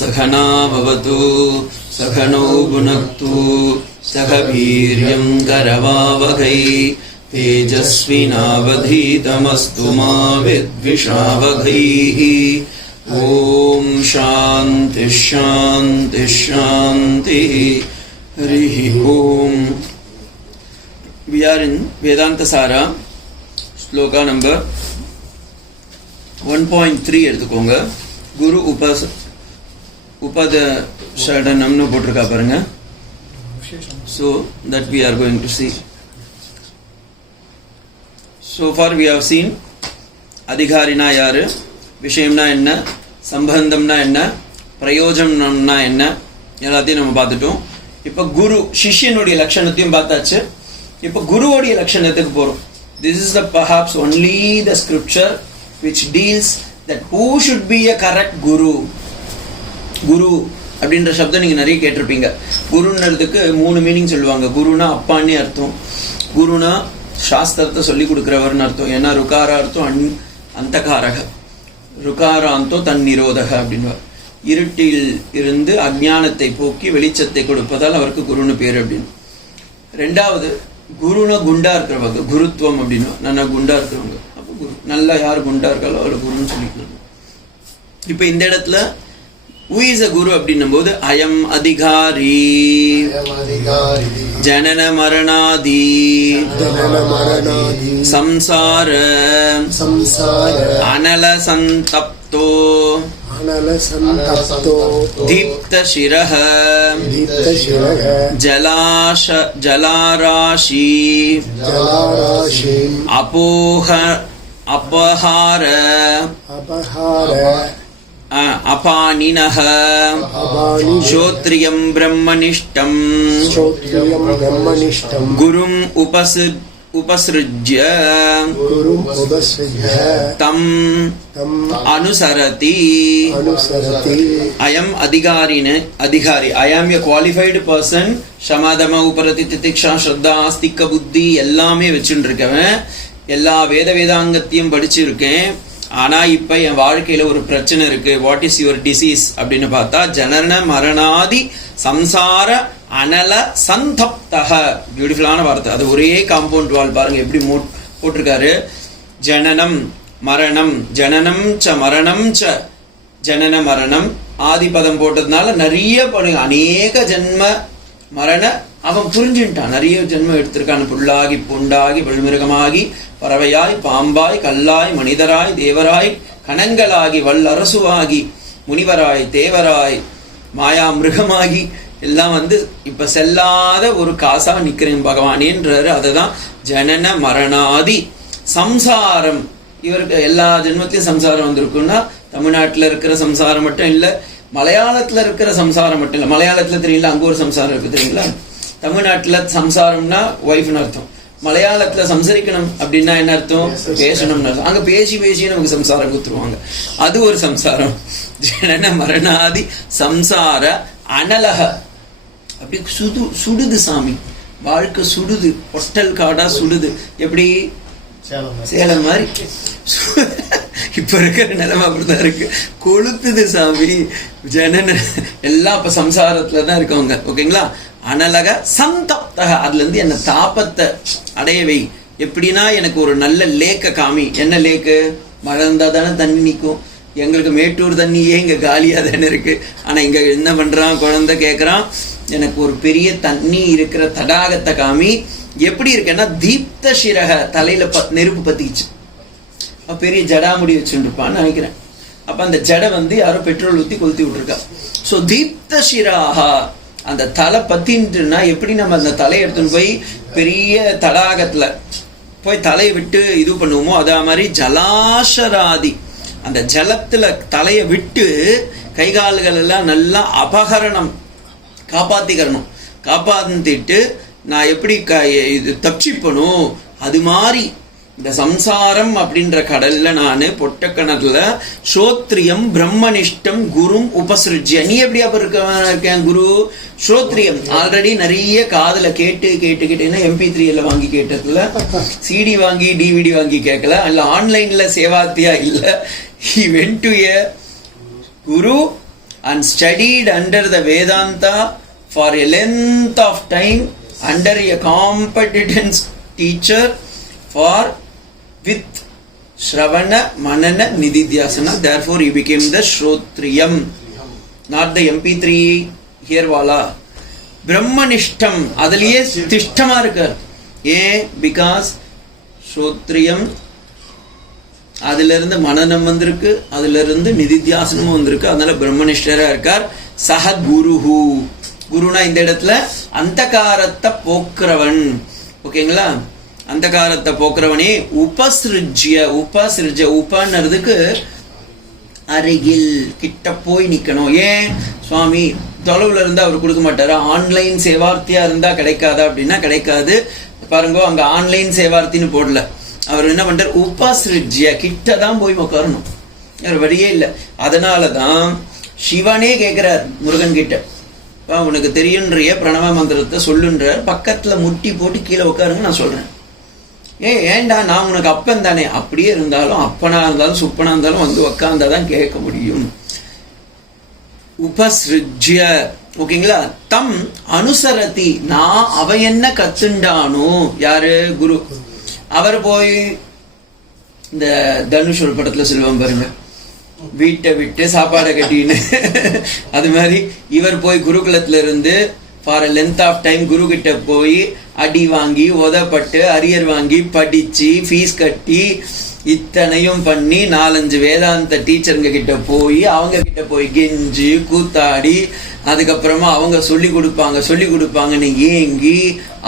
सहना भवतु सहनौ भुनक्तु सह वीर्यं करवावहै तेजस्विनावधीतमस्तु मा विद्विषावहैः। ओम शांति शांति शांति। हरिः ओम। We are in Vedanta Sara, shloka number 1.3 எடுத்துக்கோங்க. குரு உபதேசடனம்னு போட்டிருக்கா பாருங்க. So that we are going to see. So far we have seen அதிகாரினா யாரு, விஷயம்னா என்ன, சம்பந்தம்னா என்ன, பிரயோஜனம்னா என்ன, எல்லாத்தையும் நம்ம பார்த்துட்டோம். இப்ப குரு சிஷ்யனுடைய லட்சணத்தையும் பார்த்தாச்சு. இப்ப குருவோடைய லட்சணத்துக்கு போறோம். This is the perhaps only the scripture which deals that who should be a correct guru. குரு அப்படின்ற சப்தம் நீங்க நிறைய கேட்டிருப்பீங்க. குருன்றதுக்கு 3 மீனிங் சொல்லுவாங்க. குருனா அப்பான்னு அர்த்தம், குருனா சாஸ்திரத்தை சொல்லி கொடுக்கிறவர்னு அர்த்தம். ஏன்னா ருகாரா அர்த்தம் அந்தகாரக, ருகாராந்தோ தன்னிரோதக அப்படின்னு. இருட்டில் இருந்து அஜ்ஞானத்தை போக்கி வெளிச்சத்தை கொடுப்பதால் அவருக்கு குருன்னு பேர் அப்படின்னு. ரெண்டாவது குருனா குண்டா இருக்கிறவங்க, குருத்துவம் அப்படின்னு. நல்லா குண்டா இருக்கிறவங்க அப்போ குரு. நல்லா யார் குண்டா இருக்காலோ அவருக்கு குருன்னு சொல்லிக்கலாம். இப்ப இந்த இடத்துல who is a guru அப்படின்னும் போது அயம் அதிகாரி ஜனன மரணாதி சம்சார அனல சந்தப்தோ தீப்த சிரஹ ஜலாராஷி அபஹார அபானினஹ ஸ்ரோத்ரியம் பிரம்மனிஷ்டம் குரும் உபஸ்ருஜ்ய தம் அனுசரதி. அயம் அதிகாரி. ஐ ஆம் எ குவாலிஃபைடு பர்சன். சமாதம உபரதி திதிக்ஷா ஸ்ரத்தா ஆஸ்திக புத்தி எல்லாமே வச்சுட்டு இருக்கவன். எல்லா வேதாங்கத்தையும் படிச்சிருக்கேன். ஆனா இப்ப என் வாழ்க்கையில ஒரு பிரச்சனை இருக்கு. வாட் இஸ் யுவர் டிசீஸ் அப்படின்னு பார்த்தா ஜனன மரணாதி சம்சார அனல சந்தப்தஹ. பியூட்டிஃபுல்லான வார்த்தை. அது ஒரே காம்பவுண்ட் வால் பாருங்க எப்படி போட்டிருக்காரு. ஜனனம் மரணம், ஜனனம் ச மரணம் ச, ஜனன மரணம் ஆதிபதம் போட்டதுனால நிறைய அநேக ஜென்ம மரண அவன் புரிஞ்சுட்டான். நிறைய ஜென்மம் எடுத்திருக்கான். புல்லாகி புண்டாகி பல்மிருகமாகி பறவையாய் பாம்பாய் கல்லாய் மனிதராய் தேவராய் கணங்களாகி வல்லரசுவாகி முனிவராய் தேவராய் மாயா மிருகமாகி எல்லாம் இப்ப செல்லாத ஒரு காசா நிக்கிறேன் பகவானேன்றாரு. அதுதான் ஜனன மரணாதி சம்சாரம். இவருக்கு எல்லா ஜென்மத்திலும் சம்சாரம் வந்திருக்குன்னா தமிழ்நாட்டுல இருக்கிற சம்சாரம் மட்டும் இல்ல, மலையாளத்துல இருக்கிற சம்சாரம் மட்டும் இல்ல. மலையாளத்துல தெரியல, அங்க ஒரு சம்சாரம் இருக்கு தெரியுங்களா. தமிழ்நாட்டுல சம்சாரம்னா ஒய்ஃப்னு அர்த்தம். மலையாளத்துல சம்சரிக்கணும் அப்படின்னா என்ன அர்த்தம்? பேசணும்னு அர்த்தம். அங்க பேசி நமக்கு சம்சாரம் குத்துருவாங்க. அது ஒரு சம்சாரம். ஜனன மரணாதி சம்சார அனலக. அப்படி சுடுது சாமி. வாழ்க்கை சுடுது, பொட்டல் காடா சுடுது. எப்படி? சேலம் மாதிரி. இப்ப இருக்கிற நிலைமை அப்படிதான் இருக்கு. கொளுத்துது சாமி. ஜனன எல்லாம் இப்ப சம்சாரத்துலதான் இருக்கவங்க. ஓகேங்களா? அனலக சந்தப்தக. அதுல இருந்து என்ன தாபத்தை அடையவை. எப்படின்னா எனக்கு ஒரு நல்ல லேக்க காமி. என்ன லேக்கு? மழை இருந்தா தானே தண்ணி நிற்கும். எங்களுக்கு மேட்டூர் தண்ணியே இங்க காலியா தானே இருக்கு. ஆனா இங்க என்ன பண்றான்? குழந்தை கேட்கறான், எனக்கு ஒரு பெரிய தண்ணி இருக்கிற தடாகத்தை காமி. எப்படி இருக்குன்னா தீப்த சிரக, தலையில நெருப்பு பத்திச்சு. பெரிய ஜடாமுடி வச்சுட்டு இருப்பான்னு நினைக்கிறேன். அப்ப அந்த ஜடை யாரோ பெட்ரோல் ஊத்தி கொளுத்தி விட்டுருக்கா. சோ தீப்த சிராஹா, அந்த தலை பத்தின்ட்டுனா எப்படி நம்ம அந்த தலையை எடுத்துன்னு போய் பெரிய தடாகத்துல போய் தலையை விட்டு இது பண்ணுவோமோ அதே மாதிரி ஜலாசராதி, அந்த ஜலத்துல தலையை விட்டு கைகால்கள் எல்லாம் நல்லா அபகரணம் காப்பாத்திட்டு நான் எப்படி இது தப்பிப்பனும் அது மாதிரி இந்த சம்சாரம் அப்படின்ற கடல்ல நானு பொட்ட கிணறுல ஸ்ரோத்ரியம் பிரம்மனிஷ்டம் குரும் உபசிருஜ்ய. நீ எப்படி அப்ப இருக்கேன்? குரு ஸ்ரோத்ரியம் ஆல்ரெடி நிறைய காதுல கேட்டேன்னா MP3 எல்லாம் வாங்கி கேட்டதுல, CD வாங்கி DVD வாங்கி கேட்கல, அல்ல ஆன்லைன்ல சேவாத்தியா இல்ல. He went to a guru and studied under the Vedanta for a length of time under a competent teacher for with Shravana, Manana, Nididhyasana. Therefore, he became the Shrotriyam, not the MP3 here wala. Brahmanishtam, adaliye tishtama irukar. Because Shrotriyam, அதிலிருந்து மனனம் வந்திருக்கு, அதிலிருந்து நிதித்தியாசனமும் வந்திருக்கு. அதனால பிரம்மனிஷ்டரா இருக்கார். சஹ குருஹு, குருனா இந்த இடத்துல அந்தகாரத்தை போக்குறவன். ஓகேங்களா? அந்தகாரத்தை போக்குறவனே. உபசிருஜ்ய உபன்னதுக்கு அருகில், கிட்ட போய் நிக்கணும். ஏன் சுவாமி தொலைவுல இருந்தா அவர் கொடுக்க மாட்டாரா? ஆன்லைன் சேவார்த்தியா இருந்தா கிடைக்காதா அப்படின்னா கிடைக்காது. பாருங்க, அங்க ஆன்லைன் சேவார்த்தின்னு போடல. அவர் என்ன பண்றார்? உபசிருஜ்ய, கிட்டதான் போய் உட்காரணும், வேற வழியே இல்லை. அதனாலதான் சிவனே கேட்கிறார் முருகன் கிட்ட, உனக்கு தெரியுன்றிய பிரணவ மந்திரத்தை சொல்லுன்றார், பக்கத்துல முட்டி போட்டு கீழே உட்காருங்க நான் சொல்றேன். ஏன்டா, நான் உனக்கு அப்பன் தானே. அப்படியே இருந்தாலும், அப்பனா இருந்தாலும் சுப்பனா இருந்தாலும் வந்து உக்காந்தாதான் கேட்க முடியும். உபசிருஜ்ய, ஓகேங்களா? தம் அனுசரதி, நான் அவன் என்ன கத்துண்டானோ, யாரு? குரு. அவர் போய் இந்த தனுஷ் ஒரு படத்துல சொல்லுவான் பாருங்க, வீட்டை விட்டு சாப்பாடை கட்டின்னு, அது மாதிரி இவர் போய் குருகுலத்துல இருந்து for a length of time குரு கிட்ட போய் அடி வாங்கி, உதப்பட்டு, அரியர் வாங்கி, படிச்சு, ஃபீஸ் கட்டி, இத்தனையும் பண்ணி 4-5 வேதாந்த டீச்சருங்க கிட்ட போய், அவங்க கிட்ட போய் கெஞ்சி கூத்தாடி, அதுக்கப்புறமா அவங்க சொல்லி கொடுப்பாங்கன்னு ஏங்கி,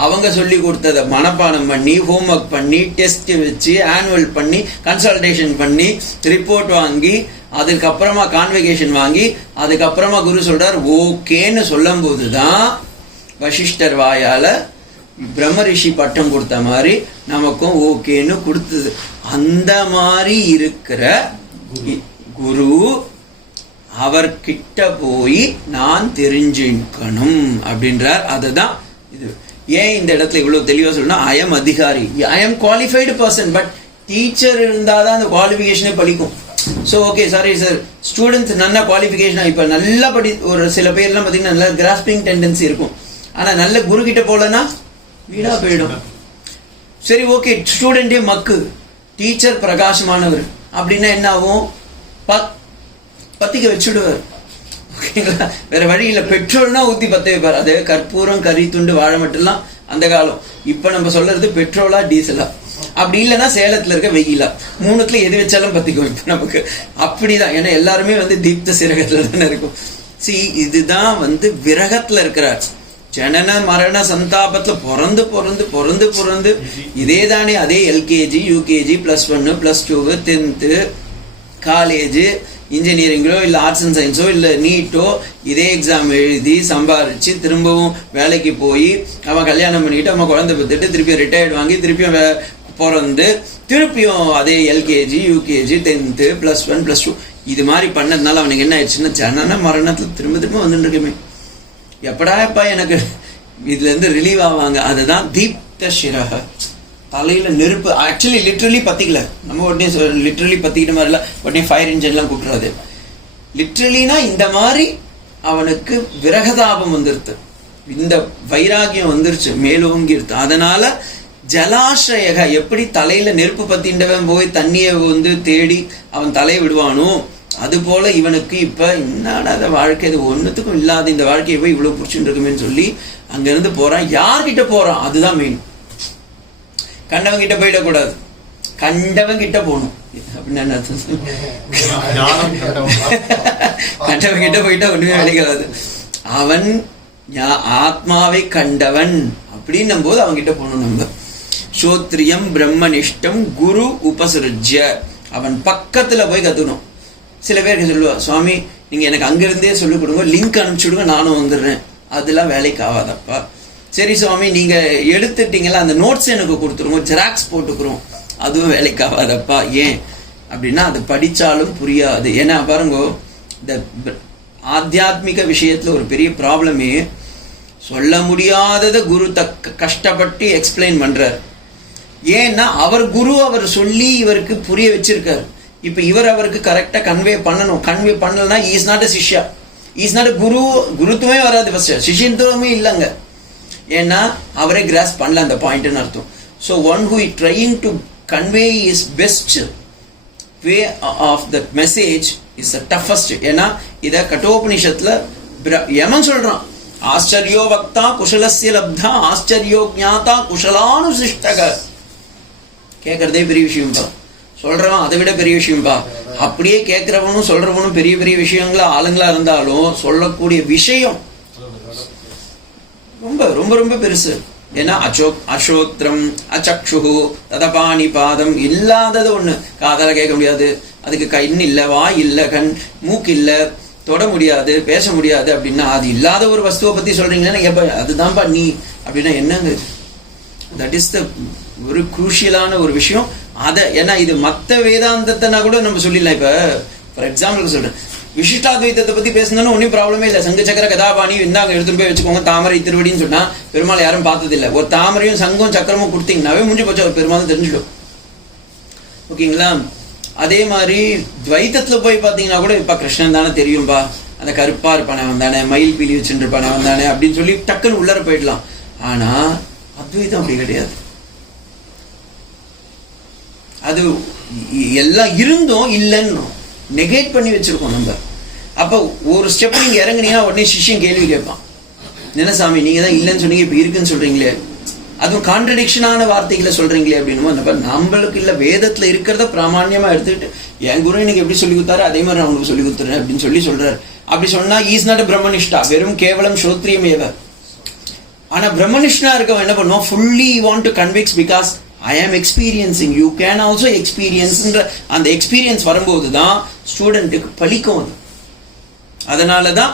அவங்க சொல்லி கொடுத்ததை மனப்பாடம் பண்ணி, ஹோம்ஒர்க் பண்ணி, டெஸ்ட் வச்சு, ஆனுவல் பண்ணி, கன்சல்டேஷன் பண்ணி, ரிப்போர்ட் வாங்கி, அதுக்கப்புறமா கான்வெகேஷன் வாங்கி, அதுக்கப்புறமா குரு சொல்றார் ஓகேன்னு சொல்லும் போதுதான் வசிஷ்டர் வாயால பிரம்ம ரிஷி பட்டம் கொடுத்த மாதிரி நமக்கும் ஓகேன்னு கொடுத்தது. அந்த மாதிரி இருக்கிற குரு அவர்கிட்ட போய் நான் தெரிஞ்சுக்கணும் அப்படின்றார். அதுதான் இது. ஏன் இந்த இடத்துல இவ்வளவு தெளிவா சொல்லணும்னா, ஐ எம் அதிகாரி, I am qualified person. But teacher இருந்தாதான் அந்த குவாலிஃபிகேஷனே பலிக்கும். So okay, sorry sir, students நல்ல குவாலிஃபிகேஷன், இப்போ நல்லா ஒரு சில பேர்லாம் பார்த்தீங்கன்னா நல்ல கிராஸ்பிங் டெண்டன்சி இருக்கும். ஆனால் நல்ல குரு கிட்ட போலன்னா வீணா போயிடும். சரி ஓகே, ஸ்டூடெண்டே மக்கு, டீச்சர் பிரகாசமானவர் அப்படின்னா என்ன ஆகும்? பத்திக்க வச்சுடுவார். ஓகேங்களா? வேற வழி இல்லை. பெட்ரோல்னா ஊத்தி பத்த வைப்பார். அது கற்பூரம், கறி துண்டு, வாழை மட்டும்லாம் அந்த காலம். இப்ப நம்ம சொல்றது பெட்ரோலா டீசலா, அப்படி இல்லைன்னா சேலத்துல இருக்க வெயிலா, மூணுத்துல எது வச்சாலும் பத்திக்கும் இப்ப நமக்கு. அப்படிதான். ஏன்னா எல்லாருமே தீப்த சிரகத்துல தானே இருக்கும். இதுதான் விரகத்துல இருக்கிறார். ஜனன மரண சந்தாபத்துல பிறந்து பிறந்து பிறந்து பிறந்து இதே தானே. அதே எல்கேஜி, யூகேஜி, +1, +2, 10th, காலேஜ், இன்ஜினியரிங்கோ இல்லை ஆர்ட்ஸ் அண்ட் சயின்ஸோ இல்லை நீட்டோ, இதே எக்ஸாம் எழுதி சம்பாரிச்சு திரும்பவும் வேலைக்கு போய் அவன் கல்யாணம் பண்ணிக்கிட்டு அவன் குழந்தை பெற்றுட்டு திருப்பியும் ரிட்டையர்ட் வாங்கி திருப்பியும் பிறந்து திருப்பியும் அதே எல்கேஜி, யூகேஜி, 10th, +1, +2 இது மாதிரி பண்ணதுனால அவனுக்கு என்ன ஆயிடுச்சுன்னா, ஜனன மரணத்துல திரும்ப திரும்ப வந்துட்டு இருக்கமே, எப்படாப்பா எனக்கு இதுல இருந்து ரிலீவ் ஆவாங்க. அதுதான் தீப்த சிரக, தலையில நெருப்பு. ஆக்சுவலி லிட்ரலி பத்திக்கல, நம்ம உடனே லிட்ரலி பத்திக்கிட்ட மாதிரி இல்ல, உடனே ஃபயர் இன்ஜின்லாம் கூட்டுறாது. லிட்ரலினா இந்த மாதிரி அவனுக்கு விரகதாபம் வந்துருது, இந்த வைராகியம் வந்துருச்சு, மேலோங்கிருது. அதனால ஜலாஷயக, எப்படி தலையில நெருப்பு பத்தின்றவன் போய் தண்ணியை தேடி அவன் தலையை விடுவானோ, அது போல இவனுக்கு இப்ப என்னடா வாழ்க்கை, இது ஒன்னுத்துக்கும் இல்லாத இந்த வாழ்க்கையை போய் இவ்வளவு பிடிச்சுட்டு இருக்குமேன்னு சொல்லி அங்க இருந்து போறான். யார்கிட்ட போறான்? அதுதான் மெயின். கண்டவன் கிட்ட போயிடக்கூடாது, கண்டவன் கிட்ட போகணும் அப்படின்னு கண்டவன் கிட்ட போயிட்டா ஒண்ணுமே விளைக்காது. அவன் ஆத்மாவை கண்டவன் அப்படின்னும் போது அவன் கிட்ட போகணும். நம்ம ஸ்ரோத்ரியம் பிரம்மனிஷ்டம் குரு உபசிருஜ்ய, அவன் பக்கத்துல போய் கத்துக்கணும். சில பேருக்கு சொல்லுவா, சுவாமி நீங்க எனக்கு அங்கிருந்தே சொல்லிக் கொடுங்க, லிங்க் அனுப்பிச்சு விடுங்க, நானும் வந்துடுறேன். அதெல்லாம் வேலைக்கு ஆகாதப்பா. சரி சுவாமி நீங்க எடுத்துட்டீங்களா, அந்த நோட்ஸ் எனக்கு கொடுத்துருங்க, ஜெராக்ஸ் போட்டுக்கிறோம், அதுவும் வேலைக்கு ஆகாதப்பா. ஏன் அப்படின்னா அது படிச்சாலும் புரியாது. ஏன்னா பாருங்க, இந்த ஆத்தியாத்மிக விஷயத்துல ஒரு பெரிய ப்ராப்ளமே, சொல்ல முடியாததை குரு கஷ்டப்பட்டு எக்ஸ்பிளைன் பண்றார். ஏன்னா அவர் குரு, அவர் சொல்லி இவருக்கு புரிய வச்சிருக்காரு. இப்ப இவர் அவருக்கு கரெக்டா கன்வே பண்ணணும். கன்வே பண்ணலன்னா இஸ் நாட் அ சிஷ்யா. இஸ் நாட் குருத்துவமே வராது ஃபர்ஸ்ட், சிஷியத்துவமே இல்லைங்க. ஏன்னா அவரே கிராஸ் பண்ணல அந்த பாயிண்ட்னு அர்த்தம். So one who is trying to convey is best way of the message is the toughest. ஏன்னா இதை கட்டோபனிஷத்துல யமன் சொல்றான், ஆச்சரியோ வக்தா குஷலஸ்ய லப்தா ஆச்சரியோ ஜாதா குஷலானுசிஷ்டக. கேட்கறதே பெரிய விஷயம்பா, சொல்றவன் அதை விட பெரிய விஷயம்பா. அப்படியே கேட்கிறவனும் சொல்றவனும் பெரிய பெரிய விஷயங்களா ஆளுங்களா இருந்தாலும் சொல்லக்கூடிய விஷயம் ரொம்ப ரொம்ப ரொம்ப பெருசு. ஏன்னா அசோத்ரம் அச்சக்ஷு ததபாணி பாதம் இல்லாதது ஒண்ணு. காதால கேட்க முடியாது, அதுக்கு கண் இல்ல, வாய் இல்ல, கண் மூக்கு இல்ல, தொட முடியாது, பேச முடியாது. அப்படின்னா அது இல்லாத ஒரு வஸ்துவை பத்தி சொல்றீங்களா, அதுதான்ப்பா நீ அப்படின்னா என்னங்க? தட் இஸ் த ஒரு குரூஷியலான ஒரு விஷயம். அதை ஏன்னா இது மற்ற வேதாந்தத்தைனா கூட நம்ம சொல்லிடலாம். இப்ப ஃபார் எக்ஸாம்பிளுக்கு சொல்றேன், விசிஷ்டாத்வைத்தத்தை பத்தி பேசணும்னு ஒன்றும் ப்ராப்ளமே இல்லை. சங்கு சக்கர கதாபாணி இந்தாங்க எடுத்துட்டு போய் வச்சுக்கோங்க, தாமரை திருவடின்னு சொன்னா பெருமாள் யாரும் பார்த்தது இல்லை. ஒரு தாமரையும் சங்கம் சக்கரமும் கொடுத்தீங்கன்னாவே முடிஞ்சு போச்சு, ஒரு பெருமாள் தெரிஞ்சிடும். ஓகேங்களா? அதே மாதிரி துவைத்தத்துல போய் பார்த்தீங்கன்னா கூட இப்ப கிருஷ்ணன் தானே தெரியும்பா, அந்த கருப்பா இருப்பானே வந்தானே, மயில் பீலி வச்சுட்டு இருப்பானே வந்தானே அப்படின்னு சொல்லி டக்குன்னு உள்ளர போயிடலாம். ஆனா அத்வைத்தம் அப்படி கிடையாது. அது எல்லாம் இருந்தும் இல்லைன்னு நெகேட் பண்ணி வச்சிருக்கோம் நம்ம. அப்ப ஒரு ஸ்டெப் நீங்க இறங்குனீங்கன்னா உடனே சிஷ்யன் கேள்வி கேட்பான், என்ன சாமி நீங்க தான் இல்லைன்னு சொன்னீங்க, இப்ப இருக்குன்னு சொல்றீங்களே, அதுவும் கான்ட்ரடிக்ஷனான வார்த்தைகளை சொல்றீங்களே அப்படின்னு. நம்மளுக்கு இல்ல, வேதத்துல இருக்கிறத பிராமான்யமா எடுத்துக்கிட்டு என் குரு எனக்கு எப்படி சொல்லி கொடுத்தாரு அதே மாதிரி நான் உங்களுக்கு சொல்லி கொடுத்துறேன் அப்படின்னு சொல்லி சொல்றாரு. அப்படி சொன்னா ஈஸ் நாட் பிரம்மனிஷ்டா, வெறும் கேவலம் ஸ்ரோத்ரியமேவ. ஆனா பிரம்மனிஷ்டா இருக்கவன் என்ன பண்ணுவோம், fully want to convicts because I am experiencing, you can also experience. அந்த எக்ஸ்பீரியன்ஸ் வரும்போது தான் ஸ்டூடெண்ட்டுக்கு பலிக்கும். அதனாலதான்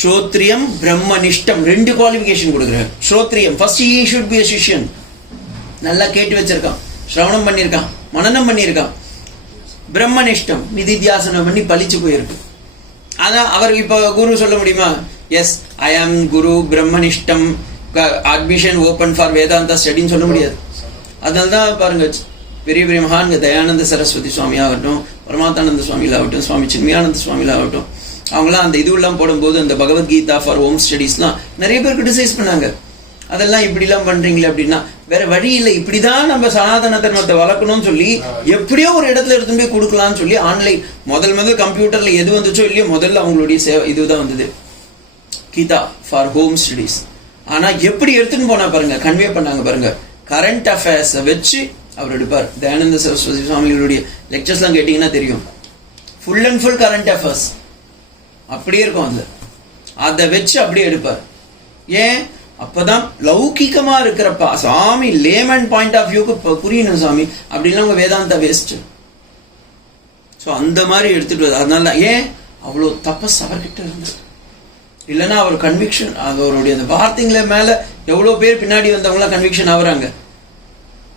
ஸ்ரோத்ரியம் பிரம்மனிஷ்டம் ரெண்டு குவாலிஃபிகேஷன் கொடுக்குறாரு. ஸ்ரோத்ரியம் first he should be a சிஷ்யன், நல்லா கேட்டு வச்சிருக்கான், ஸ்ரவணம் பண்ணியிருக்கான், மனனம் பண்ணியிருக்கான். பிரம்மனிஷ்டம் நிதித்தியாசனம் பண்ணி பலிச்சு போயிருக்கு. அதான் அவருக்கு இப்ப குரு சொல்ல முடியுமா, எஸ் ஐ ஆம் குரு பிரம்மனிஷ்டம், அட்மிஷன் ஓபன் ஃபார் வேதாந்தா ஸ்டடின்னு சொல்ல முடியாது. அதனால்தான் பாருங்க, பெரிய பெரிய மகான்க தயானந்த சரஸ்வதி சுவாமி ஆகட்டும், பரமாத்தானந்த சுவாமிகள் ஆகட்டும், சுவாமி சின்மயானந்த சுவாமிகள் ஆகட்டும், அவங்களாம் அந்த இதுவெல்லாம் போடும்போது அந்த பகவத்கீதா ஃபார் ஹோம் ஸ்டடீஸ்லாம் நிறைய பேர் கிரிட்டிசைஸ் பண்ணாங்க. அதெல்லாம் இப்படிலாம் பண்றீங்களே அப்படின்னா வேற வழி இல்லை, இப்படிதான் நம்ம சனாதன தர்மத்தை வளர்க்கணும்னு சொல்லி எப்படியோ ஒரு இடத்துல எடுத்துன்னு போய் கொடுக்கலாம்னு சொல்லி ஆன்லைன் முதல் கம்ப்யூட்டர்ல எது வந்துச்சோ இல்லையோ முதல்ல அவங்களுடைய இதுதான் வந்தது, கீதா ஃபார் ஹோம் ஸ்டடீஸ். ஆனா எப்படி எடுத்துன்னு போனா பாருங்க, கன்வே பண்ணாங்க பாருங்க. கரண்ட் அஃபேர்ஸ் வச்சு அவர் எடுப்பார். தயானந்த சரஸ்வதி சுவாமிகளுடைய லெக்சர்ஸ்லாம் கேட்டீங்கன்னா தெரியும், full and full current affairs அப்படியே இருக்கும். அதுல அதை வச்சு அப்படியே எடுப்பார். ஏன்? அப்பதான் லௌகிகமா இருக்கிறப்பா சாமி லேமன் பாயிண்ட் ஆஃப் வியூக்கு புரியணும் சாமி, அப்படின்லாம் உங்க வேதாந்தா வேஸ்ட். ஸோ அந்த மாதிரி எடுத்துட்டு அதனால ஏன் அவ்வளோ தபஸ் அவர்கிட்ட இருந்தது. இல்லைன்னா அவர் கன்விக்ஷன், அவருடைய அந்த வார்த்தைங்களை மேல எவ்வளவு பேர் பின்னாடி வந்தவங்களாம் கன்விக்ஷன் ஆகுறாங்க.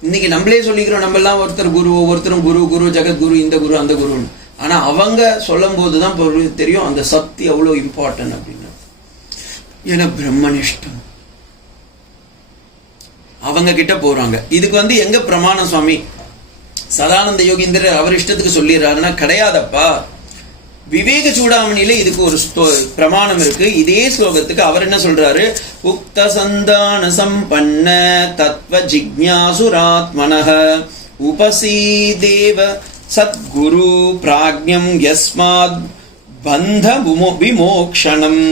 இன்னைக்கு நம்மளே சொல்லிக்கிறோம், நம்ம எல்லாம் ஒருத்தர் குரு, ஒவ்வொருத்தரும் குரு குரு ஜெகத்குரு, இந்த குரு அந்த குருன்னு. ஆனா அவங்க சொல்லும் போதுதான் தெரியும் அந்த சக்தி அவ்வளவு இம்பார்ட்டன்ட் அப்படின்னு. ஏன்னா பிரம்மனிஷ்டம் அவங்க கிட்ட போறாங்க. இதுக்கு எங்க பிரமாணம் சுவாமி சதானந்த யோகீந்திரர் அவர் இஷ்டத்துக்கு சொல்லிடுறாருன்னா கிடையாதப்பா. விவேக சூடாமணியில இதுக்கு ஒரு பிரமாணம் இருக்கு. இதே ஸ்லோகத்துக்கு அவர் என்ன சொல்றாரு, உக்த சந்தான சம்பன்ன தத்வ ஜிக்ஞாசுராத்மனஹ உபசீதேவ சத்குரு பிராக்ஞம் யஸ்மாத் பந்த விமோக்ஷணம்.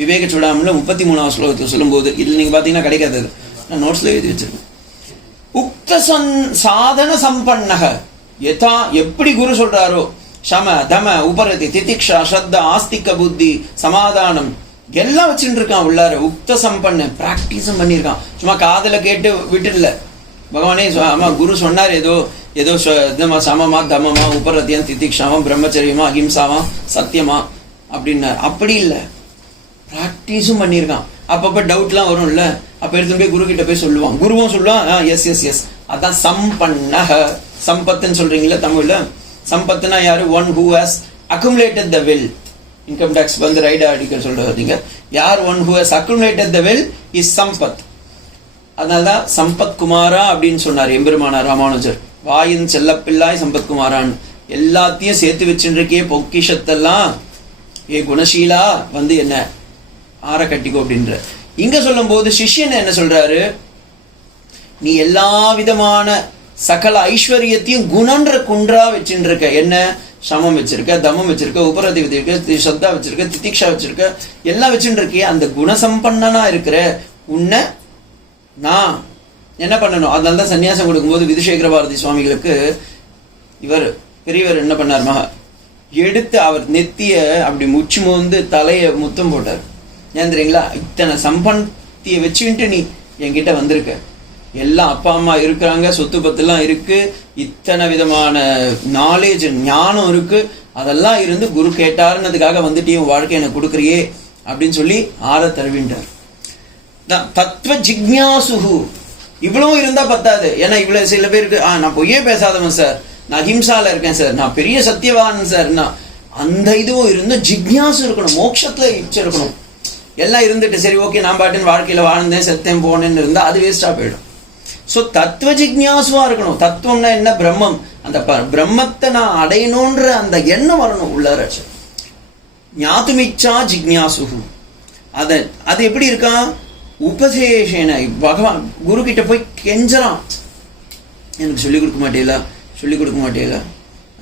விவேக சூடாமணில 33வது ஸ்லோகத்தை சொல்லும் போது இதுல நீங்க பாத்தீங்கன்னா கிடைக்காது, நான் நோட்ஸ்ல எழுதி வச்சிருக்கேன். உக்த சாதன சம்பன்னக யதா, எப்படி குரு சொல்றாரோ சம தம உபரதி திதிக்ஷா ஸ்ரத்தா ஆஸ்திக புத்தி சமாதானம் எல்லாம் வச்சுட்டு இருக்கான் உள்ளார. உக்த சம்பன்ன பிராக்டிஸும் பண்ணியிருக்கான். சும்மா காதல கேட்டு விட்டுடல. பகவானே ஆமா குரு சொன்னார் ஏதோ ஏதோ சமமா தமமா உபரத்தியம் திதிக்ஷாமா பிரம்மச்சரியமா அஹிம்சாவா சத்தியமா அப்படின்னார். அப்படி இல்லை, பிராக்டிஸும் பண்ணியிருக்கான். அப்பப்ப டவுட்லாம் வரும்ல, அப்ப எடுத்துட்டு போய் குரு கிட்ட போய் சொல்லுவான். குருவும் சொல்லுவான் எஸ் எஸ் எஸ். அதான் சம்பன்னஹ. சம்பத்துன்னு சொல்றீங்களா தமிழ்ல. சம்பத்துனா யாரு? One who has accumulated the wealth. Income tax right article சொல்றீங்க. யார் one who has accumulated the wealth is Sampath. அதனாலதான் சம்பத் குமாரா அப்படின்னு சொன்னார் எம்பெருமானார் ராமானுஜர். வாயின் செல்லப்பிள்ளாய் சம்பத் குமாரான்னு எல்லாத்தையும் சேர்த்து வச்சுருக்கே பொக்கிஷத்தெல்லாம் ஏ குணசீலா வந்து என்ன ஆற கட்டிக்கோ அப்படின்ற. இங்க சொல்லும் போது சிஷ்யன் என்ன சொல்றாரு, நீ எல்லா விதமான சகல ஐஸ்வர்யத்தையும் குணன்ற குன்றா வச்சுட்டு இருக்க. என்ன சமம் வச்சிருக்க, தமம் வச்சிருக்க, உபரதி வச்சிருக்க, ஸ்ரத்தா வச்சிருக்க, திதிக்ஷா வச்சிருக்க, எல்லாம் வச்சுட்டு இருக்கிய. அந்த குணசம்பன்னா இருக்கிற உன்னை நான் என்ன பண்ணணும்? அதனால தான் சன்னியாசம் கொடுக்கும்போது விதுசேகர பாரதி சுவாமிகளுக்கு இவர் பெரியவர் என்ன பண்ணார், மகா எடுத்து அவர் நெத்திய அப்படி முச்சு மோந்து தலைய முத்தம் போட்டார். ஏன் தெரியுங்களா? இத்தனை சம்பத்தியை வச்சுக்கிட்டு நீ என்கிட்ட வந்திருக்க, எல்லாம் அப்பா அம்மா இருக்கிறாங்க, சொத்து பத்துலாம் இருக்கு, இத்தனை விதமான நாலேஜ் ஞானம் இருக்கு, அதெல்லாம் இருந்து குரு கேட்டாருன்னதுக்காக வந்துட்டு உன் வாழ்க்கை எனக்கு கொடுக்குறியே அப்படின்னு சொல்லி ஆற தருவின்றார். தத்துவ ஜிக்ஞாசுகு இவ்வளவும் இருந்தா பத்தாது. ஏன்னா இவ்வளவு சில பேருக்கு நான் பொய்யே பேசாதவன் சார், நான் அஹிம்சால இருக்கேன் சார், நான் பெரிய சத்தியவான் சார், அந்த இதுவும் இருந்து ஜிக்ஞாசு இருக்கணும், மோட்சத்துல இச்சை இருக்கணும். எல்லாம் இருந்துட்டு சரி ஓகே நான் பாட்டுன்னு வாழ்க்கையில வாழ்ந்தேன் செத்தேன் போனேன்னு இருந்தா அது வேஸ்டா போயிடும். ஸோ தத்துவ ஜிக்ஞாசுவா இருக்கணும். தத்துவம்னா என்ன? பிரம்மம். அந்த பிரம்மத்தை நான் அடையணுன்ற அந்த எண்ணம் வரணும் உள்ளார. ஞாத்துமிச்சா ஜிக்ஞாசுகு. அது எப்படி இருக்கான்? உபதேசேன பகவான் குரு கிட்ட போய் கெஞ்சறான், எனக்கு சொல்லிக் கொடுக்க மாட்டேல, சொல்லிக் கொடுக்க மாட்டேல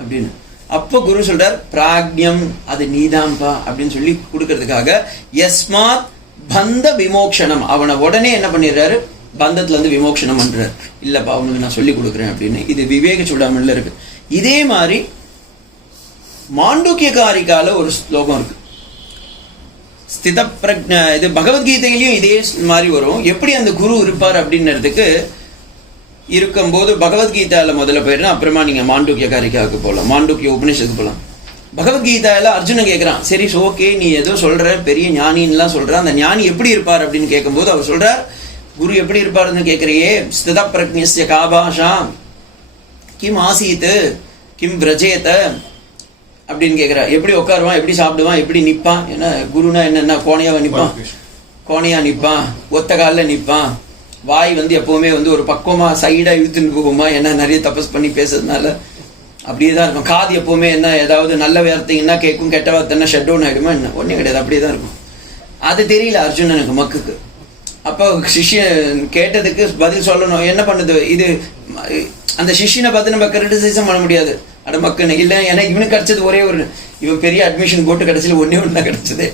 அப்படின்னு. அப்போ குரு சொல்றார், பிராக்ஞம் அது நீதான்பா அப்படின்னு சொல்லி கொடுக்கறதுக்காக யஸ்மாத் பந்த விமோக்ஷனம், அவனை உடனே என்ன பண்ணிடுறாரு, பந்தத்துல இருந்து விமோக்ஷனம் பண்றாரு. இல்லப்பா அவனுக்கு நான் சொல்லி கொடுக்குறேன் அப்படின்னு. இது விவேக சூடாமணில இருக்கு. இதே மாதிரி மாண்டூக்கிய காரிகால ஒரு ஸ்லோகம் இருக்கு, ஸ்தித பிரக்ஞ. இது பகவத்கீதையிலையும் இதே மாதிரி வரும். எப்படி அந்த குரு இருப்பார் அப்படின்றதுக்கு இருக்கும்போது பகவத்கீதால முதல்ல போயிடுறேன், அப்புறமா நீங்க மாண்டூக்கிய காரிகாவுக்கு போகலாம், மாண்டூக்கிய உபநிஷத்துக்கு போகலாம். பகவத்கீதால அர்ஜுனன் கேட்கிறான், சரி ஓகே நீ ஏதோ சொல்ற பெரிய ஞானின்லாம் சொல்ற, அந்த ஞானி எப்படி இருப்பார் அப்படின்னு கேட்கும்போது அவர் சொல்றார், குரு எப்படி இருப்பாருன்னு கேட்கிறியே, ஸ்தித பிரக்ஞஸ்ய காபாஷா கிம் ஆசீத் கிம் பிரஜேத அப்படின்னு கேட்கிறார். எப்படி உட்காருவான், எப்படி சாப்பிடுவான், எப்படி நிற்பான்? ஏன்னா குருனா என்னென்ன கோணையாவா நிற்பான், கோணையா நிற்பான், ஒத்த காலில் நிற்பான், வாய் வந்து எப்பவுமே வந்து ஒரு பக்குவமா சைடா இழுத்துன்னு போகுமா, ஏன்னா நிறைய தபஸ் பண்ணி பேசுறதுனால அப்படியே தான் இருக்கும். காது எப்பவுமே என்ன ஏதாவது நல்ல வார்த்தைங்கன்னா கேட்கும், கெட்ட வார்த்தைன்னா ஷட் டவுன் ஆகிடுமா என்ன? ஒன்றும் கிடையாது, அப்படியே தான் இருக்கும். அது தெரியல அர்ஜுனனுக்கு மக்குக்கு. அப்போ சிஷ்யன் கேட்டதுக்கு பதில் சொல்லணும். என்ன பண்ணுது இது? அந்த சிஷ்யனை பார்த்து நம்ம கிரிட்டிசைஸும் பண்ண முடியாது. அட மக்குன்னு இல்லை, ஏன்னா இவனுக்கு கிடைச்சது ஒரே ஒரு, இவன் பெரிய அட்மிஷன் போட்டு கடைசியில் ஒன்றே ஒன்று தான் கிடைச்சது.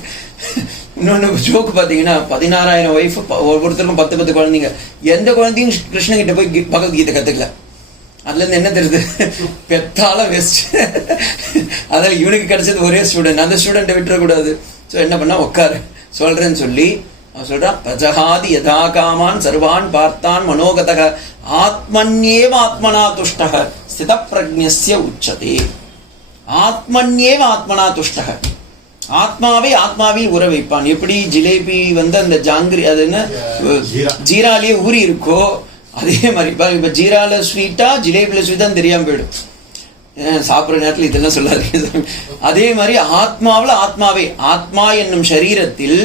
இன்னொன்று ஜோக்கு பார்த்தீங்கன்னா 16,000 ஒய்ஃப், ஒவ்வொருத்தருக்கும் 10 குழந்தைங்க. எந்த குழந்தையும் கிருஷ்ணகிட்ட போய் பகவத்கீதை கற்றுக்கல. அதுலேருந்து என்ன தெரியுது, பெத்தாலும் வேஸ்ட். அதில் இவனுக்கு கிடைச்சது ஒரே ஸ்டூடெண்ட், அந்த ஸ்டூடெண்ட்டை விட்டுறக்கூடாது. ஸோ என்ன பண்ணா, உட்காரு சொல்றேன்னு சொல்லி அவன் சொல்றான், பிரஜஹாதி யதா காமான் சர்வான் பார்த்தான் மனோகதக ஆத்மன்யேவ ஆத்மனா துஷ்டக ஸ்தித பிரஜ்ஞஸ்ய உச்சதே. ஆத்மன்யேவ ஆத்மனா துஷ்டக, ஆத்மாவே ஆத்மாவில் உற வைப்பான். எப்படி ஜிலேபி வந்து அந்த ஜாங்கிரி அது என்ன ஜீராலேயே ஊறி இருக்கோ, அதே மாதிரி இப்ப ஜீரால ஸ்வீட்டா ஜிலேபியில ஸ்வீட்டான்னு தெரியாம போயிடும். சாப்பிட்ற நேரத்தில் இதெல்லாம் சொல்லாது. அதே மாதிரி ஆத்மாவில் ஆத்மாவே, ஆத்மா என்னும் சரீரத்தில்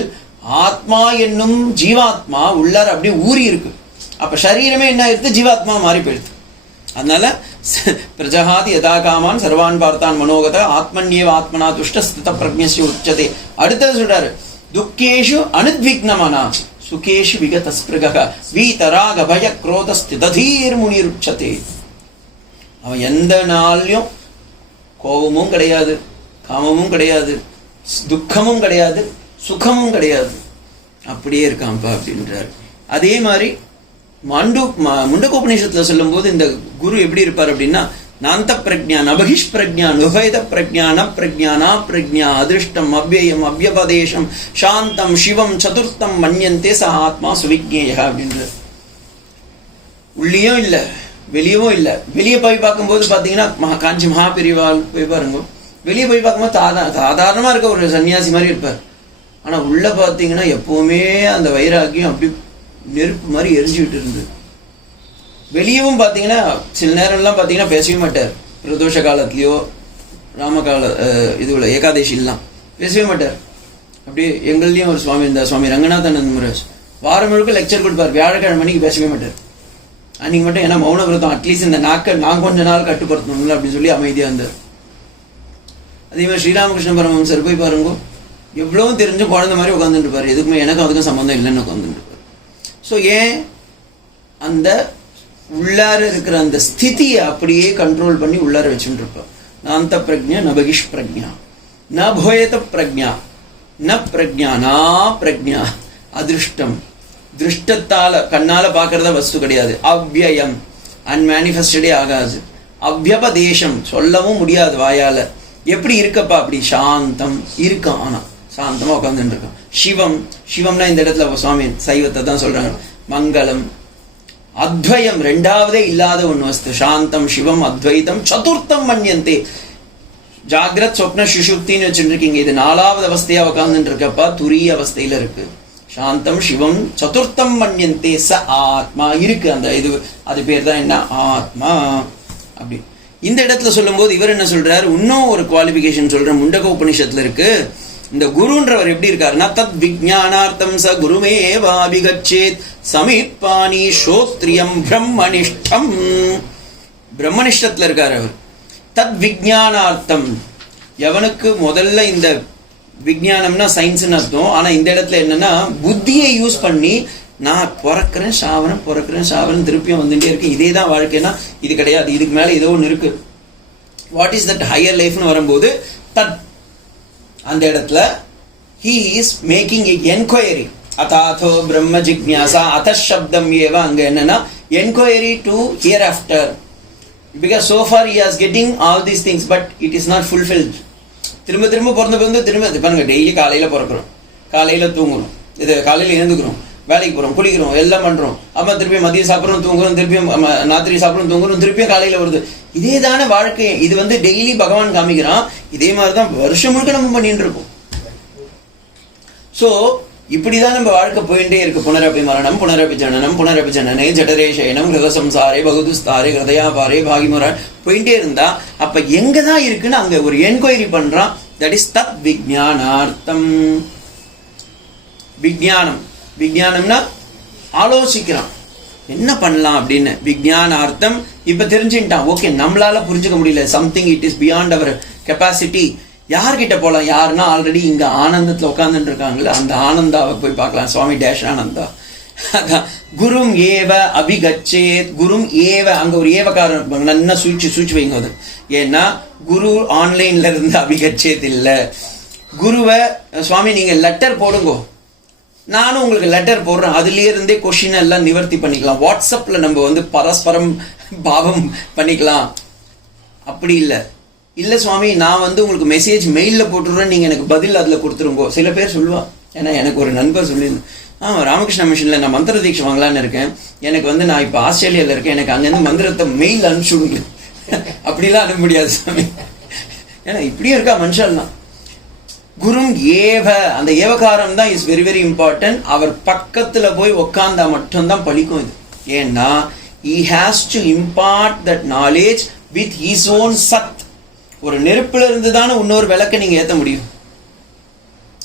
ஆத்மா என்னும் ஜீவாத்மா உள்ளார அப்படியே ஊறி இருக்கு. அப்ப சரீரமே என்ன ஆயிடுது, ஜீவாத்மா மாறி போயிடுது. அதனால பிரஜஹாதி யதா காமான் சர்வான் பார்த்தான் மனோகத ஆத்மன்யேவ ஆத்மனா துஷ்ட ஸ்தித பிரஜ்ஞஸ்ய உச்சதே. அடுத்தது சொல்றாரு, துக்கேஷு அனுத்விக்னமனா சுகேஷு விகத ஸ்பிருகக வீதராக பய குரோத ஸ்திததீர் முனிருச்சதே. அவன் எந்த நாள்லயும் கோபமும் கிடையாது, காமமும் கிடையாது, துக்கமும் கிடையாது, சுகமும் கிடையாது, அப்படியே இருக்கான்ப்பா அப்படின்றார். அதே மாதிரி முண்டகோபநிஷத்துல சொல்லும் போது இந்த குரு எப்படி இருப்பார் அப்படின்னா, நாந்த பிரஜா நபகிஷ் பிரஜா நுகைத பிரஜா ந பிரஜா நா பிரஜா அதிருஷ்டம் அவ்யயம் அவ்யபதேசம் சாந்தம் சிவம் சதுர்த்தம் மன்யந்தே ச ஆத்மா சுவிக்ஞேய அப்படின்றார். உள்ளேயும் இல்லை வெளியவும் இல்லை. வெளியே போய் பார்க்கும்போது பார்த்தீங்கன்னா காஞ்சி மகாபெரிவால் போய் பாருங்க, வெளியே போய் பார்க்கும்போது சாதாரணமாக இருக்க ஒரு சன்னியாசி மாதிரி இருப்பார். ஆனால் உள்ளே பார்த்தீங்கன்னா எப்போவுமே அந்த வைராக்கியம் அப்படி நெருப்பு மாதிரி எரிஞ்சுக்கிட்டு இருந்தது. வெளியவும் பார்த்தீங்கன்னா சில நேரம்லாம் பார்த்தீங்கன்னா பேசவே மாட்டார். பிரதோஷ காலத்துலேயோ ராமகால இதுல ஏகாதசிலாம் பேசவே மாட்டார். அப்படியே எங்கள்லேயும் ஒரு சுவாமி இருந்தார், சுவாமி ரங்கநாதன் முருகேஷ், வாரம் முழுக்க லெக்சர் கொடுப்பார், வியாழக்கிழமை மணிக்கு பேசவே மாட்டார். அன்னைக்கு மட்டும் ஏன்னா மௌன விரதம், அட்லீஸ்ட் இந்த நான் கொஞ்ச நாள் கட்டுப்படுத்தணும்ல அப்படின்னு சொல்லி அமைதியாக இருந்தார். அதே மாதிரி ஸ்ரீராமகிருஷ்ண பரமஹம்சர் போய் பாருங்க, எவ்வளவு தெரிஞ்சும் குழந்தை மாதிரி உட்காந்துட்டு இருப்பாரு, எதுக்குமே எனக்கும் அதுக்கும் சம்பந்தம் இல்லைன்னு உட்காந்துட்டு இருப்பாரு. ஸோ ஏன் அந்த உள்ளார இருக்கிற அந்த ஸ்திதியை அப்படியே கண்ட்ரோல் பண்ணி உள்ளார வச்சுட்டு இருப்பார். நாந்த பிரஜா ந பகிஷ் பிரஜா ந போயத பிரஜா ந பிரஜா நா பிரஜா அதிருஷ்டம். திருஷ்டத்தால கண்ணால பாக்குறத வஸ்து கிடையாது. அவ்யயம் அன்மேனிஃபெஸ்டடே ஆகாது. அவ்யபதேசம் சொல்லவும் முடியாது வாயால. எப்படி இருக்கப்பா அப்படி சாந்தம் இருக்கான், ஆனா சாந்தமா உட்காந்துட்டு இருக்கான். சிவம், சிவம்னா இந்த இடத்துல சுவாமி சைவத்தை தான் சொல்றாங்க. மங்களம் அத்வயம், ரெண்டாவதே இல்லாத ஒன்று வஸ்து. சாந்தம் சிவம் அத்வைதம் சதுர்த்தம் மன்யந்தே. ஜாகிரத் சொப்ன சுஷுப்தின்னு வச்சுட்டு இருக்கீங்க, இது 4வது அவஸ்தையா உட்காந்துட்டு இருக்கப்பா துரிய அவஸ்தையில இருக்கு. சாந்தம் சிவம் சதுர்த்தம் மன்யந்தே ச ஆத்மா இருக்கு. அந்த இது அது பேர் தான் என்ன, ஆத்மா. அப்படி இந்த இடத்துல சொல்லும் போது இவர் என்ன சொல்றாரு, இன்னும் ஒரு குவாலிபிகேஷன் சொல்ற முண்டக உபனிஷத்துல இருக்கு. இந்த குருன்றவர் எப்படி இருக்காருன்னா, தத் விஜானார்த்தம் ச குருமேவாபிகச்சேத் சமித்பாணி ஸ்ரோத்ரியம் பிரம்மனிஷ்டம். பிரம்மனிஷ்டத்துல இருக்காரு அவர். தத் விஜானார்த்தம், எவனுக்கு முதல்ல இந்த விஜயானம்னா சயின்ஸ்னு அர்த்தம். ஆனா இந்த இடத்துல என்னன்னா புத்தியை யூஸ் பண்ணி நான் பிறக்கிறேன் சாவனம் பிறக்கிறேன் சாவனம் திருப்பியும் வந்துட்டே இருக்கு, இதே தான் வாழ்க்கைன்னா இது கிடையாது, இதுக்கு மேல ஏதோ ஒன்று இருக்கு. வாட் இஸ் தட் ஹையர் லைஃப்னு வரும்போது தத் அந்த இடத்துல he is making a enquiry. அதாதோ பிரம்ம ஜிக்ஞாசா அத சப்தம் ஏவ அங்க என்னன்னா enquiry to hereafter, because so far he is getting all these things but it is not fulfilled. திரும்ப திரும்ப பிறந்து திரும்ப பாருங்க, டெய்லி காலையில பிறக்கிறோம், காலையில தூங்குறோம், இது காலையில எழுந்துக்கிறோம், வேலைக்கு போறோம், குளிக்கிறோம், எல்லாம் பண்றோம், அம்மா திருப்பியும் மதியம் சாப்பிட்றோம் தூங்குறோம், திருப்பியும் ராத்திரி சாப்பிட்றோம் தூங்குறோம், திருப்பியும் காலையில வருது. இதே தானே வாழ்க்கை. இது வந்து டெய்லி பகவான் காமிக்கிறான். இதே மாதிரிதான் வருஷம் முழுக்க நம்ம பண்ணிட்டு இருக்கோம். சோ இப்படிதான் நம்ம வாழ்க்கை போயிட்டே இருக்கு. புனரப்பி மரணம் புனரப்பி ஜனனம் புனரப்பி ஜனனே ஜடரே சயனம் ஹிருதசம்சாரே பகுதுஸ்தாரே ஹிருதயாபாரே பாகிமுரா போயிட்டே இருந்தா அப்ப எங்கதான் இருக்குன்னு அங்க ஒரு என்கொயரி பண்றான். தட் இஸ் தத் விஜானார்த்தம். விஜயானம், விஜயானம்னா ஆலோசிக்கிறான் என்ன பண்ணலாம் அப்படின்னு. விஜயானார்த்தம் இப்ப தெரிஞ்சுட்டான். ஓகே, நம்மளால புரிஞ்சுக்க முடியல, something it is beyond our capacity. யார்கிட்ட போலாம்? யாருன்னா ஆல்ரெடி இங்க ஆனந்தத்துல உட்கார்ந்துட்டு இருக்காங்களே, அந்த ஆனந்தாவை போய் பார்க்கலாம். சுவாமி டேஷ் ஆனந்தா. குரும் ஏவ அபிகச்சேத். குரும் ஏவ, அங்க ஒரு ஏவக்காரன் இருப்பாங்க, நல்லா சூழ்ச்சி வைங்க அது. ஏன்னா குரு ஆன்லைன்ல இருந்து அபிகச்சேத் இல்ல. குருவை சுவாமி நீங்க லெட்டர் போடுங்கோ, நானும் உங்களுக்கு லெட்டர் போடுறேன், அதுலயே இருந்தே கொஸ்டின் எல்லாம் நிவர்த்தி பண்ணிக்கலாம். வாட்ஸ்அப்ல நம்ம வந்து பரஸ்பரம் பாவம் பண்ணிக்கலாம். அப்படி இல்லை. இல்ல சுவாமி நான் வந்து உங்களுக்கு மெசேஜ் மெயில்ல போட்டுடுறேன், நீங்க எனக்கு பதில் அதுல கொடுத்துருங்கோ. சில பேர் சொல்லுவா. ஏன்னா எனக்கு ஒரு நண்பர் சொல்லியிருந்தேன், ராமகிருஷ்ண மிஷன்ல நான் மந்திர தீட்சை வாங்கலான்னு இருக்கேன், எனக்கு வந்து நான் இப்ப ஆஸ்திரேலியால இருக்கேன், எனக்கு அங்கிருந்து மந்திரத்தை மெயில் அனுப்பிச்சுடுங்க. அப்படிலாம் அனுப்ப முடியாது சுவாமி. ஏன்னா இப்படியும் இருக்கா மனுஷன்லாம். குரும் ஏவ, அந்த ஏவகாரம் தான் இஸ் வெரி வெரி இம்பார்ட்டன்ட். அவர் பக்கத்துல போய் உக்காந்தா மட்டும்தான் பழிக்கும் இது. ஏன்னா he has to impart that knowledge with his own சத். ஒரு நெருப்புல இருந்து தானே இன்னொரு விளக்க நீங்க ஏத்த முடியும்.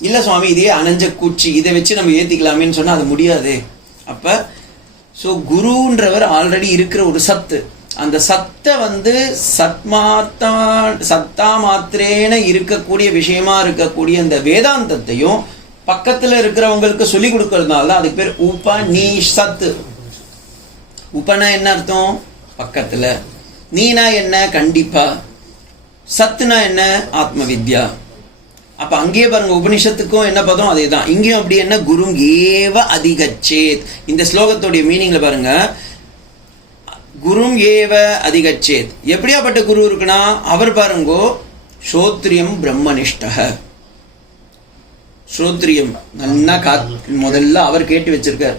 இல்ல சுவாமி இதே அணைஞ்ச கூச்சி இதை வச்சு நம்ம ஏத்திக்கலாமேன்னு சொன்னா அது முடியாது. அப்ப சோ குருன்றவர் ஆல்ரெடி இருக்கிற ஒரு சத்து. அந்த சத்தை வந்து சத்தா மாத்திரேன இருக்கக்கூடிய விஷயமா இருக்கக்கூடிய அந்த வேதாந்தத்தையும் பக்கத்துல இருக்கிறவங்களுக்கு சொல்லி கொடுக்கறதுனால தான் அதுக்கு பேர் உபநிஷத். உபனா என்ன அர்த்தம்? பக்கத்துல. நீனா என்ன? கண்டிப்பா. சத்துனா என்ன? ஆத்ம வித்யா. அப்ப அங்கேயே பாருங்க, உபனிஷத்துக்கும் என்ன பதம் அதே தான், இங்கேயும் அப்படி என்ன? குரும் ஏவ அதிகச்சேத். இந்த ஸ்லோகத்துடைய மீனிங்ல பாருங்க, குரும் ஏவ அதிகச்சேத். எப்படியாப்பட்ட குரு இருக்குன்னா அவர் பாருங்கோ ஸ்ரோத்ரியம் பிரம்மனிஷ்டஹ. ஸ்ரோத்ரியம் நல்லா முதல்ல அவர் கேட்டு வச்சிருக்கார்.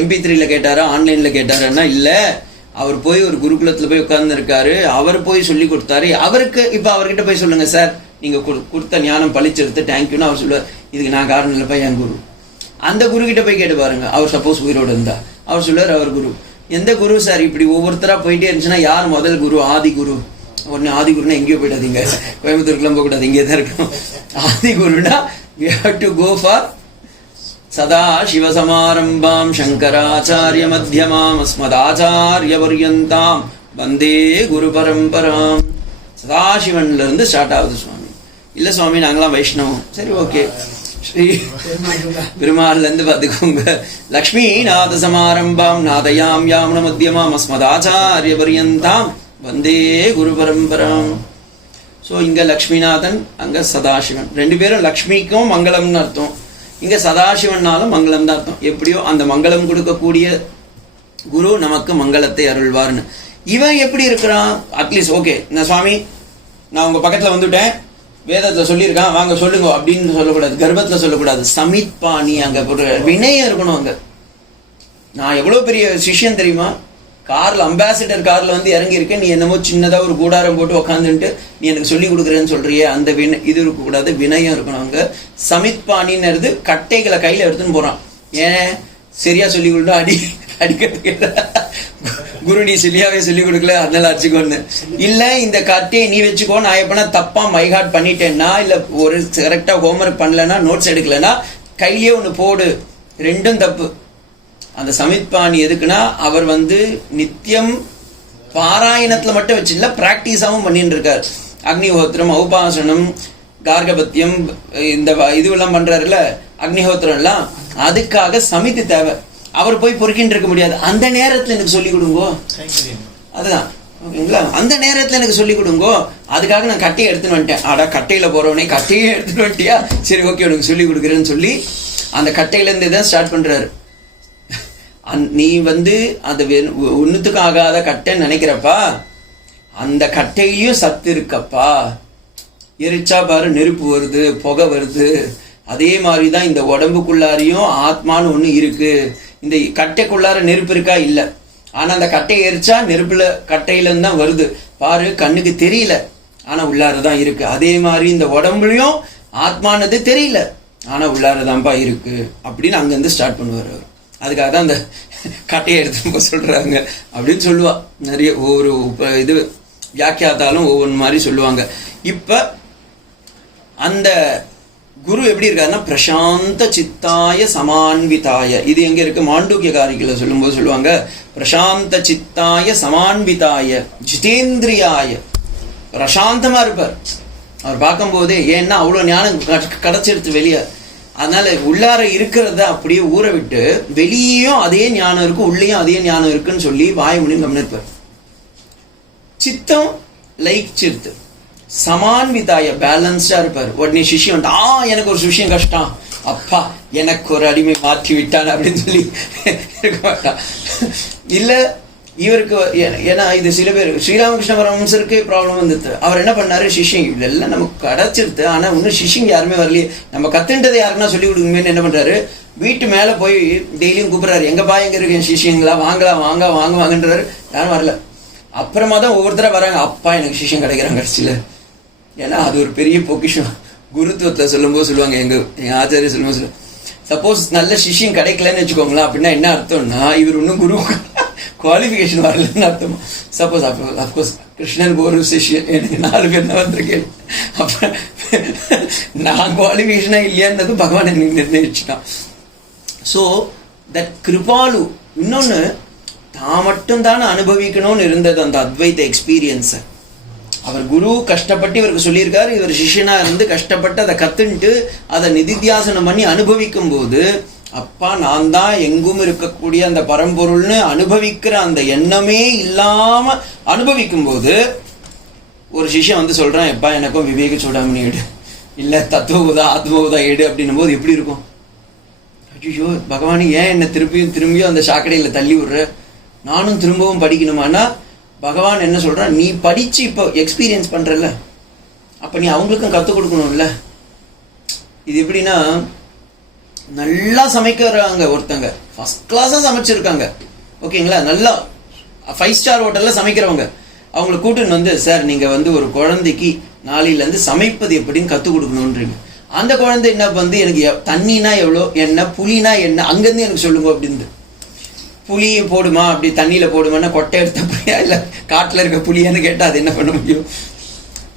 MP3ல கேட்டாரா ஆன்லைன்ல கேட்டாருன்னா இல்ல, அவர் போய் ஒரு குருகுலத்துல போய் உட்கார்ந்து இருக்காரு, அவர் போய் சொல்லி கொடுத்தாரு. அவருக்கு இப்ப அவர்கிட்ட போய் சொல்லுங்க சார் நீங்க கொடுத்த ஞானம் பழிச்செடுத்து தேங்க்யூன்னு அவர் சொல்லுவார். இதுக்கு நான் காரணம் இல்லப்பா என் குரு. அந்த குரு கிட்ட போய் கேட்டு பாருங்க, அவர் சப்போஸ் உயிரோடு இருந்தா அவர் சொல்லுவார் அவர் குரு. எந்த குரு சார்? இப்படி ஒவ்வொருத்தரா போயிட்டே இருந்துச்சுன்னா யார் முதல் குரு? ஆதி குரு. உடனே ஆதி குருன்னா எங்கேயோ போயிடாதீங்க, கோயம்புத்தூருக்குலாம் போக கூடாது, இங்கே தான் இருக்கும். ஆதி குருனா we have to go for சதா சிவசமாரம்பாம் சங்கராச்சாரிய மத்தியமாம் அஸ்மதாச்சாரிய பர்யந்தாம் வந்தே குரு பரம்பராம். சதாசிவன்ல இருந்து ஸ்டார்ட் ஆகுது சுவாமி. இல்லை சுவாமி நாங்களாம் வைஷ்ணவம். சரி, ஓகே, ஸ்ரீ பெருமாள்லேருந்து பார்த்துக்கோங்க. லக்ஷ்மி நாத சமாரம்பாம் நாதயாம் யாமுன மத்தியமாம் அஸ்மதாச்சாரிய பரியந்தாம் வந்தே குரு பரம்பரம். ஸோ இங்கே லக்ஷ்மிநாதன், அங்கே சதாசிவன், ரெண்டு பேரும் லக்ஷ்மிக்கும் மங்களம்னு அர்த்தம், இங்கே சதாசிவன்னாலும் மங்களம் தான் அர்த்தம். எப்படியோ அந்த மங்களம் கொடுக்கக்கூடிய குரு நமக்கு மங்களத்தை அருள்வார்னு. இவன் எப்படி இருக்கிறான்? அட்லீஸ்ட் ஓகே, நான் சுவாமி நான் உங்கள் பக்கத்தில் வந்துவிட்டேன், வேதத்தில் சொல்லியிருக்கான் வாங்க சொல்லுங்க அப்படின்னு சொல்லக்கூடாது, கர்ப்பத்தில் சொல்லக்கூடாது. சமித் பாணி, அங்கே ஒரு வினயம் இருக்கணும். அங்கே நான் எவ்வளோ பெரிய சிஷ்யன் தெரியுமா, காரில் அம்பாசிடர் காரில் வந்து இறங்கியிருக்கேன், நீ என்னமோ சின்னதாக ஒரு கூடாரம் போட்டு உக்காந்துட்டு நீ எனக்கு சொல்லி கொடுக்குறேன்னு சொல்கிறியே, அந்த இது இருக்கக்கூடாது, வினயம் இருக்கணும். அங்கே சமித் பாணின்னு கட்டைகளை கையில் எடுத்துன்னு போகிறான். ஏன் சரியா சொல்லி கொடுத்தா அடிக்கிறதுக்கு குரு நீ சரியாவே சொல்லி கொடுக்கல அதனால அடிச்சுக்கோன்னு இல்லை, இந்த கட்டையை நீ வச்சுக்கோ, நான் எப்பனா தப்பா மைஹார்ட் பண்ணிட்டேன்னா இல்லை ஒரு கரெக்டாக ஹோம்ஒர்க் பண்ணலன்னா நோட்ஸ் எடுக்கலன்னா கையிலே ஒன்று போடு, ரெண்டும் தப்பு. அந்த சமித் பாணி எதுக்குன்னா அவர் வந்து நித்தியம் பாராயணத்தில் மட்டும் வச்சு இல்லை ப்ராக்டிஸாகவும் பண்ணிட்டு இருக்கார். அக்னிஹோத்திரம், உபாசனம், கார்கபத்தியம், இந்த இதுவெல்லாம் பண்ணுறாருல்ல அக்னிஹோத்திரம்லாம், அதுக்காக சமிதி தேவை. அவர் போய் பொறுக்கின்னு இருக்க முடியாது. அந்த நேரத்தில் எனக்கு சொல்லிக் கொடுங்கோ, அதுதான் ஓகேங்களா, அந்த நேரத்தில் எனக்கு சொல்லிக் கொடுங்கோ, அதுக்காக நான் கட்டையை எடுத்துன்னு வந்துட்டேன். ஆடா கட்டையில் போகிறவனே கட்டையே எடுத்துன்னு வந்துட்டியா, சரி ஓகே உனக்கு சொல்லிக் கொடுக்குறேன்னு சொல்லி அந்த கட்டையிலேருந்து தான் ஸ்டார்ட் பண்ணுறாரு. நீ வந்து அது ஒன்றுத்துக்கு ஆகாத கட்டைன்னு நினைக்கிறப்பா, அந்த கட்டையிலையும் சத்து இருக்கப்பா. எரிச்சா பாரு நெருப்பு வருது, புகை வருது, அதே மாதிரி தான் இந்த உடம்புக்குள்ளாரையும் ஆத்மான்னு ஒன்று இருக்கு. இந்த கட்டைக்குள்ளார நெருப்பு இருக்கா? இல்லை. ஆனால் அந்த கட்டையை எரிச்சா நெருப்புல கட்டையிலேருந்து தான் வருது பாரு, கண்ணுக்கு தெரியல ஆனால் உள்ளாரதான் இருக்கு. அதே மாதிரி இந்த உடம்புலையும் ஆத்மானது தெரியல ஆனால் உள்ளாரதான்ப்பா இருக்கு அப்படின்னு அங்கேருந்து ஸ்டார்ட் பண்ணுவார் அவர். அதுக்காக தான் அந்த கட்டையை எடுத்து சொல்றாங்க அப்படின்னு சொல்லுவா. நிறைய ஒவ்வொரு இது வியாக்கியாத்தாலும் ஒவ்வொன்று மாதிரி சொல்லுவாங்க. இப்ப அந்த குரு எப்படி இருக்காருன்னா பிரசாந்த சித்தாய சமான்விதாய. இது எங்க இருக்கு? மாண்டூக்கிய காரிகளை சொல்லும்போது சொல்லுவாங்க பிரசாந்த சித்தாய சமான்விதாய ஜிதேந்திரியாய. பிரசாந்தமா இருப்பார் அவர் பார்க்கும் போதே. ஏன்னா அவ்வளவு ஞானம் கிடைச்சிடுத்து வெளியே. அதனால உள்ளார இருக்கிறத அப்படியே ஊற விட்டு வெளியும் அதே ஞானம் இருக்கு, உள்ளேயும் அதே ஞானம் இருக்குன்னு சொல்லி வாய் முடியும் கவனிப்பார். சித்தம் லைச்சிருத்து, சமான்விதாய பேலன்ஸ்டா இருப்பார். உடனே சிஷ்யம் எனக்கு ஒரு விஷயம் கஷ்டம், அப்பா எனக்கு ஒரு அடிமை மாற்றி விட்டான் அப்படின்னு சொல்லி இருக்க மாட்டான். இல்ல இவருக்கு ஏன்னா இது சில பேர் ஸ்ரீராமகிருஷ்ண பரமஹம்சருக்கு ப்ராப்ளம் வந்துட்டு அவர் என்ன பண்ணாரு, சிஷ்யம் இதெல்லாம் நமக்கு கிடைச்சிருது ஆனா இன்னும் சிஷ்யம் யாருமே வரலையே, நம்ம கத்துன்றதை யாருன்னா சொல்லி கொடுக்குமேன்னு என்ன பண்றாரு, வீட்டு மேல போய் டெய்லியும் கூப்பிடுறாரு, எங்கப்பா எங்க இருக்கு என் சிஷ்யங்களா, வாங்கலாம் வாங்க வாங்க வாங்கன்றாரு. யாரும் வரல. அப்புறமா தான் ஒவ்வொருத்தரா வராங்க, அப்பா எனக்கு சிஷ்யம் கிடைக்கிறாங்க கடைசியில. ஏன்னா அது ஒரு பெரிய பொக்கிஷம். குருத்துவத்துல சொல்லும்போது சொல்லுவாங்க, எங்க ஆச்சாரிய சொல்லும்போது சொல்லுவாங்க, சப்போஸ் நல்ல சிஷ்யம் கிடைக்கலன்னு வச்சுக்கோங்களேன், அப்படின்னா என்ன அர்த்தம்னா இவர் இன்னும் குரு குவாலிஃபிகேஷன் வரலன்னு அர்த்தமா. சப்போஸ் அப்கோர்ஸ் கிருஷ்ணன் ஒரு சிஷ்யன், எனக்கு 4 பேர் தான் வந்திருக்கேன், அப்புறம் நான் குவாலிஃபிகேஷனா இல்லையான்றது பகவான் எனக்கு நிர்ணயிச்சுட்டான். ஸோ தட் கிருபாலு இன்னொன்னு தான் மட்டும் தானே அனுபவிக்கணும்னு இருந்தது அந்த அத்வைத எக்ஸ்பீரியன்ஸை. அவர் குரு கஷ்டப்பட்டு இவருக்கு சொல்லியிருக்காரு, இவர் சிஷ்யனா இருந்து கஷ்டப்பட்டு அதை கத்துன்ட்டு அதை நிதித்தியாசனம் பண்ணி அனுபவிக்கும் போது, அப்பா நான் தான் எங்கும் இருக்கக்கூடிய அந்த பரம்பொருள்னு அனுபவிக்கிற அந்த எண்ணமே இல்லாம அனுபவிக்கும் போது ஒரு சிஷ்யம் வந்து சொல்றான், எப்பா எனக்கும் விவேக சூடாமணி எடு, இல்ல தத்துவபோதா ஆத்மபோதா எடு அப்படின்னும் போது எப்படி இருக்கும்? ஐயோ பகவானே ஏன் என்ன திரும்பியும் அந்த சாக்கடையில தள்ளி விடுற, நானும் திரும்பவும் படிக்கணுமானா பகவான் என்ன சொல்றான், நீ படிச்சு இப்போ எக்ஸ்பீரியன்ஸ் பண்றல, அப்ப நீ அவங்களுக்கும் கத்துக் கொடுக்கணும்ல. இது எப்படின்னா, நல்லா சமைக்கிறாங்க ஒருத்தங்க, ஃபர்ஸ்ட் கிளாஸா சமைச்சிருக்காங்க ஓகேங்களா, நல்லா 5 ஸ்டார் ஹோட்டல்ல சமைக்கிறவங்க, அவங்களை கூட்டுன்னு வந்து, சார் நீங்க வந்து ஒரு குழந்தைக்கு நாளையில இருந்து சமைப்பது எப்படின்னு கத்துக் கொடுக்கணும்ன்றீங்க. அந்த குழந்தை என்ன வந்து, எனக்கு தண்ணினா எவ்வளோ, என்ன புளினா என்ன, அங்கிருந்து எனக்கு சொல்லுங்க அப்படின்னு. புளியை போடுமா அப்படி தண்ணியில போடுமான்னா கொட்டை எடுத்த புளியா இல்லை காட்டில் இருக்க புளியான்னு கேட்டால் அது என்ன பண்ண முடியும்?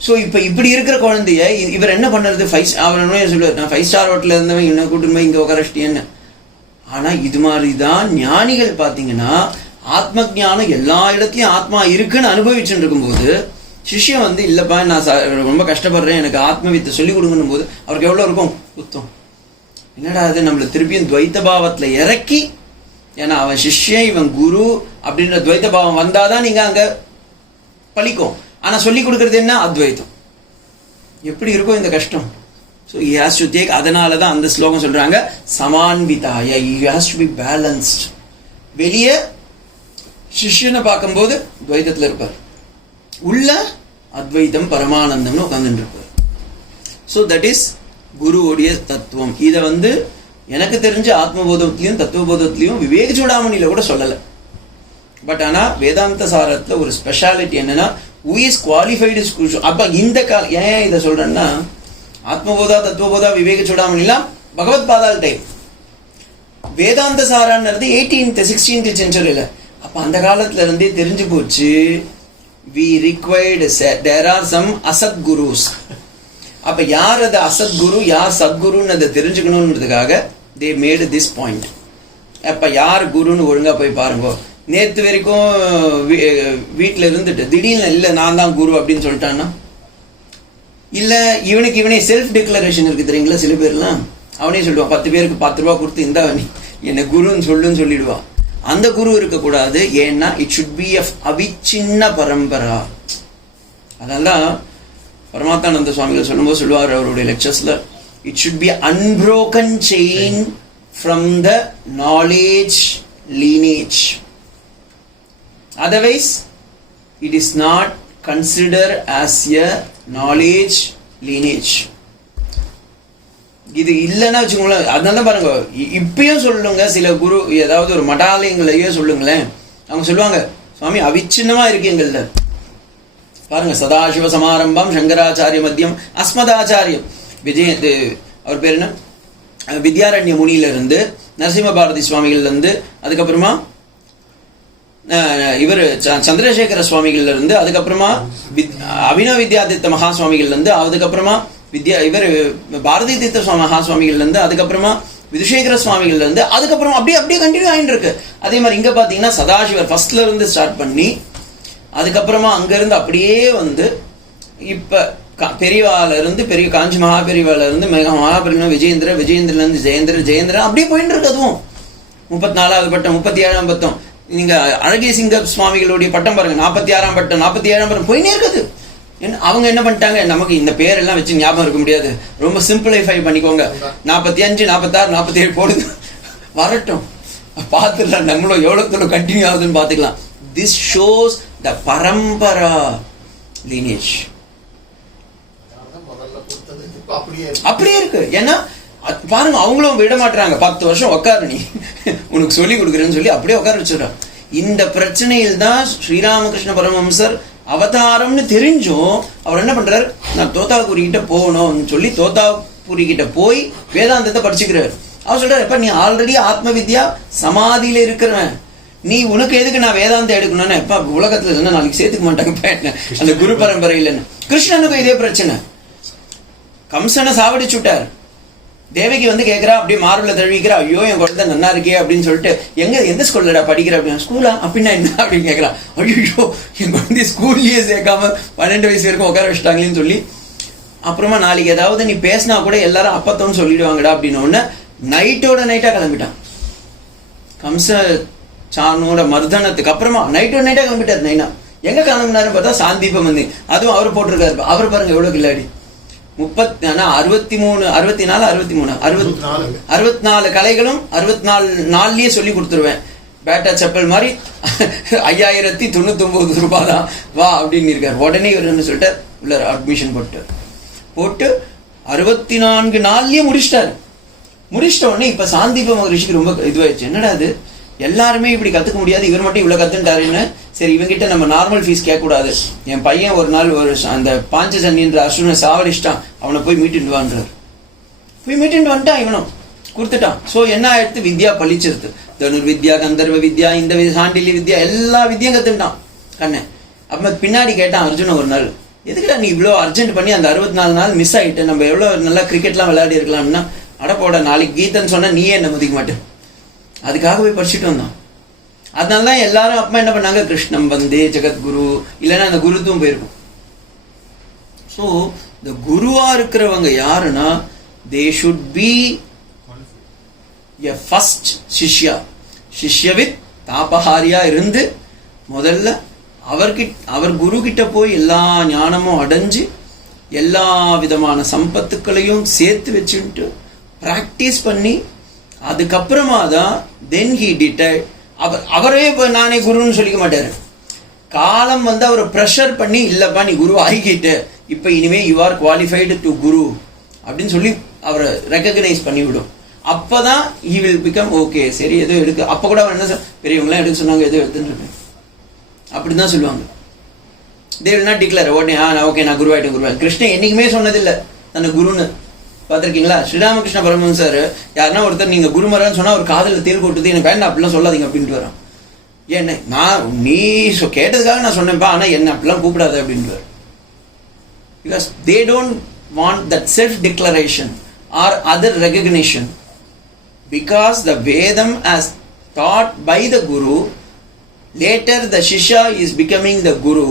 ஸோ இப்போ இப்படி இருக்கிற குழந்தைய இவர் என்ன பண்ணுறது, அவர் சொல்லுவார், நான் 5 ஸ்டார் ஹோட்டலில் இருந்தவன் என்ன கூட்டின்னு போய் இங்கே உட்காரஷ்டியன்னு. ஆனால் இது மாதிரி தான் ஞானிகள் பார்த்தீங்கன்னா ஆத்ம ஞானம் எல்லா இடத்துலையும் ஆத்மா இருக்குன்னு அனுபவிச்சுட்டு இருக்கும்போது சிஷ்யம் வந்து இல்லைப்பா நான் ரொம்ப கஷ்டப்படுறேன், எனக்கு ஆத்ம வித்தை சொல்லிக் கொடுங்கன்னும் போது அவருக்கு எவ்வளோ இருக்கும் குத்தம். என்னடா அது நம்மளை திருப்பியும் துவைத்த பாவத்தில் இறக்கி, ஏன்னா அவன் சிஷ்யன் இவன் குரு அப்படின்ற துவைத்த பாவம் வந்தாதான் நீங்க அங்க பலிக்கும். ஆனா சொல்லி கொடுக்கறது என்ன? அத்வைத்தம். எப்படி இருக்கும் இந்த கஷ்டம்? So he has to take. அதனால தான் அந்த ஸ்லோகம் சொல்றாங்க சமான்விதாய, he has to be balanced. வெளியே சிஷ்யனை பார்க்கும்போது துவைத்தத்தில் இருப்பார், உள்ள அத்வைத்தம் பரமானந்தம்னு உட்கார்ந்துட்டு இருப்பார். ஸோ தட் இஸ் குருவுடைய தத்துவம். இதை வந்து எனக்கு தெரிஞ்ச ஆத்மபோதத்திலையும் தத்துவபோதத்திலையும் விவேக சூடாமணியில கூட சொல்லலை. பட் ஆனால் வேதாந்த சாரத்தில் ஒரு ஸ்பெஷாலிட்டி என்னன்னா, who is qualified is crucial. அப்போ இந்த ஏன் இதை சொல்றேன்னா, ஆத்மபோதா தத்துவபோதா விவேக சூடாமணிலாம் பகவத் பாதால் டைப். வேதாந்த சாரான்றது 18th 16th செஞ்சுரியில். அப்போ அந்த காலத்துல இருந்தே தெரிஞ்சு போச்சு, we required, there are some அசத் குருஸ். அப்ப யார் அது அசத் குரு யார் சத்குருன்னு அதை தெரிஞ்சுக்கணுன்றதுக்காக they made this point. அப்ப யார் குருன்னு ஒழுங்கா போய் பாருங்க. நேற்று வரைக்கும் வீட்டில் இருந்துட்டு திடீர்னு இல்லை நான் தான் குரு அப்படின்னு சொல்லிட்டான்னா, இல்லை இவனுக்கு இவனே செல்ஃப் டிக்ளரேஷன் இருக்கு தெரியுங்களா, சில பேர்லாம் அவனே சொல்லுவான் 10 பேருக்கு 10 ரூபா கொடுத்து இந்தா என்னை குருன்னு சொல்லுன்னு சொல்லிடுவான். அந்த குரு இருக்கக்கூடாது. ஏன்னா இட் ஷுட் பி அ அவிச்சின்ன பரம்பரா. அதெல்லாம் பரமாத்மானந்த சுவாமிகள் சொல்லும்போது சொல்லுவார் அவருடைய லெக்சர்ஸ்ல, it should be unbroken chain from the knowledge lineage. Otherwise it is not consider as a knowledge lineage. இது இல்லைன்னா வச்சுக்கோங்களேன். அதனால பாருங்க, இப்பயும் சொல்லுங்க, சில குரு ஏதாவது ஒரு மடாலயங்களையே சொல்லுங்களேன், அவங்க சொல்லுவாங்க சுவாமி அவிச்சின்னமா இருக்கீங்கல்ல பாருங்க, சதாசிவ சமாரம்பம் சங்கராச்சாரிய மத்தியம் அஸ்மதாச்சாரியம். அவர் பேர் என்ன, வித்யாரண்ய முனியிலிருந்து நரசிம்ம பாரதி சுவாமிகள்ல இருந்து, அதுக்கப்புறமா இவர் சந்திரசேகர சுவாமிகள்ல இருந்து, அதுக்கப்புறமா அபினவ வித்யாதித்த மகா சுவாமிகள்ல இருந்து, அதுக்கப்புறமா இவர் பாரதி தீர்த்த மகா சுவாமிகள்ல இருந்து, அதுக்கப்புறமா விதுஷேகர சுவாமிகள்ல இருந்து, அதுக்கப்புறம் அப்படியே அப்படியே கண்டினியூ ஆகிட்டு இருக்கு. அதே மாதிரி இங்க பாத்தீங்கன்னா சதாசிவர் ஃபர்ஸ்ட்ல இருந்து ஸ்டார்ட் பண்ணி, அதுக்கப்புறமா அங்கிருந்து அப்படியே வந்து இப்ப பெரியவால இருந்து பெரிய காஞ்சி மகா பெரியவால இருந்து மகாபெரியவா விஜயேந்திரல இருந்து ஜெயேந்திர அப்படியே போயிட்டு இருக்கு. அதுவும் 34வது பட்டம் 37ஆம் பட்டம். நீங்க அழகிய சிங்க சுவாமிகளுடைய பட்டம் பாருங்க, 46ஆம் பட்டம் 47ஆம் பட்டம் போயினே இருக்குது. அவங்க என்ன பண்ணிட்டாங்க, நமக்கு இந்த பேரெல்லாம் வச்சு ஞாபகம் இருக்க முடியாது, ரொம்ப சிம்பிளிஃபை பண்ணிக்கோங்க, 45 46 47 போடுங்க, வரட்டும் பார்த்துக்கலாம், நம்மளும் எவ்வளவு கண்டினியூ ஆகுதுன்னு பார்த்துக்கலாம். This shows the Parampara lineage. அப்படியே இருக்கு. ஏன்னா பாருங்க, அவங்களும் விட மாட்டாங்க, 10 வருஷம் உட்காரு நீ உனக்கு சொல்லி கொடுக்குறேன்னு சொல்லி அப்படியே உட்கார வச்சுடுறான். இந்த பிரச்சனையில் தான் ஸ்ரீராமகிருஷ்ண பரமஹம்சர் அவதாரம்னு தெரிஞ்சும் அவர் என்ன பண்றாரு, நான் தோத்தாபுரி கிட்ட போகணும்னு சொல்லி தோத்தாபுரி கிட்ட போய் வேதாந்தத்தை படிச்சுக்கிறார். அவர் சொல்றாரு, எப்ப நீ ஆல்ரெடி ஆத்ம வித்யா சமாதியில இருக்கிறவன், நீ உனக்கு எதுக்கு நான் வேதாந்தம் எடுக்கணும்னு, எப்ப உலகத்துல இருந்தா நாளைக்கு சேர்த்துக்க மாட்டாங்க அந்த குரு பரம்பரையிலன்னு. கிருஷ்ணனுக்கும் இதே பிரச்சனை. கம்சனை சாவடிச்சுட்டார். தேவகி வந்து கேட்கிறா, அப்படியே மார்பிள தழுவிக்கிறா, ஐயோ என் குழந்தை நல்லா இருக்கே அப்படின்னு சொல்லிட்டு, எந்த ஸ்கூல்லடா படிக்கிற அப்படின்னா, ஸ்கூலா அப்படின்னா என்ன அப்படின்னு கேட்கறான். ஐயோ என் குழந்தை ஸ்கூல்லயே சேர்க்காம 12 வயசு வரைக்கும் உட்கார வச்சுட்டாங்களேன்னு சொல்லி, அப்புறமா நாளைக்கு ஏதாவது நீ பேசினா கூட எல்லாரும் அப்பத்தோன்னு சொல்லிடுவாங்கடா அப்படின்னு உடனே நைட்டோட நைட்டா கிளம்பிட்டான். கம்ச சானோட மர்தனத்துக்கு அப்புறமா நைட்டோட நைட்டா கிளம்பிட்டார். நைனா எங்க கிளம்பினாரு பார்த்தா சாந்தீபம் வந்து, அதுவும் அவர் போட்டிருக்காரு. அவர் பாருங்க எவ்வளவு கில்லாடி, 64 கலைகளும் 64 நாள்லயே சொல்லி கொடுத்துருவேன். பேட்டா செப்பல் மாதிரி 5099 ரூபாய் தான் வா அப்படின்னு இருக்காரு. உடனே இவர் என்ன சொல்லிட்டார், உள்ள அட்மிஷன் போட்டு 64 நாள்லயே முடிச்சிட்டாரு. முடிச்சிட்ட உடனே இப்ப சாந்தீப மகரிஷிக்கு ரொம்ப இதுவாயிடுச்சு, என்னடா அது எல்லாருமே இப்படி கத்துக்க முடியாது, இவர் மட்டும் இவ்வளவு கத்துட்டாருன்னு. சரி, இவங்கிட்ட நம்ம நார்மல் ஃபீஸ் கேட்க கூடாது. என் பையன் ஒரு நாள் ஒரு அந்த பாஞ்சசன்னின்ற அசுரனை சாவடிச்சிட்டான், அவனை போய் மீட்டுட்டு வான்றார். போய் மீட்டுட்டு வந்துட்டான், இவனும் கொடுத்துட்டான். ஸோ என்ன ஆயிடுத்து, வித்யா பழிச்சிருது. தனுர் வித்யா, கந்தர்வ வித்யா, இந்த சாண்டில்ய வித்யா, எல்லா வித்தியும் கத்துட்டான் கண்ணன். அப்ப பின்னாடி கேட்டான் அர்ஜுன ஒரு நாள், எதுக்குடா நீ இவ்வளோ அர்ஜென்ட் பண்ணி அந்த 64 நாள் மிஸ் ஆகிட்டு, நம்ம எவ்வளோ நல்லா கிரிக்கெட்லாம் விளையாடி இருக்கலாம்னா, அடப்போட நாளைக்கு கீதன்னு சொன்னா நீயே என்ன மதிக்க மாட்டேன், அதுக்காக போய் படிச்சுட்டு வந்தான். அதனாலதான் எல்லாரும் அப்பா என்ன பண்ணாங்க, கிருஷ்ணம் வந்தே ஜெகத்குரு, இல்லைன்னா அந்த குருத்துவம் போயிருக்கும். ஸோ இந்த குருவா இருக்கிறவங்க யாருன்னா they should be a first சிஷ்யா. சிஷ்யவித் தாபஹாரியா இருந்து முதல்ல அவர் குரு கிட்ட போய் எல்லா ஞானமும் அடைஞ்சு எல்லா விதமான சம்பத்துக்களையும் சேர்த்து வச்சுட்டு பிராக்டிஸ் பண்ணி அதுக்கப்புறமா தான் தென் ஹி டிடைட். அவரே இப்போ நானே குருன்னு சொல்லிக்க மாட்டாரு. காலம் அவரை ப்ரெஷர் பண்ணி இல்லப்பா நீ குரு ஆகிக்கிட்டு இப்போ இனிமே யூ ஆர் குவாலிஃபைடு டு குரு அப்படின்னு சொல்லி அவரை ரெக்கக்னைஸ் பண்ணிவிடும். அப்பதான் ஹி வில் பிகம் ஓகே சரி ஏதோ எடுக்க. அப்போ கூட அவர் என்ன பெரியவங்களாம் எடுக்க சொன்னாங்க ஏதோ எடுத்துன்னு அப்படிதான் சொல்லுவாங்க. தே வில் நாட் டிக்ளேர் உடனே ஓகே நான் குருவாயிட்டேன். கிருஷ்ணன் என்னைக்குமே சொன்னதில்லை தன்னை குருன்னு. பார்த்துருக்கீங்களா? ஸ்ரீராமகிருஷ்ண பரமஹம்சர் யாருன்னா ஒருத்தர் நீங்க குருமரான்னு சொன்னா ஒரு காதலில் தேல் கொட்டுது எனக்கு வேண்டாம் அப்படிலாம் சொல்லாதீங்க அப்படின்ட்டு வரான். ஏன்னா நான் நீ கேட்டதுக்காக நான் சொன்னேன்ப்பா ஆனா என்ன அப்படிலாம் கூப்பிடாத அப்படின்ட்டு. Because they don't want that self declaration or other recognition. Because the Vedam as taught by the Guru, later the Shishya is becoming the Guru.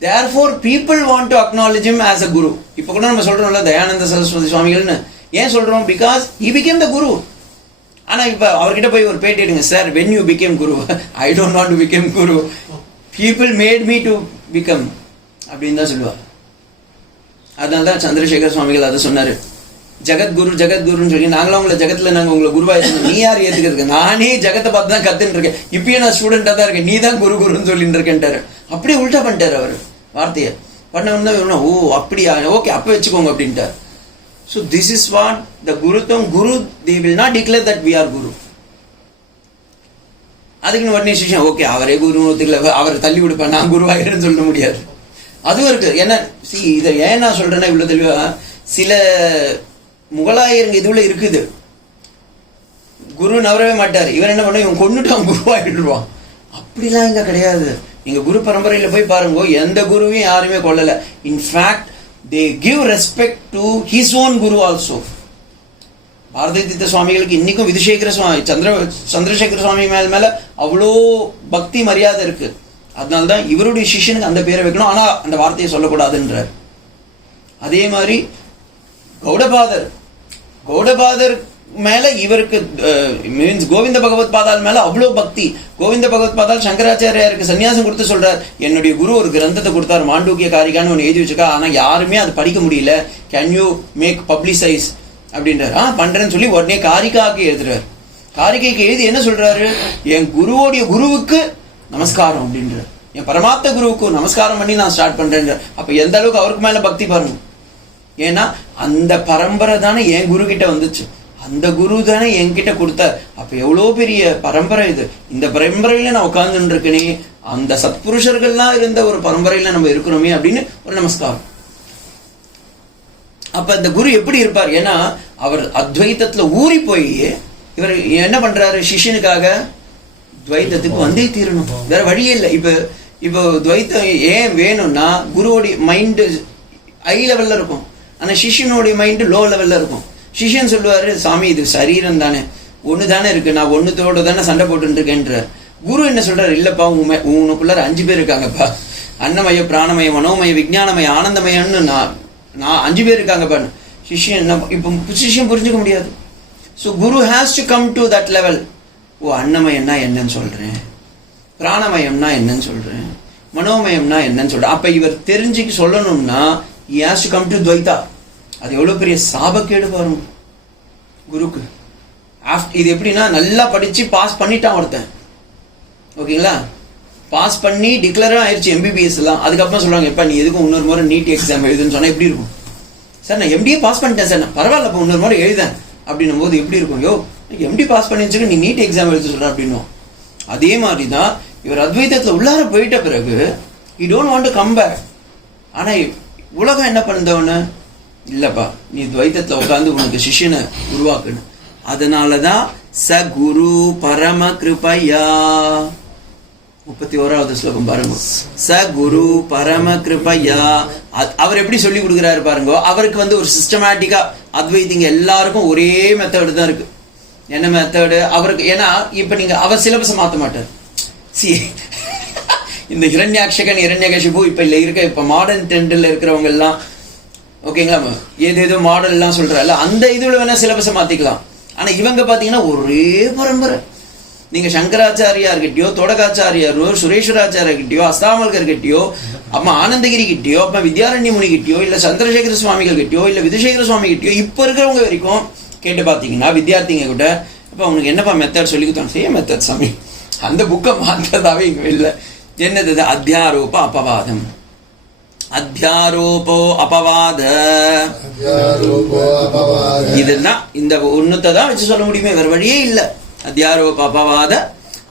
Therefore people want to acknowledge him as a Guru. இப்போ கூட நம்ம சொல்றோம்ல தயானந்த சரஸ்வதி சுவாமிகள்னு ஏன் சொல்றோம்? Because he became the Guru. ஆனா இப்போ அவர்கிட்ட போய் ஒரு பேட்டி எடுங்க sir, when you became Guru? I don't want to become Guru. People made me to become அப்படின்னு தான் சொல்லுவார். அதனால தான் சந்திரசேகர் சுவாமிகள் அதை சொன்னாரு. ஜெகத்குரு ஜெகத்குருன்னு சொல்லி நாங்களும் உங்களை ஜெகத்துல நாங்கள் உங்களை குருவா இருக்கோம். நீ யார் ஏத்துக்கிறதுக்கு? நானே ஜெகத்தை பார்த்து தான் கத்துன்னு இருக்கேன். இப்பயே நான் ஸ்டூடெண்டா தான் இருக்கேன். நீ தான் குரு குருன்னு சொல்லிட்டு இருக்கேன்ட்டாரு. அப்படியே உல்டா பண்ணிட்டாரு அவர் வார்த்தையை. பண்ண ஓ அப்படியா ஓகே அப்ப வச்சுக்கோங்க அப்படின்ட்டார். So this is what the குருத்தம். Guru they will not declare that we are guru. அதுக்குன்னு உடனே சிஷ்யம் ஓகே அவரே குரு ஒத்துக்கல அவரை தள்ளி விடுப்பேன் நான் குருவாகிறேன்னு சொல்ல முடியாது. அதுவும் இருக்கு. ஏன்னா இதை ஏன் நான் சொல்றேன்னா இவ்வளவு தெளிவா சில முகலாயருங்க இதுல இருக்குது. குரு நவரவே மாட்டார். இவன் என்ன பண்ண இவன் கொண்டுட்டு அவன் குருவாயிடுவான். அப்படிலாம் இங்க கிடையாது. நீங்க குரு பரம்பரையில போய் பாருங்க எந்த குருவையும் யாருமே கொள்ளல. In fact they give respect to his own guru also. Bharati Tirtha சுவாமிகளுக்கு இன்னைக்கும் விதுசேகர சுவாமி சந்திரசேகர சுவாமி மேல அவ்வளோ பக்தி மரியாதை இருக்கு. அதனால்தான் இவருடைய சிஷ்யனுக்கு அந்த பேரை வைக்கணும். ஆனா அந்த வார்த்தையை சொல்லக்கூடாதுன்றார். அதே மாதிரி கௌடபாதர் மேல இவருக்கு மீன்ஸ் கோவிந்த பகவத் பாதால் மேல அவ்வளோ பக்தி. கோவிந்த பகவத் பாதால் சங்கராச்சாரியாருக்கு சன்னியாசம் கொடுத்து சொல்றார், என்னுடைய குரு ஒரு கிரந்தத்தை கொடுத்தார் மாண்டூக்கிய காரிகான்னு ஒன்று எழுதி வச்சுக்கா, ஆனா யாருமே அது படிக்க முடியல, கேன் யூ மேக் பப்ளிசைஸ் அப்படின்றார். பண்றேன்னு சொல்லி உடனே காரிகாக்கு எழுதுறாரு. காரிகைக்கு எழுதி என்ன சொல்றாரு, என் குருவோடைய குருவுக்கு நமஸ்காரம் அப்படின்றார். என் பரமாத்ம குருவுக்கு நமஸ்காரம் பண்ணி நான் ஸ்டார்ட் பண்றேன். அப்ப எந்த அளவுக்கு அவருக்கு மேல பக்தி பாருங்க. ஏன்னா அந்த பரம்பரை தானே என் குரு கிட்ட வந்துச்சு, அந்த குரு தானே என்கிட்ட கொடுத்தார். அப்ப எவ்வளவு பெரிய பரம்பரை இது. இந்த பரம்பரையில நான் உட்கார்ந்துட்டு இருக்கேனே, அந்த சத்புருஷர்கள்லாம் இருந்த ஒரு பரம்பரையில நம்ம இருக்கிறோமே அப்படின்னு ஒரு நமஸ்காரம். அப்ப இந்த குரு எப்படி இருப்பார்? ஏன்னா அவர் அத்வைத்தத்துல ஊறி போய் இவர் என்ன பண்றாரு, சிஷ்யனுக்காக துவைத்தத்துக்கு வந்தே தீரணும், வேற வழியே இல்லை. இப்போ துவைத்தம் ஏன் வேணும்னா குருவோடைய மைண்டு ஹை லெவல்ல இருக்கும், ஆனா சிஷ்யனுடைய மைண்டு லோ லெவல்ல இருக்கும். சிஷ்யன் சொல்லுவாரு, சாமி இது சரீரம் தானே, ஒண்ணு தானே இருக்கு, நான் ஒண்ணுத்தோட தானே சண்டை போட்டு இருக்கேன்றார். குரு என்ன சொல்றாரு, இல்லப்பா உனக்குள்ளார 5 பேர் இருக்காங்கப்பா, அன்னமய பிராணமய மனோமய விஞ்ஞானமய ஆனந்தமயன்னு நான் 5 பேர் இருக்காங்கப்பா. சிஷ்யன் இப்போ சிஷ்யன் புரிஞ்சுக்க முடியாது. So guru has to come to that level. ஓ அன்னமயம்னா என்னன்னு சொல்றேன், பிராணமயம்னா என்னன்னு சொல்றேன், மனோமயம்னா என்னன்னு சொல்றேன். அப்ப இவர் தெரிஞ்சுக்கு சொல்லணும்னா he has to come to துவைதா. அது எவ்வளவு பெரிய சாபக்கேடு பாருங்க குருக்கு. இது எப்படின்னா நல்லா படிச்சு பாஸ் பண்ணிட்டான் ஒருத்தன், ஓகேங்களா, பாஸ் பண்ணி டிக்ளரும் ஆயிடுச்சு எம்பிபிஎஸ் எல்லாம். அதுக்கப்புறம் சொல்றாங்க, எப்ப நீ எதுக்கும் இன்னொரு முறை நீட் எக்ஸாம் எழுதுன்னு சொன்னா எப்படி இருக்கும்? சார் நான் எம்டிஏ பாஸ் பண்ணிட்டேன் சார், நான் பரவாயில்ல இப்போ இன்னொரு முறை எழுதேன் அப்படின்னும் போது எப்படி இருக்கும்? யோ எம்டி பாஸ் பண்ணி வச்சுக்க நீ நீட் எக்ஸாம் எழுத சொல்ற அப்படின்னும். அதே மாதிரிதான் இவர் அத்வைதத்துல உள்ளார போயிட்ட பிறகு you don't want to come back. ஆனா உலகம் என்ன பண்ணுதவனு, இல்லப்பா நீ துவைத்தத்துல உட்காந்து உனக்கு சிஷ்யனை உருவாக்கணும். அதனாலதான் ச குரு பரம கிருபையா 31வது ஸ்லோகம் பாருங்க. ச குரு பரம கிருபையா. அவர் எப்படி சொல்லி கொடுக்குறாரு பாருங்க. அவருக்கு ஒரு சிஸ்டமேட்டிக்கா அத்வைத்திங்க எல்லாருக்கும் ஒரே மெத்தடு தான் இருக்கு. என்ன மெத்தடு அவருக்கு? ஏன்னா இப்ப நீங்க அவர் சிலபஸை மாத்த மாட்டார். இந்த ஹிரண்யாக்ஷகன் ஹிரண்யகசிபு இப்ப மாடர்ன் ட்ரெண்டில் இருக்கிறவங்க எல்லாம் ஓகேங்களா, ஏதேதோ மாடல் எல்லாம் சொல்றால அந்த இதுல வேணா சிலபஸை மாத்திக்கலாம். ஆனா இவங்க பாத்தீங்கன்னா ஒரே பரம்பரை. நீங்க சங்கராச்சாரியார் கிட்டயோ, தோடகாச்சாரியாரோ, சுரேஸ்வராச்சாரியர் கிட்டயோ, அஸ்தாமல்கர் கிட்டயோ, அம்மா ஆனந்தகிரி கிட்டயோ, அப்ப வித்யாரண்ய முனி கிட்டயோ, இல்ல சந்திரசேகர சுவாமிகள் கிட்டயோ, இல்ல விதுசேகர சுவாமி கிட்டயோ இப்ப இருக்கிறவங்க வரைக்கும் கேட்டு பாத்தீங்கன்னா வித்யார்த்திங்க கிட்ட அப்ப அவனுக்கு என்னப்பா மெத்தட் சொல்லி கொடுத்தாங்க, சேம் மெத்தட் சாமி, அந்த புக்கை மாற்றதாவே இங்க இல்லை. என்னது அத்தியாரோப அபவாதம், அத்தியாரோபோ அபவாத, இதுதான் இந்த ஒண்ணுத்தை தான் வச்சு சொல்ல முடியுமே, வேற வழியே இல்லை. அத்தியாரோப அபவாத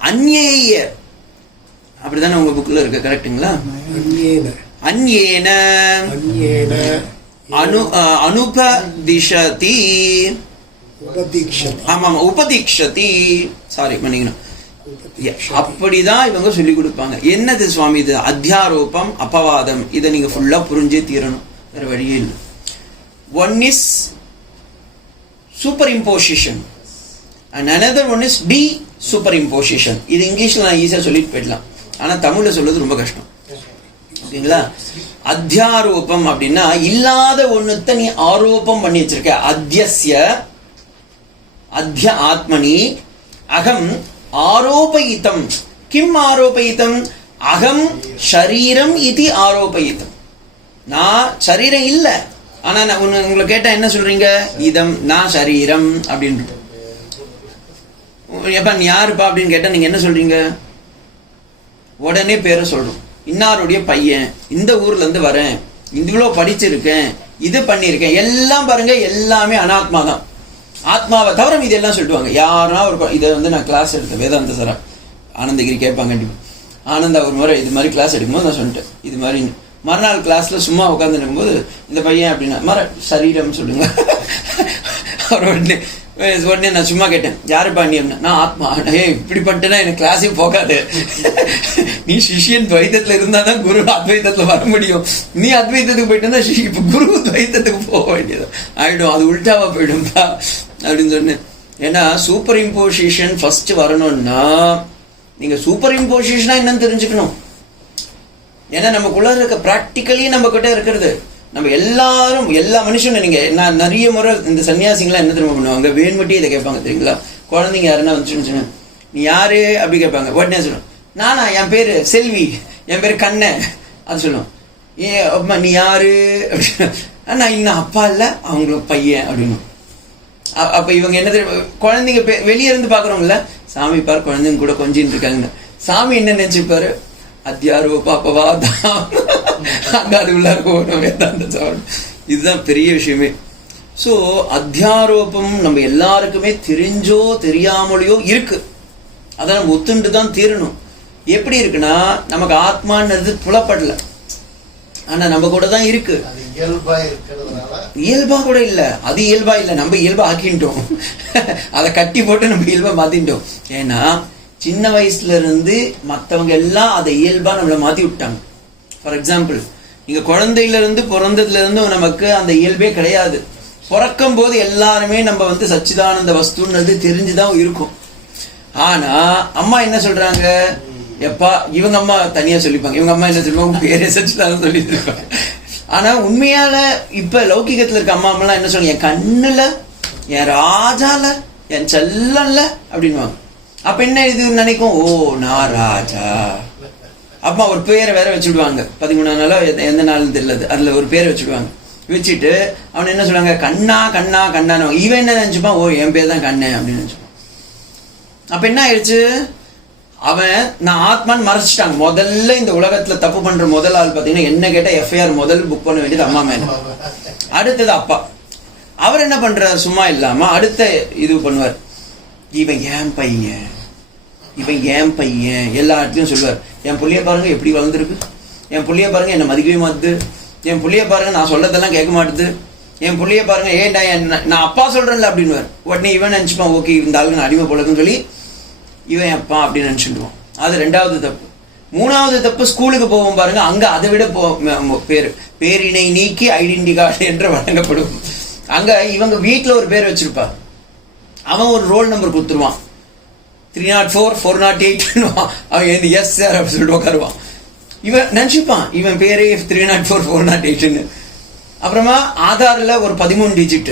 அந்நேய, அப்படிதானே உங்க புக்ல இருக்கு, கரெக்டுங்களா? அந்யேன அனுபதிஷதி, ஆமா உபதீக்ஷதி, சாரி மன்னிக்கணும், அப்படிதான் இவங்க சொல்லி கொடுப்பாங்க. என்னது சுவாமி இது? அத்தியாரோபம் அபவாதம், இதை நீங்க ஃபுல்லா புரிஞ்சே தீரணும், வேற வழியே இல்லை. One is super imposition and another one is de superimposition. இது இங்கிலீஷ்ல நான் ஈஸியா சொல்லிட்டு போயிடலாம், ஆனா தமிழ்ல சொல்றது ரொம்ப கஷ்டம். ஓகேங்களா? அத்தியாரோபம் அப்படின்னா இல்லாத ஒண்ணுத்த நீ ஆரோபம் பண்ணி வச்சிருக்க. அத்யஸ்ய அத்ய ஆத்மனி அகம் ஆரோபயிதம். கிம் ஆரோபயிதம்? அகம் ஷரீரம் இது ஆரோபயிதம். நான் சரீரம் இல்ல, ஆனா உங்களை கேட்டா என்ன சொல்றீங்க? இதம் நான் சரீரம் அப்படின்னு. எப்ப நீ யாருப்பா அப்படின்னு கேட்டா நீங்க என்ன சொல்றீங்க? உடனே பேரை சொல்றோம். இன்னாருடைய பையன், இந்த ஊர்ல இருந்து வரேன், இவ்வளவு படிச்சிருக்கேன், இது பண்ணிருக்கேன், எல்லாம் பாருங்க எல்லாமே அனாத்மா தான். ஆத்மாவை தவிர இதெல்லாம் சொல்லிட்டுவாங்க. யாரா ஒரு இதை நான் கிளாஸ் எடுத்தேன், வேதாந்த சாரா ஆனந்தகிரி கேட்பாங்க கண்டிப்பா. ஆனந்தா ஒரு முறை இது மாதிரி கிளாஸ் எடுக்கும்போது நான் சொல்லிட்டேன், இது மாதிரி மறுநாள் கிளாஸ்ல சும்மா உட்காந்து இருக்கும்போது இந்த பையன் அப்படின்னா சரீரம் சொல்லுங்க. உடனே நான் சும்மா கேட்டேன், யாருப்பா நீ? நான் ஆத்மா. இப்படி பண்ணிட்டேன்னா எனக்கு கிளாஸே போகாது. நீ சிஷியன் துவைத்தத்துல இருந்தாதான் குரு அத்வைத்தத்துல வர முடியும். நீ அத்வைத்தத்துக்கு போயிட்டா இப்ப குரு துவைத்தத்துக்கு போக வேண்டியது ஆயிடும், அது உள்டாவா போயிடும்பா அப்படின்னு சொன்னேன். ஏன்னா சூப்பர் இம்போசிஷன் ஃபர்ஸ்ட் வரணும்னா நீங்க சூப்பர் இம்போசிஷனா என்னன்னு தெரிஞ்சுக்கணும். ஏன்னா நமக்குள்ள இருக்க பிராக்டிக்கலி நம்ம கிட்ட இருக்கிறது, நம்ம எல்லாரும் எல்லா மனுஷனும். நீங்க நான் நிறைய முறை இந்த சன்னியாசிங்களாம் என்ன தெரியுமா பண்ணுவாங்க, வேணுமட்டி இதை கேட்பாங்க தெரியுங்களா? குழந்தைங்க யாருன்னா வந்துச்சுன்னு நீ யாரு அப்படி கேட்பாங்க. உடனே சொல்லுவோம், நானா, என் பேரு செல்வி, என் பேரு கண்ணன். அது சொல்லுவோம். அப்பா நீ யாரு அப்படின்னு. நான் இன்னும் அப்பா இல்ல, அவங்கள பையன் அப்படின்னு. அப்ப இவங்க என்ன தெரியும், குழந்தைங்க வெளியே இருந்து பாக்குறவங்கள சாமி பாரு குழந்தைங்க கூட கொஞ்சின்னு இருக்காங்க. சாமி என்ன நினைச்சுப்பாரு? அத்தியாரோப அபவாதம், அங்க அது உள்ளார போகணும் வேதாந்த சாப்பிடும். இதுதான் பெரிய விஷயமே. சோ அத்தியாரோபம் நம்ம எல்லாருக்குமே தெரிஞ்சோ தெரியாமலையோ இருக்கு, அதை நம்ம ஒத்துண்டு தான் தீரணும். எப்படி இருக்குன்னா நமக்கு ஆத்மான்றது புலப்படல, ஆனா நம்ம கூட தான் இருக்கு. இயல்பா கூட இல்ல, அது இயல்பா இல்ல, நம்ம இயல்பா ஆக்கிட்டோம். அதை கட்டி போட்டு நம்ம இயல்பா மாத்திட்டோம். ஏன்னா சின்ன வயசுல இருந்து மற்றவங்க எல்லாம் அதை இயல்பா நம்மளை மாத்தி விட்டாங்க. ஃபார் எக்ஸாம்பிள், நீங்க குழந்தையில இருந்து பிறந்ததுல இருந்து நமக்கு அந்த இயல்பே கிடையாது. பிறக்கும் போது எல்லாருமே நம்ம சச்சிதானந்த வஸ்துன்றது தெரிஞ்சுதான் இருக்கும். ஆனா அம்மா என்ன சொல்றாங்க, எப்பா இவங்க அம்மா தனியா சொல்லிப்பாங்க, இவங்க அம்மா என்ன சொல்லுவாங்க, பேரே சச்சிதானந்த சொல்லிட்டு இருப்பாங்க. ஆனா உண்மையால இப்ப லௌகிகத்துல இருக்க அம்மா அம்மா என்ன சொல்லுங்க, என் கண்ணுல, என் ராஜால, என் செல்லல்ல அப்படின்வாங்க. அப்ப என்ன இது நினைக்கும், ஓ நான் ராஜா. அப்பா ஒரு பேரை வேற வச்சுடுவாங்க, 13ஆம் நாளோ எந்த நாள்னு தெரியல, அதுல ஒரு பேரை வச்சுடுவாங்க. வச்சுட்டு அவன் என்ன சொல்லுவாங்க, கண்ணா கண்ணா கண்ணான்னு. இவன் என்ன நினைச்சுப்பான், ஓ என் பேர் தான் கண்ணன் அப்படின்னு நினைச்சுப்பான். அப்ப என்ன ஆயிடுச்சு, அவன் நான் ஆத்மான்னு மறைச்சிட்டாங்க. முதல்ல இந்த உலகத்துல தப்பு பண்ற முதல் ஆள் பாத்தீங்கன்னா என்ன கேட்டா எஃப்ஐஆர் முதல்ல புக் பண்ண வேண்டியது அம்மா மேல, அடுத்தது அப்பா. அவர் என்ன பண்றாரு, சும்மா இல்லாம அடுத்த இது பண்ணுவார், இவன் ஏன் பையன், இவன் ஏன் பையன், எல்லா இடத்துலயும் சொல்லுவார். என் புள்ளைய பாருங்க எப்படி வளர்ந்துருக்கு, என் புள்ளைய பாருங்க என்ன மதிக்கவே மாட்டுது, என் புள்ளைய பாருங்க நான் சொல்றதெல்லாம் கேட்க மாட்டுது, என் புள்ளைய பாருங்க ஏன்டா நான் அப்பா சொல்றேன்ல அப்படின்னு. உடனே இவன் நினைச்சுப்பான், ஓகே இந்த ஆளுக்கு நான் அடிமை போலக்குன்னு சொல்லி இவன் அப்பா அப்படின்னு நினைச்சுடுவான். அது 2வது தப்பு. 3வது தப்பு, ஸ்கூலுக்கு போவோம் பாருங்க, அங்க அதை விட பேரினை நீக்கி ஐடென்டி கார்டு என்று வழங்கப்படும். அங்க இவங்க வீட்டுல ஒரு பேர் வச்சிருப்பா, அவன் ஒரு ரோல் நம்பர் கொடுத்துருவான், 304 408. அவன் எஸ் சார் அப்படின்னு சொல்லிட்டு உட்காருவான். இவன் நினைச்சுப்பான் இவன் பேரே 304 408. அப்புறமா ஆதார்ல ஒரு 13 டிஜிட்,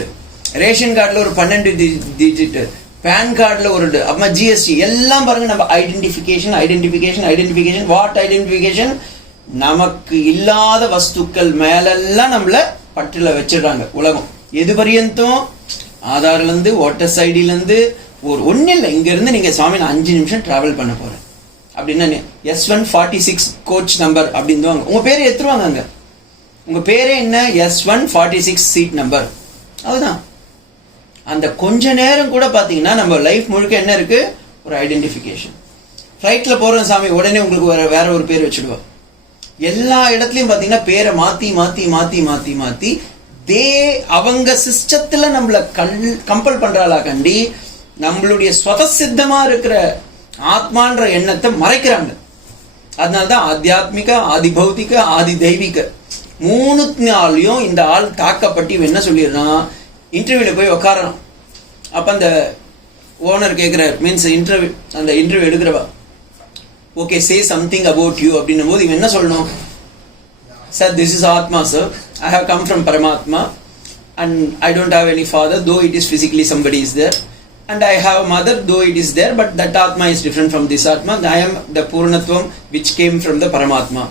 ரேஷன் கார்டுல ஒரு 12 டிஜிட், பேன் கார்டுல ஒரு, அப்புறமா ஜிஎஸ்டி எல்லாம் பாருங்க. நம்ம identification identification identification what identification, நமக்கு இல்லாத வஸ்துக்கள் மேலெல்லாம் நம்மள பற்றுல வச்சிடுறாங்க உலகம். எது பரியந்தம் ஆதார்ல இருந்து ஓட்டர்ஸ் ஐடில இருந்து ஒரு ஒண்ணு இல்லை. இங்க இருந்து நீங்க சுவாமி நான் 5 நிமிஷம் டிராவல் பண்ண போறேன் அப்படின்னா S146 கோச் நம்பர் அப்படின்னு உங்க பேரை எடுத்துருவாங்க. அங்க உங்க பேரே என்ன, S146 சீட் நம்பர். அதுதான் அந்த கொஞ்ச நேரம் கூட பாத்தீங்கன்னா நம்ம லைஃப் முழுக்க என்ன இருக்கு, ஒரு ஐடென்டிபிகேஷன். ஃபிளைட்ல போறோம் சாமி, உடனே உங்களுக்கு வேற ஒரு பேர் வச்சுடுவா. எல்லா இடத்துலயும் பாத்தீங்கன்னா பேரை மாத்தி மாத்தி மாத்தி மாத்தி மாத்தி அவங்க சிஸ்டத்துல நம்மள கம்பல் பண்றாளா கண்டி நம்மளுடைய ஸ்வதசித்தமா இருக்கிற ஆத்மான்ற எண்ணத்தை மறைக்கிறாங்க. அதனால்தான் ஆத்தியாத்மிக, ஆதி பௌத்திக, ஆதி தெய்வீக 3 இந்த ஆள் தாக்கப்பட்டு என்ன சொல்லிடுறான், இன்டர்வியூல போய் உட்காரணும். அப்ப அந்த ஓனர் கேட்கிற மீன்ஸ் அந்த இன்டர்வியூ எடுக்கிறவா, okay say something about you அப்படின்னும் போது இவன் என்ன சொல்லணும், sir this is atma sir, I have come from Paramatma and I don't have any father though it is physically somebody is there and I have a mother though it is there but that atma is different from this atma. I am the purnatvam which came from the paramatma.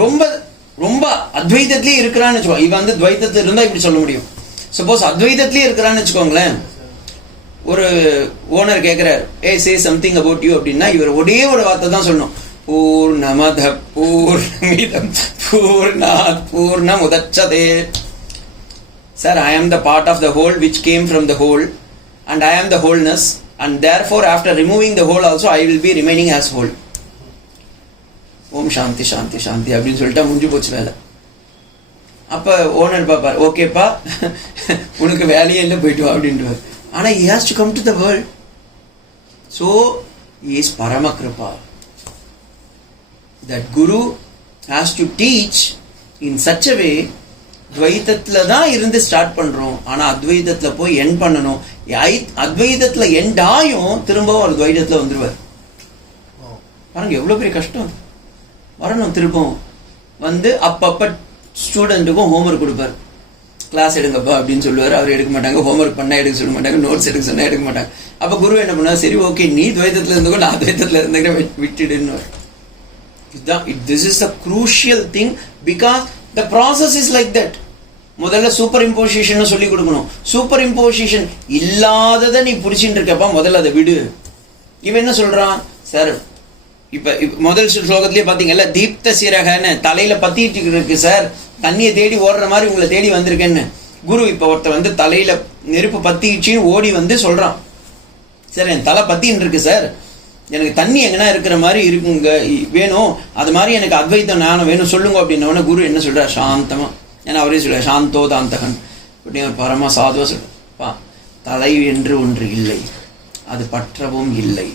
ரொம்ப ரொம்ப அத்வைதத்திலே இருக்கிறான்னு வச்சுக்கோ. இவன் வந்து துவைதத்தில் இருந்தா இப்படி சொல்ல முடியும். சப்போஸ் அத்வைதத்திலே இருக்கிறான்னு வச்சுக்கோங்களேன், ஒரு ஓனர் கேட்கிறார் சே சம்திங் அபவுட் யூ அப்படின்னா இவர் ஒரே ஒரு வார்த்தை தான் சொல்லணும், பூர்ணமத பூர்ணமிதம் பூர்ணாத் பூர்ணமுதச்யதே. Sir I am the part of the whole which came from the whole and I am the wholeness and therefore after removing the whole also I will be remaining as whole. ஓம் சாந்தி சாந்தி சாந்தி அப்படின்னு சொல்லிட்டா முடிஞ்சு போச்சு வேலை. அப்ப owner பாப்பார், ஓகேப்பா உனக்கு வேலையே இல்லை போயிட்டு வா அப்படின்ட்டு. ஆனா he has to come to the world, so he is parama kripa. That guru has to teach in such a way. துவைதத்துல தான் இருந்து ஸ்டார்ட் பண்றோம், ஆனா அத்வைதத்துல போய் எண்ட் பண்ணணும். அத்வைதத்துல எண்ட் ஆயும் திரும்பவும் ஒரு துவைதத்துல வந்துருவார். பாருங்க எவ்வளவு பெரிய கஷ்டம். வரணும் திரும்பவும் வந்து அப்பப்ப ஸ்டூடெண்ட்டுக்கும் ஹோம்ஒர்க் கொடுப்பார், கிளாஸ் எடுங்கப்பா அப்படின்னு சொல்லுவார். அவர் எடுக்க மாட்டாங்க, ஹோம்ஒர்க் பண்ணா எடுக்க சொல்ல மாட்டாங்க, நோட்ஸ் எடுக்க சொன்னா எடுக்க மாட்டாங்க. அப்ப குரு என்ன பண்ணா, சரி ஓகே நீ துவைதத்துல இருந்துக்கோ நான் அத்வைதத்துல இருந்துக்கிற விட்டுடுன்னு. This is the crucial thing because the process is like that. முதல்ல சூப்பர் இம்போசிஷன் சொல்லி கொடுக்கணும். சூப்பர் இம்போசிஷன் இல்லாததை நீ புடிச்சிட்டு இருக்கப்பா, முதல்ல அதை விடு. இவன் என்ன சொல்றான், சார் இப்ப முதல் ஸ்லோகத்திலேயே பாத்தீங்கல்ல, தீப்த சிரகன்னு தலையில பத்திட்டு இருக்கு சார், தண்ணியை தேடி ஓடுற மாதிரி உங்களை தேடி வந்திருக்கேன்னு. குரு இப்ப ஒருத்த வந்து தலையில நெருப்பு பத்திச்சுன்னு ஓடி வந்து சொல்றான், சார் என் தலை பத்தின்னு இருக்கு சார், எனக்கு தண்ணி எங்கன்னா இருக்கிற மாதிரி இருக்குங்க வேணும், அது மாதிரி எனக்கு அத்வைத்தம் ஞானம் வேணும் சொல்லுங்க அப்படின்னவன குரு என்ன சொல்றார், சாந்தமா. ஏன்னா அவரே சொல்ற சாந்தோ தாந்தகன் அப்படின்னு ஒரு பரமா சாதுவா சொல்றா, தலை என்று ஒன்று இல்லை, அது பற்றவும் இல்லை,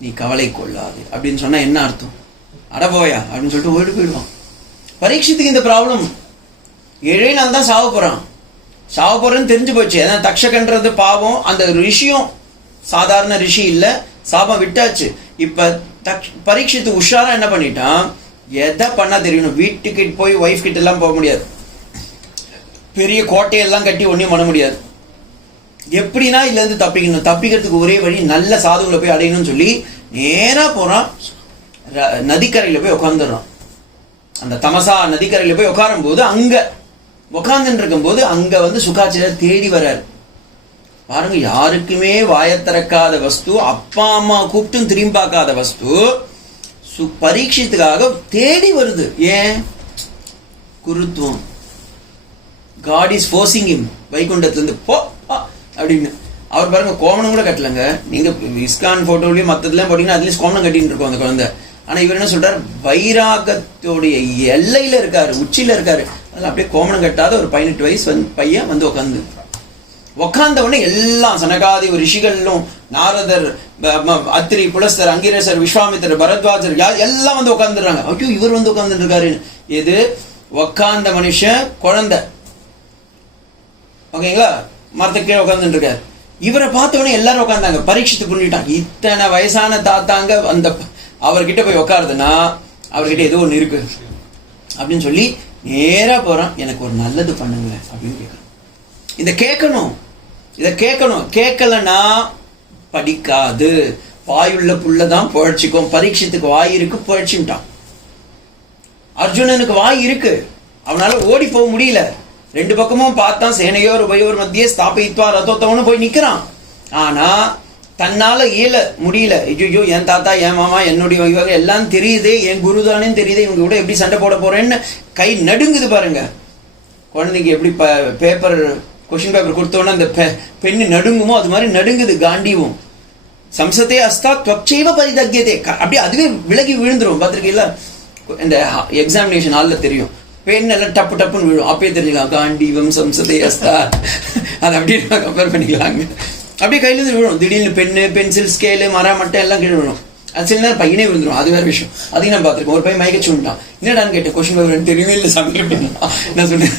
நீ கவலை கொள்ளாது அப்படின்னு சொன்னா என்ன அர்த்தம், அடபோயா அப்படின்னு சொல்லிட்டு ஓடி போயிடுவான். பரீட்சித்துக்கு இந்த ப்ராப்ளம் 7 நாள் தான் சாவ போறேன்னு தெரிஞ்சு போச்சு. ஏன்னா தக்ஷகன்றது பாவம், அந்த ரிஷியும் சாதாரண ரிஷி இல்ல, சாபம் விட்டாச்சு. இப்ப பரீட்சித்து உஷாரா என்ன பண்ணிட்டான், எதை பண்ணா தெரியணும், வீட்டுக்கு போய் ஒய்ஃப் கிட்ட எல்லாம் போக முடியாது, பெரிய கோட்டையெல்லாம் கட்டி ஒன்னும் பண்ண முடியாது. எப்படின்னா இதுல இருந்து தப்பிக்கணும், தப்பிக்கிறதுக்கு ஒரே வழி நல்ல சாதுகளை போய் அடையணும்னு சொல்லி நேரா போறான், நதிக்கரையில போய் உட்காந்துடுறான். அந்த தமசா நதிக்கரையில போய் உட்காரும் போது அங்க உட்கார்ந்துட்டு இருக்கும் போது அங்க வந்து சுகாச்சாரியர் தேடி வர்றாரு. பாருங்க, யாருக்குமே வாய திறக்காத வஸ்து, அப்பா அம்மா கூப்பிட்டும் திரும்பி பார்க்காத வஸ்து பரீட்சித்துக்காக தேடி வருது. ஏன், குருத்துவம். God is forcing him. வைகுண்டத்துல இருந்து போ அப்படின்னு. அவர் பாருங்க கோமணம் கூட கட்டலங்க. நீங்க இஸ்கான் போட்டோலயும் மத்ததுல போட்டீங்கன்னா அட்லீஸ்ட் கோமணம் கட்டிட்டு இருக்கும் அந்த குழந்தை. ஆனா இவர் என்ன சொல்றாரு, வைராகத்தோடைய எல்லையில இருக்காரு, உச்சியில இருக்காரு. அதில் அப்படியே கோமணம் கட்டாத ஒரு 18 வயசு பையன் வந்து உட்கார்ந்த உடனே எல்லாம் சனகாதி ரிஷிகளும், நாரதர், அத்திரி, புலஸ்தர், அங்கிரசர், விஸ்வாமித்தர், பரத்வாஜர் எல்லாம் வந்து உட்கார்ந்துடுறாங்க. ஐயோ இவர் வந்து உட்கார்ந்துட்டு இருக்காரு. எது, உட்கார்ந்த மனுஷன் குழந்தை, ஓகேங்களா, மரத்துக்கு கீழே உட்கார்ந்துட்டு இருக்காரு. இவரை பார்த்த உடனே எல்லாரும் உட்கார்ந்தாங்க. பரீட்சித்து பண்ணிட்டான், இத்தனை வயசான தாத்தாங்க அந்த அவர்கிட்ட போய் உட்காருதுன்னா அவர்கிட்ட ஏதோ ஒன்று இருக்கு அப்படின்னு சொல்லி நேரா போறான். எனக்கு ஒரு நல்லது பண்ணுங்க அப்படின்னு கேட்கணும். இதை கேட்கணும். கேட்கலன்னா படிக்காது. வாயுள்ள புள்ளதான் புழைச்சிக்கும். பரீட்சத்துக்கு வாய் இருக்கு, புழைச்சுட்டான். அர்ஜுனனுக்கு வாய் இருக்கு, அவனால ஓடி போக முடியல. ரெண்டு பக்கமும் பார்த்தான். சேனையோர் உபயோர் மத்தியே ஸ்தாபித்வா ரதோத்தவனு போய் நிக்கிறான். ஆனா தன்னால இயல முடியல. ஐயோ, என் தாத்தா, என் மாமா, என்னுடைய இவங்க எல்லாம் தெரியுது, என் குருதானே தெரியுது, இவங்க கூட எப்படி சண்டை போட போறேன்னு கை நடுங்குது பாருங்க. குழந்தைங்க எப்படி பேப்பர் கொஸ்டின் பேப்பர் கொடுத்தோன்னா அந்த பெண்ணு நடுங்குமோ அது மாதிரி நடுங்குது காண்டியும். சம்சத்தே அஸ்தா துவச்சைவ பரிதக்கியதே, அப்படியே அதுவே விலகி விழுந்துரும். பார்த்துருக்கீங்களா? இந்த எக்ஸாமினேஷன் ஹால்ல தெரியும், பெண் எல்லாம் டப்பு டப்புன்னு விழும். அப்பயே தெரிஞ்சுக்கலாம் காண்டீவம் சம்சதே அஸ்தா. அதை அப்படியே கம்பேர் பண்ணிக்கலாங்க. அப்படியே கையிலேருந்து விழும். திடீர்னு பெண்ணு, பென்சில், ஸ்கேலு, மரம், மட்டை எல்லாம் கீழே விழும். அது சில நேரம் பையனே விழுந்துடும். அது வேற விஷயம். அதையும் நான் பார்த்துருக்கேன். ஒரு பையன் மயக்கச்சு விட்டான். என்னடான்னு கேட்டேன். கொஸ்டின் பேப்பர் தெரியவே இல்லை சமையல். நான் சொன்னேன்,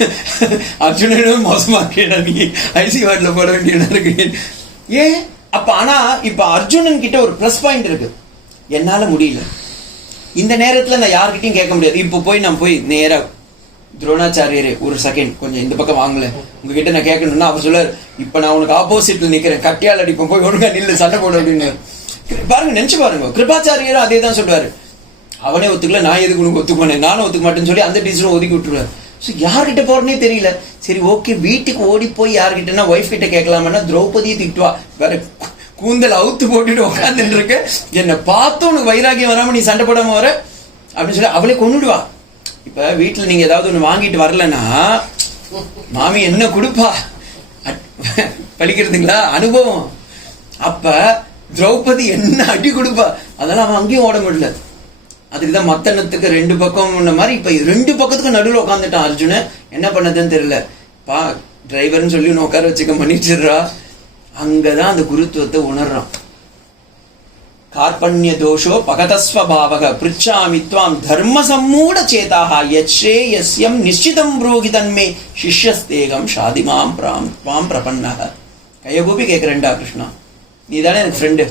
அர்ஜுனனும் மோசமா இருக்கேடா, நீ ஐசி வார்டில் போட வேண்டியதா இருக்கு. ஏன் அப்ப? ஆனா இப்ப அர்ஜுனன் கிட்ட ஒரு பிளஸ் பாயிண்ட் இருக்கு. என்னால முடியல, இந்த நேரத்துல நான் யார்கிட்டையும் கேட்க முடியாது. இப்போ நான் போய் நேரா துரோணாச்சாரியரே ஒரு செகண்ட் கொஞ்சம் இந்த பக்கம் வாங்கல, உங்ககிட்ட நான் கேட்கணும்னா அவர் சொல்லுவார், இப்ப நான் உனக்கு ஆப்போசிட்ல நிக்கிறேன், கட்டியால் அடிப்போம், போய் ஒழுங்கா நில்லு, சண்டை போட அப்படின்னு பாருங்க. நினைச்சு பாருங்க. கிருபாச்சாரியரும் அதே தான் சொல்லுவாரு. அவனே ஒத்துக்கல, நான் எதுக்கு உனக்கு ஒத்துக்குவேன், நானும் ஒத்துக்க மாட்டேன்னு சொல்லி அந்த டீச்சரும் ஒதுக்கி விட்டுருவாரு. ஸோ யார்கிட்ட போறேன்னே தெரியல. சரி, ஓகே, வீட்டுக்கு ஓடி போய் யார்கிட்டனா ஒய்ஃப் கிட்ட கேட்கலாம்னா திரௌபதியை திட்டுவா. வேற கூந்தல் அவுத்து போட்டுட்டு உட்காந்துட்டு இருக்க, என்னை பார்த்து உனக்கு வைராகியம் வராம நீ சண்டை போடாம வர அப்படின்னு சொல்லி அவளே கொண்டுடுவா. இப்ப வீட்டுல நீங்க ஏதாவது ஒண்ணு வாங்கிட்டு வரலன்னா மாமி என்ன கொடுப்பா, படிக்கிறதுங்களா அனுபவம். அப்ப திரௌபதி என்ன அடி கொடுப்பா, அதெல்லாம் அவன் அங்கேயும் ஓட முடியல. அதுக்குதான் மத்தனத்துக்கு ரெண்டு பக்கம் மாதிரி இப்ப ரெண்டு பக்கத்துக்கும் நடுவில் உட்காந்துட்டான் அர்ஜுனன். என்ன பண்ணதுன்னு தெரியல. பா டிரைவர்னு சொல்லி ஒன்று உட்கார வச்சுக்க பண்ணிட்டுறா. அங்கதான் அந்த குருத்துவத்தை உணர்றான். கார்பண்ய தோஷோ பகதஸ்வபாவக பிரிச்சாமித்வாம் தர்ம சம்மூட சேதாக யஸ்யம் நிச்சிதம் புரோகி தன்மே சிஷ்யஸ்தேகம் ஷாதிமாம் பிராம் பிரபன்னக. கையகூப்பி கேட்கிறேன்டா கிருஷ்ணா, நீ தானே எனக்கு ஃப்ரெண்டு.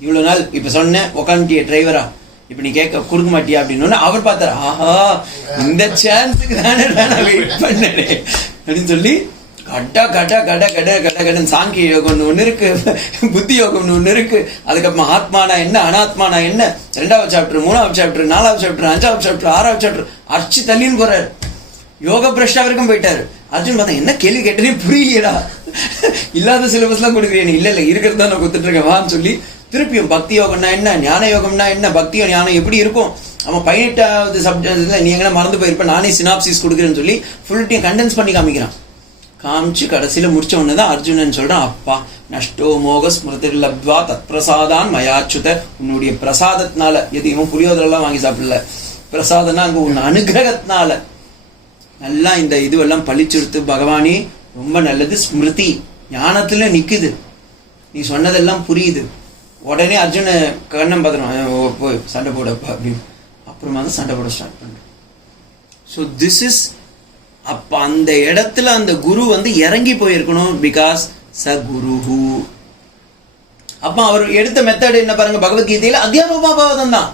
இவ்வளவு நாள் இப்ப சொன்ன உக்காண்டிய டிரைவரா, இப்ப நீ கேட்க கொடுக்க மாட்டியா அப்படின்னு அவர் பார்த்தாரு. ஆஹா, இந்த சான்ஸுக்கு தானே நான் வெயிட் பண்ணேன் அப்படின்னு சொல்லி கட்ட கட்ட கட கட கட கடன் சாங்கிய யோகம் ஒண்ணு இருக்கு, புத்தி யோகம்னு ஒண்ணு இருக்கு. அதுக்கப்புறம் ஆத்மானா என்ன, அனாத்மானா என்ன, 2வது சாப்டர், 3வது சாப்டர், 4வது சாப்டர், 5வது சாப்டர், 6வது சாப்டர் அர்ச்சி தள்ளின்னு போறாரு. யோக பிரஷ்டா வரைக்கும் போயிட்டாரு. அர்ஜுன் பார்த்தா என்ன கேள்வி கேட்டனே புரியலையடா, இல்லாத சிலபஸ் எல்லாம் கொடுக்குறேன். இல்ல இருக்கிறது தான் நான் கொடுத்துட்டு இருக்கேன் வான்னு சொல்லி திருப்பியும் பக்தி யோகம்னா என்ன, ஞான யோகம்னா என்ன, பக்தியோ ஞானம் எப்படி இருக்கும், அவன் 18வது சப்ஜெக்ட்ல நீ எங்கன்னா மறந்து போயிருப்ப, நானே சினாப்சிஸ் கொடுக்குறேன்னு சொல்லி ஃபுல்ட்டையும் கண்டென்ஸ் பண்ணி காமிக்கிறான். காமிச்சு கடைசியில முடிச்ச உடனேதான் அர்ஜுனன் சொல்றான், அப்பா நஷ்டோ மோக ஸ்மிருதி லப்வா தத் பிரசாதான் மயாச்சுத. உன்னுடைய பிரசாதத்தினால, எதையும் புளியோதரெல்லாம் வாங்கி சாப்பிடல, பிரசாதம்னா அங்க உன் அனுகிரகத்தினால நல்லா இந்த இதுவெல்லாம் பழிச்சுடுத்து பகவானே ரொம்ப நல்லது. ஸ்மிருதி ஞானத்துல நிக்குது, நீ சொன்னதெல்லாம் புரியுது. உடனே அர்ஜுன கண்ணம் பார்த்துருவான், போய் சண்டை போடப்பா அப்படின்னு. அப்புறமா தான் சண்டை போட ஸ்டார்ட் பண்ற. ஸோ திஸ் இஸ், அப்ப அந்த இடத்துல அந்த குரு இறங்கி போயிருக்கணும். பிகாஸ் ச குருஹு. அப்ப அவர் எடுத்த மெத்தட் என்ன பாருங்க, பகவத்கீதையில அத்தியாரோபாபாவதம் தான்.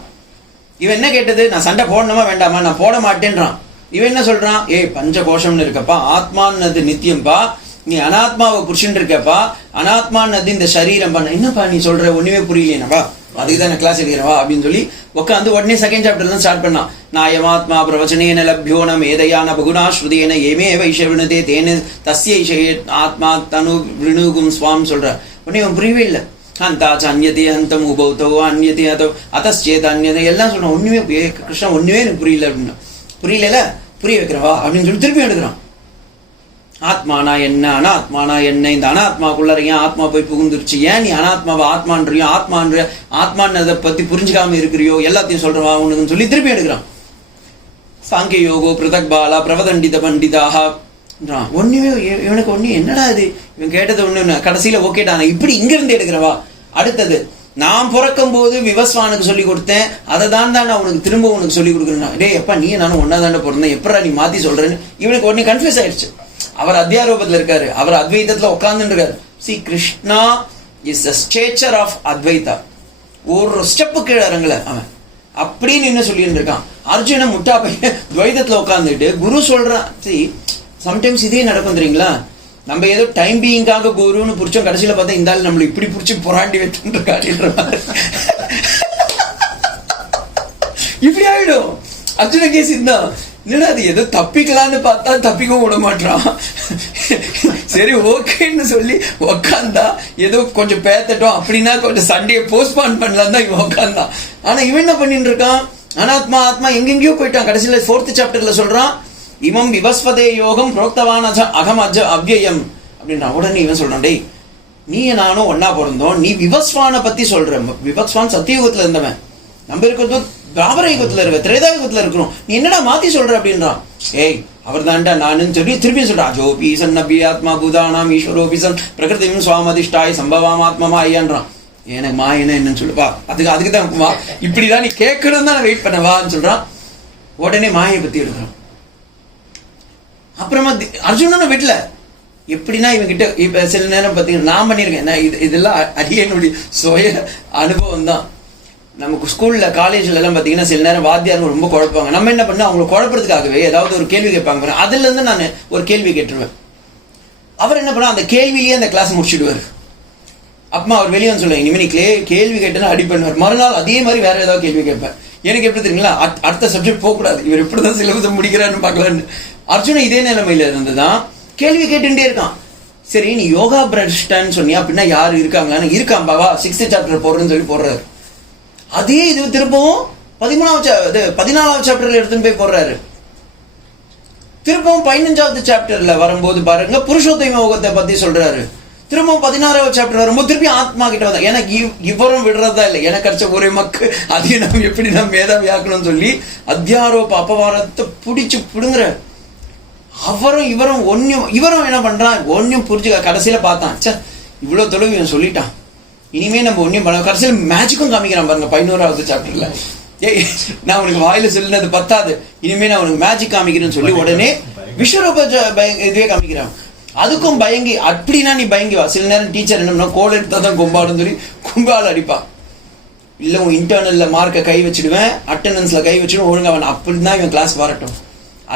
இவன் என்ன கேட்டது, நான் சண்டை போடணுமா வேண்டாமா, நான் போட மாட்டேன்றான். இவன் என்ன சொல்றான், பஞ்ச கோஷம்னு இருக்கப்பா, ஆத்மான்னது நித்தியம்பா, நீ அனாத்மாவை புருஷன் இருக்கப்பா, அனாத்மான்னது இந்த சரீரம் பண்ண. என்னப்பா நீ சொல்ற, ஒண்ணுமே புரியலேனப்பா, அதுக்குதான் நான் கிளாஸ் எடுக்கிறவா அப்படின்னு சொல்லி உட்காந்து உடனே செகண்ட் சாப்டர்ல தான் ஸ்டார்ட் பண்ணான். நாயமாத்மா பிரவச்சனேன லப்யோன மேதையான பகுனா ஸ்ருதேன ஏமே வைஷவிணதே தேன தஸ்ய ஆத்மா தனு விணுகும் சுவாம் சொல்ற. உடனே அவன் புரியவே இல்லை. ஹந்தாச்சு அந்நியதே ஹந்தம் உபௌத்தோ அந்நியதே அதோ அதஸ்சேத அந்நியதை எல்லாம் சொல்றான். ஒண்ணுமே கிருஷ்ணா ஒண்ணுமே எனக்கு புரியல அப்படின்னா. புரியல, புரிய வைக்கிறவா அப்படின்னு சொல்லி திருப்பி எடுக்கிறான். ஆத்மானா என்ன, அனாத்மானா என்ன, இந்த அனாத்மாக்குள்ள ஏன் ஆத்மா போய் புகுந்துருச்சு, ஏன் நீ அனாத்மாவை ஆத்மான்றியோ, ஆத்மான்றதை பத்தி புரிஞ்சுக்காம இருக்கிறியோ, எல்லாத்தையும் சொல்றவா உனக்குன்னு சொல்லி திருப்பி எடுக்கிறான். சாங்கிய யோகோ பிருதக் பாலா பிரவதண்டித பண்டிதாக. ஒண்ணுமே இவனுக்கு ஒண்ணு என்னடா இது, இவன் கேட்டது ஒண்ணு. கடைசியில ஓகேடா, இப்படி இங்க இருந்து எடுக்கிறவா. அடுத்தது, நான் பிறக்கும் போது விவஸ்வானுக்கு சொல்லி கொடுத்தேன், அதை தான் நான் உனக்கு திரும்ப உனக்கு சொல்லி கொடுக்குறேன். டே எப்ப நீ நானும் ஒன்னா தாண்ட பிறந்தேன், எப்படா நீ மாத்தி சொல்றேன்னு இவனுக்கு உடனே கன்ஃபியூஸ் ஆயிடுச்சு. அவர் அத்தியாரோபத்துல இருக்காரு, அவர் அத்வைதத்துல உட்கார்ந்து இருக்காரு. See Krishna is the stature of Advaita. ஒரு ஸ்டெப்பு கீழே இறங்கல அவன். அப்படின்னு என்ன சொல்லிட்டு இருக்கான். அர்ஜுன முட்டா பையன் துவைதத்துல உட்காந்துட்டு குரு சொல்றான். சரி, சம்டைம்ஸ் இதே நடக்கும் தெரியுங்களா? நம்ம ஏதோ டைம் பீயிங்காக குருன்னு புடிச்சோம், கடைசியில பார்த்தா இந்த ஆள் நம்மளை இப்படி புடிச்சு புறாண்டி வச்சுட்டு இருக்காடின்ற மாதிரி இப்படி ஆயிடும். அர்ஜுன கேஸ் தான். என்னடா அது ஏதோ தப்பிக்கலான்னு பார்த்தா தப்பிக்கவும் விட மாட்டான். சரி ஓகேன்னு சொல்லி உக்காந்தா ஏதோ கொஞ்சம் பேத்தட்டும் அப்படின்னா கொஞ்சம் சண்டையை போஸ்ட்பான் பண்ணலாம் தான் இவன் உக்காந்தான். ஆனா இவன் என்ன பண்ணிட்டு இருக்கான்? அனாத்மா ஆத்மா எங்கெங்கயோ போயிட்டான். கடைசியில 4th சாப்டர்ல சொல்றான், இமம் விவஸ்வதே யோகம் புரோக்தவான் அகம் அஜ அவ்யயம் அப்படின்றான். உடனே இவன் சொல்றான், டேய் நீ நானும் ஒன்னா பிறந்தோம், நீ விவஸ்வான பத்தி சொல்ற. விவஸ்வான் சத்தியுகத்துல இருந்தவன், நம்ம இருக்கிறது துவாபர யுகத்துல இருக்க, திரேதா யுகத்துல இருக்கணும், நீ என்னடா மாத்தி சொல்ற அப்படின்றான். ஏய் அவர் தான்டா நானுன்னு சொல்லி திருப்பி சொல்றா, ஜோபி சன் நபி ஆத்மா பூதானாம் ஈஸ்வரோபி சன் பிரகிருதியும் சுவாமதிஷ்டாய் சம்பவாம் ஆத்மமா ஐயான்றான். எனக்கு மாயன என்னன்னு சொல்லுவா, அதுக்கு தான் வா, இப்படிதான் நீ கேட்கணும் தான் வெயிட் பண்ணவான்னு சொல்றான். உடனே மாயை பத்தி எடுக்கிறான். அப்புறமா அர்ஜுனனும் வீட்டுல எப்படின்னா இவங்கிட்ட இப்ப சில நேரம் பாத்தீங்கன்னா நான் பண்ணிருக்கேன், இதெல்லாம் அடியனுடைய சுய அனுபவம் தான். நமக்கு ஸ்கூல்ல காலேஜ்ல எல்லாம் பாத்தீங்கன்னா சில நேரம் வாத்தியார் ரொம்ப குழப்பாங்க. நம்ம என்ன பண்ண, அவங்களை குழப்பறதுக்காகவே ஏதாவது ஒரு கேள்வி கேட்பாங்க. அதுல இருந்து நான் ஒரு கேள்வி கேட்டுருவேன். அவர் என்ன பண்ணா அந்த கேள்வியிலேயே அந்த கிளாஸ் முடிச்சுடுவார். அப்பமா அவர் வெளியே வந்து சொல்லுவாங்க, இனிமே நீ கேள்வி கேட்டேன்னா அடி பண்ணுவார். மறுநாள் அதே மாதிரி வேற ஏதாவது கேள்வி கேட்பேன். எனக்கு எப்படி தெரியுங்களா, அடுத்த சப்ஜெக்ட் போகக்கூடாது, இவர் எப்படிதான் சிலபஸை முடிக்கிறான்னு பார்க்கலான்னு. அர்ஜுனன் இதே நிலைமையில இருந்துதான் கேள்வி கேட்டுட்டே இருக்கான். சரி நீ யோகா பிரஷ்டன்னு சொன்னியா அப்படின்னா யாரு இருக்காங்கன்னு, இருக்கான் பாவா 6th சாப்டர் போடுறேன்னு சொல்லி போடுறாரு. அதே இது திருப்பவும் 14th சாப்டர்ல எடுத்துன்னு போய் போடுறாரு. திருப்பவும் 15th சாப்டர்ல வரும்போது பாருங்க புருஷோத்தம யோகத்தை பத்தி சொல்றாரு. திரும்பவும் 16th சாப்டர் வரும்போது திருப்பி ஆத்மா கிட்ட வந்தா, எனக்கு இவரும் விடுறதா இல்லை, எனக்கு கிடைச்ச ஒரே மக்கு அதையும் நம்ம எப்படி நம்ம மேதாவியாக்கணும்னு சொல்லி அத்தியாரோப அபவாரத்தை பிடிச்சு பிடுங்குற. அவரும் இவரும் என்ன பண்றான், ஒன்னும் புரிஞ்சுக்க. கடைசியில பார்த்தான், சே இவ்வளவு தொலைவு இவன் சொல்லிட்டான், இனிமே நம்ம ஒன்னும் பண்ண. கடைசியில் மேஜிக்கும் காமிக்கிறான் பாருங்க 11th சாப்டர்ல. ஏய் நான் உனக்கு வாயில சொல்லினது பத்தாது, இனிமே நான் உனக்கு மேஜிக் காமிக்கிறேன்னு சொல்லி உடனே விஸ்வரூப இதுவே காமிக்கிறான். அதுக்கும் பயங்கி, அப்படின்னா நீ பயங்கி வா. சில நேரம் டீச்சர் என்ன கோல் எடுத்தாதான் கொம்பாடுன்னு சொல்லி கும்பால் அடிப்பான். இல்ல உன் இன்டர்னல்ல மார்க்கை கை வச்சிடுவேன், அட்டண்டன்ஸ்ல கை வச்சிடுவேன், ஒழுங்க அவன் அப்படிதான் இவன் கிளாஸ் வரட்டும்.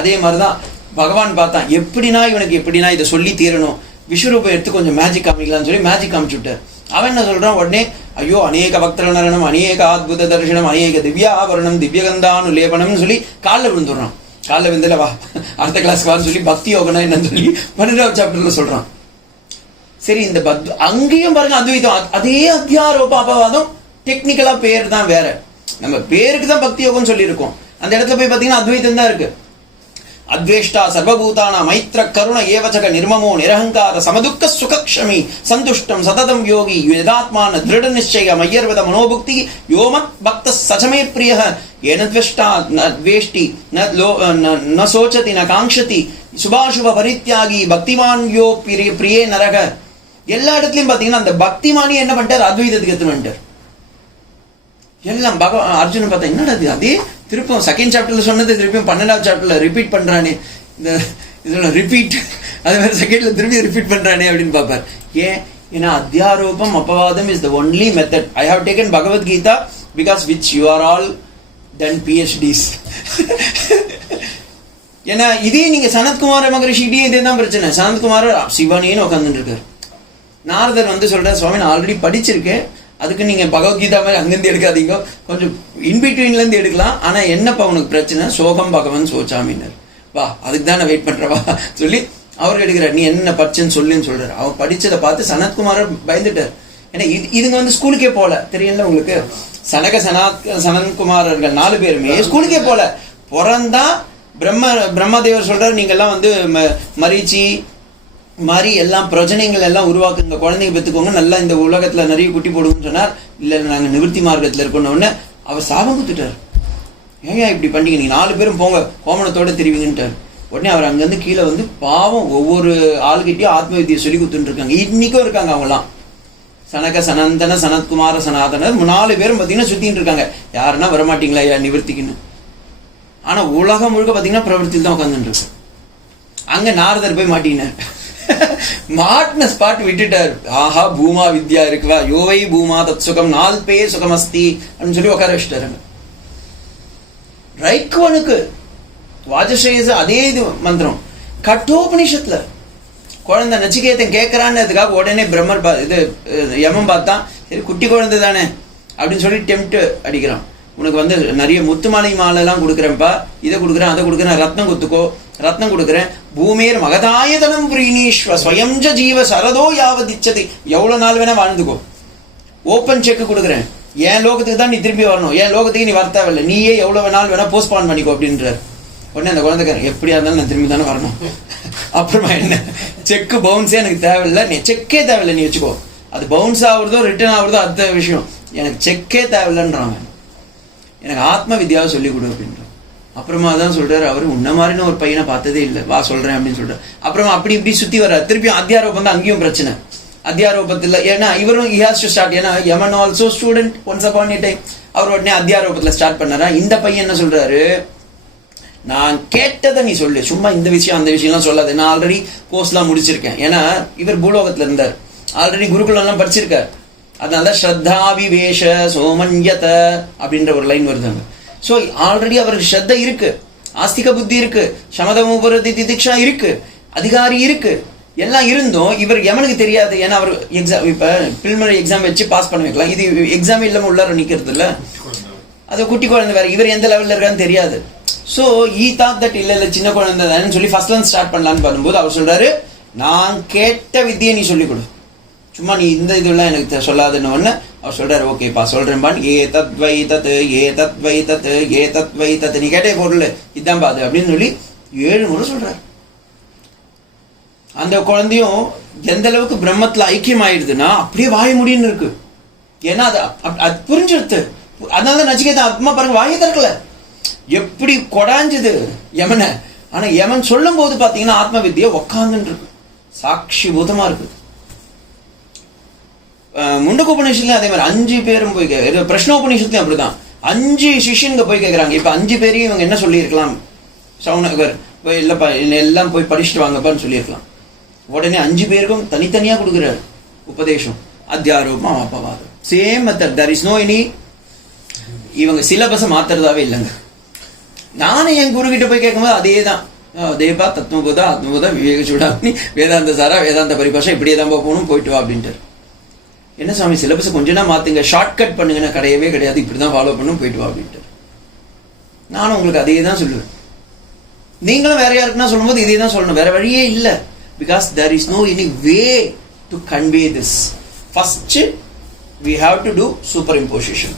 அதே மாதிரிதான் பகவான் பார்த்தான், எப்படின்னா இவனுக்கு எப்படின்னா இதை சொல்லி தீரணும், விஸ்வரூபம் எடுத்து கொஞ்சம் மேஜிக் காமிக்கலாம்னு சொல்லி மேஜிக் காமிச்சு விட்டார். அவன் என்ன சொல்றான் உடனே, ஐயோ அநேக பக்தரணம் அநேக அத்புத தரிசனம் அநேக திவ்யாபரணம் திவ்யகந்தானு லேபனம்னு சொல்லி காலில் விழுந்துடுறான். காலில் விழுந்துல வா அடுத்த கிளாஸ்க்கு வான்னு சொல்லி பக்தி யோகனா என்னன்னு சொல்லி 12th சாப்டர்ல சொல்றான். சரி இந்த அங்கேயும் பாருங்க அத்வைதம், அதே அத்தியாரோப அபவாதம், டெக்னிக்கலா பேர் தான் வேற, நம்ம பேருக்கு தான் பக்தி யோகம் சொல்லி இருக்கோம். அந்த இடத்துல போய் பாத்தீங்கன்னா அத்வைதம் தான் இருக்கு. அத்வேஷ்டா சர்வபூதானா மைத்ர கருண ஏவச்சக நிர்மமோ நிரஹங்கார சமதுக்க சுகக்ஷமி சந்துஷ்டம் சததம் யோகி யதாத்மான திருட நிச்சய மய்யர்வத மனோபுக்தி யோமத் பக்த சஜமே பிரிய ஏனத்வேஷ்டா நத்வேஷ்டி ந சோச்சதி ந காங்க்ஷதி சுபாசுப பரித்யாகி பக்திமான் யோ பிரியே நரக. எல்லா இடத்துலயும் பாத்தீங்கன்னா அந்த பக்திமானி என்ன பண்ணிட்டார், அத்வைதத்துக்கு எடுத்துன்னு வந்துட்டார். எல்லாம் அர்ஜுனன் பார்த்தா என்னடா அதே திருப்பம் 2nd சாப்டர்ல சொன்னது திருப்பியும் 12th சாப்டர்ல ரிப்பீட் பண்றானே, இந்த இதோட ரிப்பீட் அது மாதிரி 2ndல திருப்பி ரிப்பீட் பண்றானே அப்படின்னு பார்ப்பார். ஏன்னா அத்தியாரோபம் அபவாதம் is the only method. I have taken Bhagavad Gita because which you are all done PhDs. ஏன்னா இதே நீங்க சனத்குமார மகரிஷிகிட்டே இதே தான் பிரச்சனை. சனத்குமார் சிவனேன்னு உட்காந்துட்டு இருக்காரு. நாரதர் வந்து சொல்றாரு, சுவாமி நான் ஆல்ரெடி படிச்சிருக்கேன், அதுக்கு நீங்க பகவத்கீதா மாதிரி அங்கிருந்து எடுக்காதீங்க, கொஞ்சம் இன்பிட்வீன்ல இருந்து எடுக்கலாம். ஆனா என்னப்பா உனக்கு பிரச்சனை, சோகம் பகவன் சோச்சாமின்னர், வா அதுக்கு தான் நான் வெயிட் பண்றவா சொல்லி அவர் எடுக்கிறார். நீ என்ன படிச்சுன்னு சொல்லுன்னு சொல்றாரு. அவர் படிச்சதை பார்த்து சனத்குமார் பயந்துட்டார். ஏன்னா இதுங்க வந்து ஸ்கூலுக்கே போல, தெரியல உங்களுக்கு, சனத்குமாரர்கள் 4 பேருமே ஸ்கூலுக்கே போல. பிறந்தா பிரம்மதேவர் சொல்றாரு, நீங்க எல்லாம் வந்து மரீச்சி மாதிரி எல்லாம் பிரச்சனைகள் எல்லாம் உருவாக்குங்க, குழந்தைங்க பெற்றுக்கோங்க, நல்லா இந்த உலகத்துல நிறைய குட்டி போடுவோம்னு சொன்னார். இல்ல நாங்க நிவர்த்தி மார்க்கத்துல இருக்கணும்னு அவர் சாபம் கொடுத்துட்டார். ஏங்க இப்படி பண்ணீங்க, நீங்க 4 பேரும் போங்க கோமணத்தோட தெரிவிங்கன்ட்டார். உடனே அவர் அங்கிருந்து கீழே வந்து பாவம் ஒவ்வொரு ஆள்கிட்டயும் ஆத்ம வித்தியை சொல்லி கொடுத்துட்டு இருக்காங்க. இன்னைக்கும் இருக்காங்க அவங்கலாம். சனக சனந்தன சனத்குமார சனாதனர் 4 பேரும் பாத்தீங்கன்னா சுத்தின்னு இருக்காங்க. யாருன்னா வரமாட்டீங்களா ஐயா நிவர்த்திக்குன்னு. ஆனா உலகம் முழுக்க பாத்தீங்கன்னா பிரவர்த்தியில் தான் உட்காந்துட்டு இருக்கு. அங்க நாரதர் போய் மாட்டினார். மாட்டின ஸ்பாட் விட்டுட்டார். ஆஹா பூமா வித்யா இருக்குவா யோவை பூமா தத் சுகம் நால்பே சுகமஸ்தி அப்படின்னு சொல்லி உட்கார வச்சுட்டாரு. ரைக்குவனுக்கு வாஜஸ்ரேயஸ் அதே இது மந்திரம். கட்டோபனிஷத்துல குழந்தை நச்சிகேதன் கேட்கறான்னு உடனே பிரம்மர் இது யமன் பார்த்தா சரி குட்டி குழந்தை தானே அப்படின்னு சொல்லி டெம்ப்ட் அடிக்கிறான். உனக்கு நிறைய முத்து மாலை மாலைலாம் கொடுக்குறேன்ப்பா, இதை கொடுக்குறேன் அதை கொடுக்குறேன், ரத்னம் குத்துக்கோ, ரத்னம் கொடுக்குறேன், பூமேர் மகதாயதனம் பிரீணீஸ்வ ஸ்வயம்ஜ ஜீவ சரதோ யாவதிச்சதை, எவ்வளவு நாள் வேணா வாழ்ந்துக்கோ, ஓப்பன் செக் கொடுக்குறேன், என் லோகத்துக்கு தான் நீ திரும்பி வரணும், என் லோகத்துக்கு நீ வரத்தாவில்லை, நீயே எவ்வளவு நாள் வேணா போஸ்ட்பான் பண்ணிக்கோ அப்படின்றார். உடனே அந்த குழந்தைக்காரன் எப்படியா இருந்தாலும் நான் திரும்பி தானே வரணும், அப்புறமா என்ன செக் பவுன்ஸே எனக்கு தேவையில்லை, நீ செக்கே தேவையில்லை, நீ வச்சுக்கோ, அது பவுன்ஸ் ஆகுறதோ ரிட்டர்ன் ஆகுறதோ அடுத்த விஷயம், எனக்கு செக்கே தேவையில்லைன்றாங்க, எனக்கு ஆத்ம வித்யாவை சொல்லிக் கொடு அப்படின்றான். அப்புறமா தான் சொல்றாரு, அவர் உன்ன மாதிரின்னு ஒரு பையனை பார்த்ததே இல்லை, வா சொல்றேன் அப்படின்னு சொல்றாரு. அப்புறமா அப்படி இப்படி சுத்தி வர்றாரு. திருப்பியும் அத்தியாரோபம் தான் அங்கேயும் பிரச்சனை. அத்தியாரோபத்தில் ஏன்னா இவரும் he has to start, ஏன்னா Yaman also student once upon a time, அவர் உடனே அத்தியாரோபத்தில் ஸ்டார்ட் பண்ணாரா. இந்த பையன் என்ன சொல்றாரு, நான் கேட்டதை நீ சொல்லு, சும்மா இந்த விஷயம் அந்த விஷயம்லாம் சொல்லாது, நான் ஆல்ரெடி கோர்ஸ்லாம் முடிச்சிருக்கேன். ஏன்னா இவர் பூலோகத்துல இருந்தார், ஆல்ரெடி குருகுலம் படிச்சிருக்கார். அதனால ஸ்ரத்தாவிவேஷ சோமன்யத அப்படின்ற ஒரு லைன் வருதாங்க. ஸோ ஆல்ரெடி அவருக்கு ஸ்ரத்த இருக்கு, ஆஸ்திக புத்தி இருக்கு, சமதமுபரதி திதிக்ஷா இருக்கு, அதிகாரி இருக்கு, எல்லாம் இருந்தும் இவர் யமனுக்கு தெரியாது. ஏன்னா அவர் எக்ஸாம் இப்ப பிரிலிமினரி எக்ஸாம் வச்சு பாஸ் பண்ண வைக்கலாம், இது எக்ஸாம் இல்லாம உள்ளார நிக்கிறது இல்ல, அது குட்டி குழந்தை வேற, இவர் எந்த லெவல்ல இருக்கான்னு தெரியாது. ஸோ ஈ தாட் தட் இல்ல சின்ன குழந்தை தானே சொல்லி ஃபர்ஸ்ட்ல ஸ்டார்ட் பண்ணலான்னு பண்ணும்போது அவர் சொல்றாரு, நான் கேட்ட வித்தியை நீ சொல்லிக் கொடு, சும்மா நீ இந்த இதெல்லாம் எனக்கு சொல்லாதுன்னு ஒன்று அவர் சொல்றாரு. ஓகேப்பா சொல்றேன்பான், ஏ தத் வை தத்து ஏ தத் வை தத்து ஏ தத் வை தத்து, நீ கேட்டே பொருள் இதான் பாது அப்படின்னு சொல்லி 7 முறை சொல்றாரு. அந்த குழந்தையும் எந்த அளவுக்கு பிரம்மத்துல ஐக்கியம் ஆயிடுதுன்னா அப்படியே வாய முடியும்னு இருக்கு. ஏன்னா அது புரிஞ்சிருது. அதனால நச்சிகேதா அம்மா பாருங்க வாயை திறக்கல, எப்படி கொடாஞ்சது யமனை. ஆனா யமன் சொல்லும் போது பாத்தீங்கன்னா ஆத்ம வித்தியை உக்காந்துன்னு இருக்கு, சாட்சி பூதமா இருக்கு. முண்டகோபநிஷத்துல அதே மாதிரி 5 பேரும் போய் பிரஷ்னோபநிஷத்துலயும் அப்படிதான் 5 சிஷ்யனுங்க போய் கேட்கறாங்க. இப்ப 5 பேரையும் இவங்க என்ன சொல்லியிருக்கலாம், சவுனகர் போய் இல்லப்பா எல்லாம் போய் படிச்சுட்டு வாங்கப்பான்னு சொல்லியிருக்கலாம். உடனே 5 பேருக்கும் தனித்தனியா கொடுக்குறாரு உபதேசம், அத்தியாரோபம் அபவாதம், same method. There is no any இவங்க சிலபஸை மாத்துறதாவே இல்லைங்க. நானும் என் குரு கிட்ட போய் கேட்கும்போது அதேதான், அதேபா தத்துவபோதா ஆத்மபோதா விவேக சூடாமணி வேதாந்த சாரா வேதாந்த பரிபாஷா இப்படியே தான் போகணும், போயிட்டு வா அப்படின்ட்டு. என்ன சாமி சிலபஸ் கொஞ்சம் மாத்துங்க, ஷார்ட்கட் பண்ணுங்கன்னா கிடையவே கிடையாது, இப்படிதான் ஃபாலோ பண்ணும், போயிட்டு வா அப்படின்ட்டு. நானும் உங்களுக்கு அதே தான் சொல்லுவேன், நீங்களும் வேற யாருக்குன்னா சொல்லும்போது இதே தான் சொல்லணும், வேற வழியே இல்லை. Because there is no any way to convey this. First we have to do superimposition.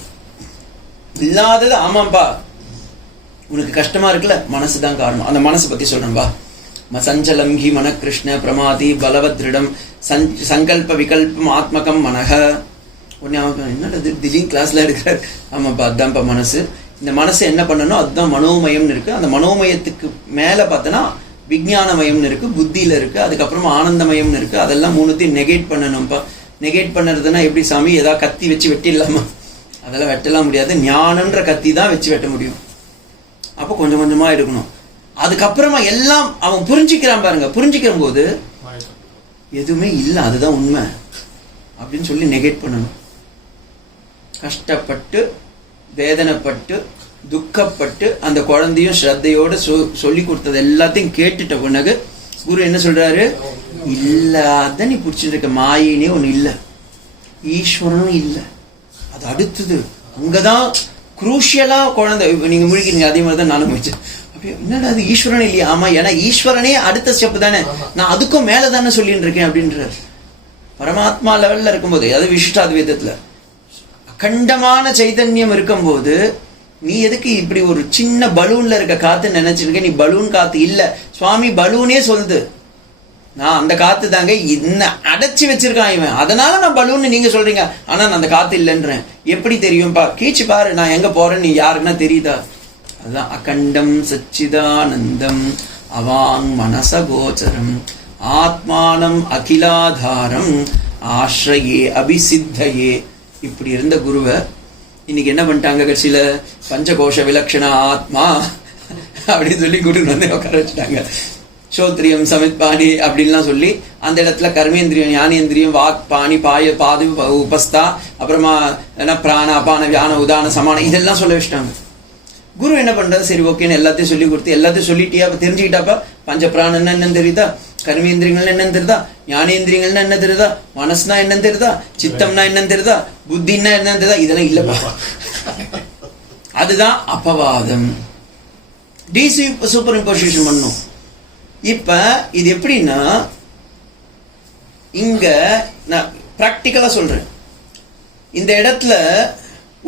இல்லாதது ஆமாம்பா உனக்கு கஷ்டமா இருக்குல்ல, மனசுதான் காரணம், அந்த மனசை பத்தி சொல்றேன்பா. சஞ்சலம் ஹி மன கிருஷ்ண பிரமாதி பலவத்ரிடம் சங்கல்ப விகல்பம் ஆத்மகம் மனக. உடனே அவங்க என்னடா திடீர்னு கிளாஸ்ல எடுக்கிறார். ஆமாப்பா அதான்ப்பா மனசு, இந்த மனசு என்ன பண்ணணும் அதுதான் மனோமயம்னு இருக்கு. அந்த மனோமயத்துக்கு மேல பார்த்தோன்னா விஞ்ஞானமயம்னு இருக்கு, புத்தியில இருக்கு, அதுக்கப்புறமா ஆனந்தமயம்னு இருக்கு. அதெல்லாம் 3த்தையும் நெகேட் பண்ணணும்ப்பா. நெகேட் பண்ணுறதுன்னா எப்படி சாமி, ஏதாவது கத்தி வச்சு வெட்டிடலாமா? அதெல்லாம் வெட்டலாம் முடியாது, ஞானன்ற கத்தி தான் வச்சு வெட்ட முடியும். அப்போ கொஞ்சம் கொஞ்சமா எடுக்கணும். அதுக்கப்புறமா எல்லாம் அவன் புரிஞ்சுக்கிறான் பாருங்க, புரிஞ்சுக்கிற போது எதுவுமே இல்லை அதுதான் உண்மை அப்படின்னு சொல்லி நெகேட் பண்ணணும். கஷ்டப்பட்டு வேதனைப்பட்டு துக்கப்பட்டு அந்த குழந்தையும் ஸ்ரத்தையோட சொல்லி கொடுத்தது எல்லாத்தையும் கேட்டுட்ட பிறகு குரு என்ன சொல்றாரு, இல்லாத நீ பிடிச்சிட்டு இருக்க மாயினே ஒண்ணு இல்லை, ஈஸ்வரனும் இல்லை, அது அடுத்தது. அங்கதான் குரூஷியலா குழந்தை நீங்க முழிக்கிறீங்க, அதே மாதிரிதான் நானும் முடிச்சேன். அப்படியே என்னடா அது ஈஸ்வரன் இல்லையா? ஆமா, ஏன்னா ஈஸ்வரனே அடுத்த ஸ்டெப் தானே, நான் அதுக்கும் மேல தானே சொல்லிட்டு இருக்கேன் அப்படின்றார். பரமாத்மா லெவல்ல இருக்கும்போது, அது விசிஷ்டாத்வைதத்துல அகண்டமான சைதன்யம் இருக்கும்போது நீ எதுக்கு இப்படி ஒரு சின்ன பலூன்ல இருக்க காத்து நினைச்சிருக்க? நீ பலூன் காத்து இல்ல, சுவாமி பலூனே சொல்லுது, நான் அந்த காத்து தாங்க என்ன அடைச்சி வச்சிருக்கான் இவன், அதனால நான் பலூன் நீங்க சொல்றீங்க, ஆனா நான் அந்த காத்து இல்லைன்றேன். எப்படி தெரியும்பா? கீச்சு பாரு நான் எங்க போறேன்னு நீ யாருன்னா தெரியுதா? அதுதான் அகண்டம் சச்சிதானந்தம் அவாங் மனச கோச்சரம் ஆத்மானம் அகிலாதாரம் ஆශ්‍රயே அபிசித்தையே. இப்படி இருந்த குருவை இன்னைக்கு என்ன பண்ணிட்டாங்க, கட்சியில பஞ்சகோஷ விலக்ஷண ஆத்மா அப்படின்னு சொல்லி கூட்டு வந்து உட்கார வச்சுட்டாங்க. ஸ்ரோத்ரியம் சமித் பாணி அப்படின்லாம் சொல்லி அந்த இடத்துல கர்மேந்திரியம் ஞானேந்திரியம் வாக் பாணி பாய பாது உபஸ்தா, அப்புறமா என்ன பிராண அபான வியான உதான சமான இதெல்லாம் சொல்ல வச்சுட்டாங்க. குரு என்ன பண்றது, சரி ஓகேன்னு எல்லாத்தையும் சொல்லி கொடுத்து எல்லாத்தையும் சொல்லிட்டியா, அப்ப தெரிஞ்சுக்கிட்டாப்பா பஞ்ச பிராணன்னா என்னன்னு தெரியுதா, கர்மேந்திரியங்கள்னு என்னன்னு தெரியுதா, ஞானேந்திரியங்கள்னு என்ன தெரியுதா, மனசுனா என்னன்னு தெரியுதா, சித்தம்னா என்னன்னு தெரியுதா, புத்தின்னா என்னன்னு தெரியுதா, இதெல்லாம் இல்லப்பா. அதுதான் அப்பவாதம். சூப்பர் இம்போசிஷன் பண்ணும். இப்ப இது எப்படின்னா, இங்க நான் பிராக்டிக்கலா சொல்றேன். இந்த இடத்துல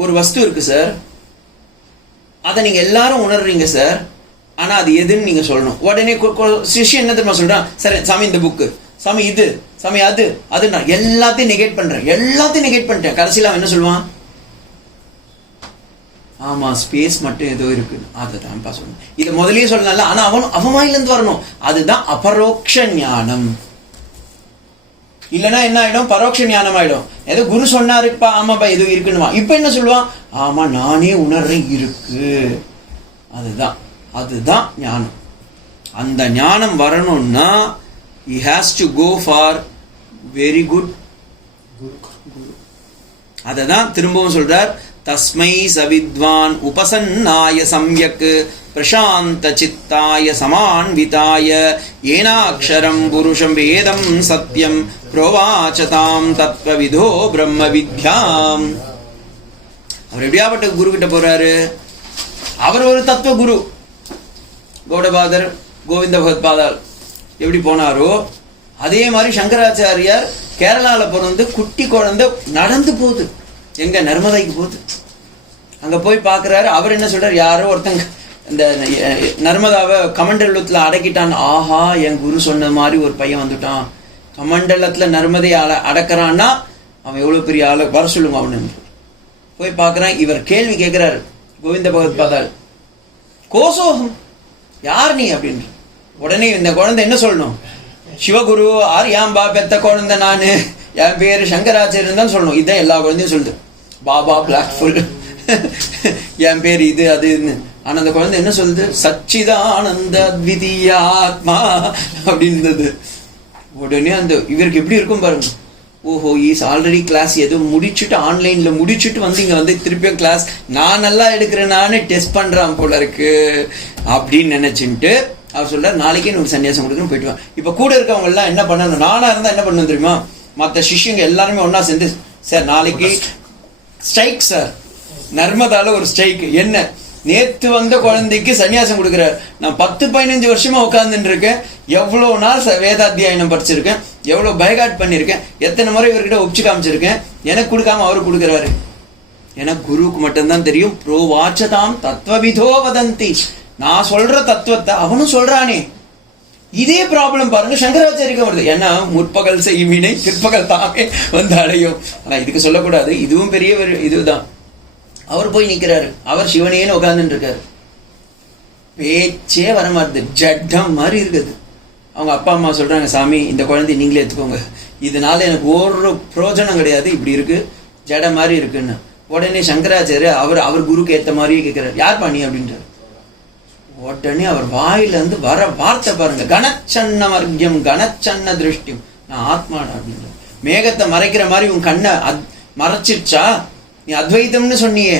ஒரு வஸ்து இருக்கு சார், அதை நீங்க எல்லாரும் உணர்றீங்க சார், ஆனா அது எதுன்னு நீங்க சொல்லணும். உடனே சிஷ்யன் என்ன தெரியுமா சொல்றான், சரி சாமி இந்த புக்கு, சாமி இது, சாமி அது நான் எல்லாத்தையும் நெகேட் பண்ணிட்டேன். கடைசியில் அவன் என்ன சொல்லுவான், ஆமா ஸ்பேஸ் மட்டும் ஏதோ இருக்கு, அதுதான் சொல்லணும். இதை முதலே சொல்லல, ஆனா அவன் வாயிலிருந்து வரணும். அதுதான் அபரோக்ஷ ஞானம். இல்லைன்னா என்ன ஆயிடும், பரோட்ச ஞானம் ஆயிடும். ஏதோ குரு சொன்னாருப்பா, ஆமாப்பா ஏதோ இருக்குன்னுவா. இப்ப என்ன சொல்லுவான், ஆமா நானே உணர்றேன் இருக்கு. அதுதான் ஞானம். அந்த ஞானம் வரணும்னா he has to go for very good guru. அததான் திரும்பவும் சொல்றார், தஸ்மை சவித்வான் உபசன்னாய சம்யக் பிரசாந்த சித்தாய சமான்விதாய ஏனாக்ஷரம் புருஷம் வேதம் சத்யம் புரோவாச்சதாம் தத்வவிதோ பிரம்ம வித்யாம். அவர் எப்படியாப்பட்ட குரு கிட்ட போறாரு, அவர் ஒரு தத்துவ குரு. கௌடபாதர் கோவிந்த பகவத்பாதால் எப்படி போனாரோ அதே மாதிரி சங்கராச்சாரியார் கேரளால பிறந்து குட்டி குழந்தை நடந்து போகுது, எங்க நர்மதைக்கு போகுது. அங்க போய் பாக்குறாரு. அவர் என்ன சொல்றாரு, யாரோ ஒருத்தங்க இந்த நர்மதாவை கமண்டலத்துல அடக்கிட்டான். ஆஹா, என் குரு சொன்ன மாதிரி ஒரு பையன் வந்துட்டான், கமண்டலத்துல நர்மதையை அடக்கிறான்னா அவன் எவ்வளவு பெரிய ஆளு, வர சொல்லுங்க அவனு. போய் பாக்குறான். இவர் கேள்வி கேட்கிறாரு கோவிந்த பகவத்பாதால், கோசோகம் யார் நீ அப்படின்னு. உடனே இந்த குழந்தை என்ன சொல்லணும், சிவகுரு ஆரியாம்பா பெத்த குழந்தை நானு, என் பேரு சங்கராச்சாரியன் தான் சொல்லணும். இதுதான் எல்லா குழந்தையும் சொல்லுது, பாபா பிளாக் ஃபுல் என் பேர் இது அதுன்னு. ஆனா அந்த குழந்தை என்ன சொல்லுது, சச்சிதானந்த அத்விதீயாத்மா அப்படின்றது. உடனே அந்த இவருக்கு எப்படி இருக்கும் பாருங்க, ஓஹோ இஸ் ஆல்ரெடி கிளாஸ் ஏதோ முடிச்சுட்டு ஆன்லைன்ல முடிச்சுட்டு வந்து இங்க வந்து திருப்பியும் கிளாஸ் நான் நல்லா எடுக்கிறேன், நானே டெஸ்ட் பண்றான் போல இருக்கு அப்படின்னு நினைச்சுட்டு அவர் சொல்ற, நாளைக்கே எனக்கு சன்னியாசம் கொடுக்கணும் போயிட்டு. இப்ப கூட இருக்கவங்க எல்லாம் என்ன பண்ணணும், நானா இருந்தா என்ன பண்ணணும் தெரியுமா, மற்ற சிஷ்யங்க எல்லாருமே ஒன்னா சேர்ந்து, சார் நாளைக்கு ஸ்ட்ரைக் சார், நர்மதால ஒரு ஸ்ட்ரைக். என்ன, நேத்து வந்த குழந்தைக்கு சன்னியாசம் கொடுக்குறாரு. நான் 10-15 வருஷமா உட்கார்ந்துட்டு இருக்கேன், எவ்வளவு நாள் வேதாத்தியாயனம் படிச்சிருக்கேன், எவ்வளவு பயகாட் பண்ணிருக்கேன், எத்தனை முறை இவர்கிட்ட ஒப்பிச்சு காமிச்சிருக்கேன், எனக்கு கொடுக்காம அவரு கொடுக்குறாரு. எனக்கு குருவுக்கு மட்டும்தான் தெரியும். ப்ரோவாச்சதாம் தத்வவிதோ வதந்தி, நான் சொல்ற தத்துவத்தை அவனும் சொல்றானே. இதே ப்ராப்ளம் பாருங்க சங்கராச்சாரியம் வருது. ஏன்னா முற்பகல் செய்வினை பிற்பகல் தாமே வந்து அடையும். ஆனா இதுக்கு சொல்லக்கூடாது, இதுவும் பெரிய இதுதான். அவர் போய் நிக்கிறாரு, அவர் சிவனேன்னு உட்கார்ந்துட்டு இருக்காரு, பேச்சே வரமாறுது, ஜட்டம் மாதிரி இருக்குது. அவங்க அப்பா அம்மா சொல்றாங்க, சாமி இந்த குழந்தை நீங்களே எடுத்துக்கோங்க, இதனால எனக்கு ஒரு பிரயோஜனம் கிடையாது, இப்படி இருக்கு ஜட மாதிரி இருக்குன்னு. உடனே சங்கராச்சாரியர் அவர் குருக்கு ஏற்ற மாதிரியே கேட்கிறார், யார் பண்ணி அப்படின்றார். உடனே அவர் வாயில இருந்து வர வார்த்தை பாருங்க, கணச்சன்ன வர்க்கியம் கணச்சன்ன திருஷ்டியம், நான் ஆத்மாடா அப்படின்ற. மேகத்தை மறைக்கிற மாதிரி உன் கண்ணை மறைச்சிருச்சா, நீ அத்வைத்தம்னு சொன்னியே,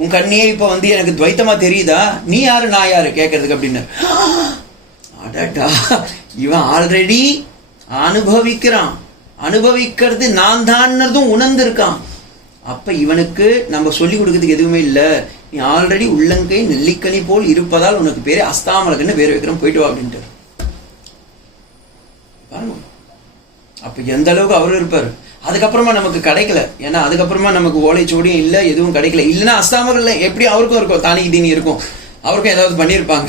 உன் கண்ணியே இப்ப வந்து எனக்கு துவைத்தமா தெரியுதா, நீ யாரு நான் யாரு கேட்கறதுக்கு அப்படின்னு. அடடா, இவன் ஆல்ரெடி அனுபவிக்கிறான், அனுபவிக்கிறது நான் தான் உணர்ந்து இருக்கான். அப்ப இவனுக்கு நம்ம சொல்லி கொடுக்கறதுக்கு எதுவுமே இல்லை, நீ ஆல்ரெடி உள்ளங்கை நெல்லிக்கனி போல் இருப்பதால் உனக்கு பேரு அஸ்தாமலகன்னு பேர் வைக்கிறோம், போயிட்டு வா அப்படின்ட்டு. அப்ப எந்த அளவுக்கு அவரு இருப்பாரு. அதுக்கப்புறமா நமக்கு கிடைக்கல, ஏன்னா அதுக்கப்புறமா நமக்கு ஓலைச்சோடியும் இல்லை, எதுவும் கிடைக்கல. இல்லைன்னா அஸ்தாமர்கள் எப்படி அவருக்கும் இருக்கும், தானிக்கு தீனி இருக்கும், அவருக்கும் ஏதாவது பண்ணியிருப்பாங்க,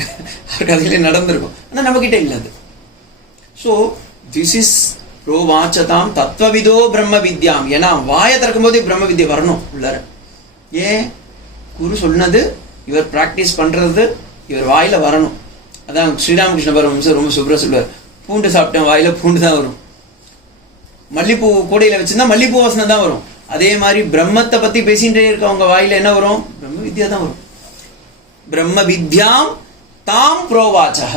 அவருக்கு அதிலே நடந்திருக்கும். ஆனா நம்ம கிட்ட இல்லை அது. ஸோ திஸ் இஸ் ப்ரோவாச்சதாம் தத்வவிதோ பிரம்ம வித்யாம். ஏன்னா வாயை திறக்கும் போதே பிரம்ம வித்யா வரணும் உள்ளார. ஏன், குரு சொன்னது இவர் பிராக்டிஸ் பண்றது இவர் வாயில வரணும். அதான் ஸ்ரீராமகிருஷ்ண பரமஹம்சர் ரொம்ப சூப்பரா சொல்லுவார், பூண்டு சாப்பிட்டேன் வாயில பூண்டு தான் வரும், மல்லிப்பூ கூடையில வச்சிருந்தா மல்லிப்பூ வாசனை தான் வரும். அதே மாதிரி பிரம்மத்தை பத்தி பேசிட்டே இருக்கவங்க வாயில என்ன வரும், பிரம்ம வித்யா தான் வரும். பிரம்ம வித்யாம் தாம் ப்ரோவாச்சக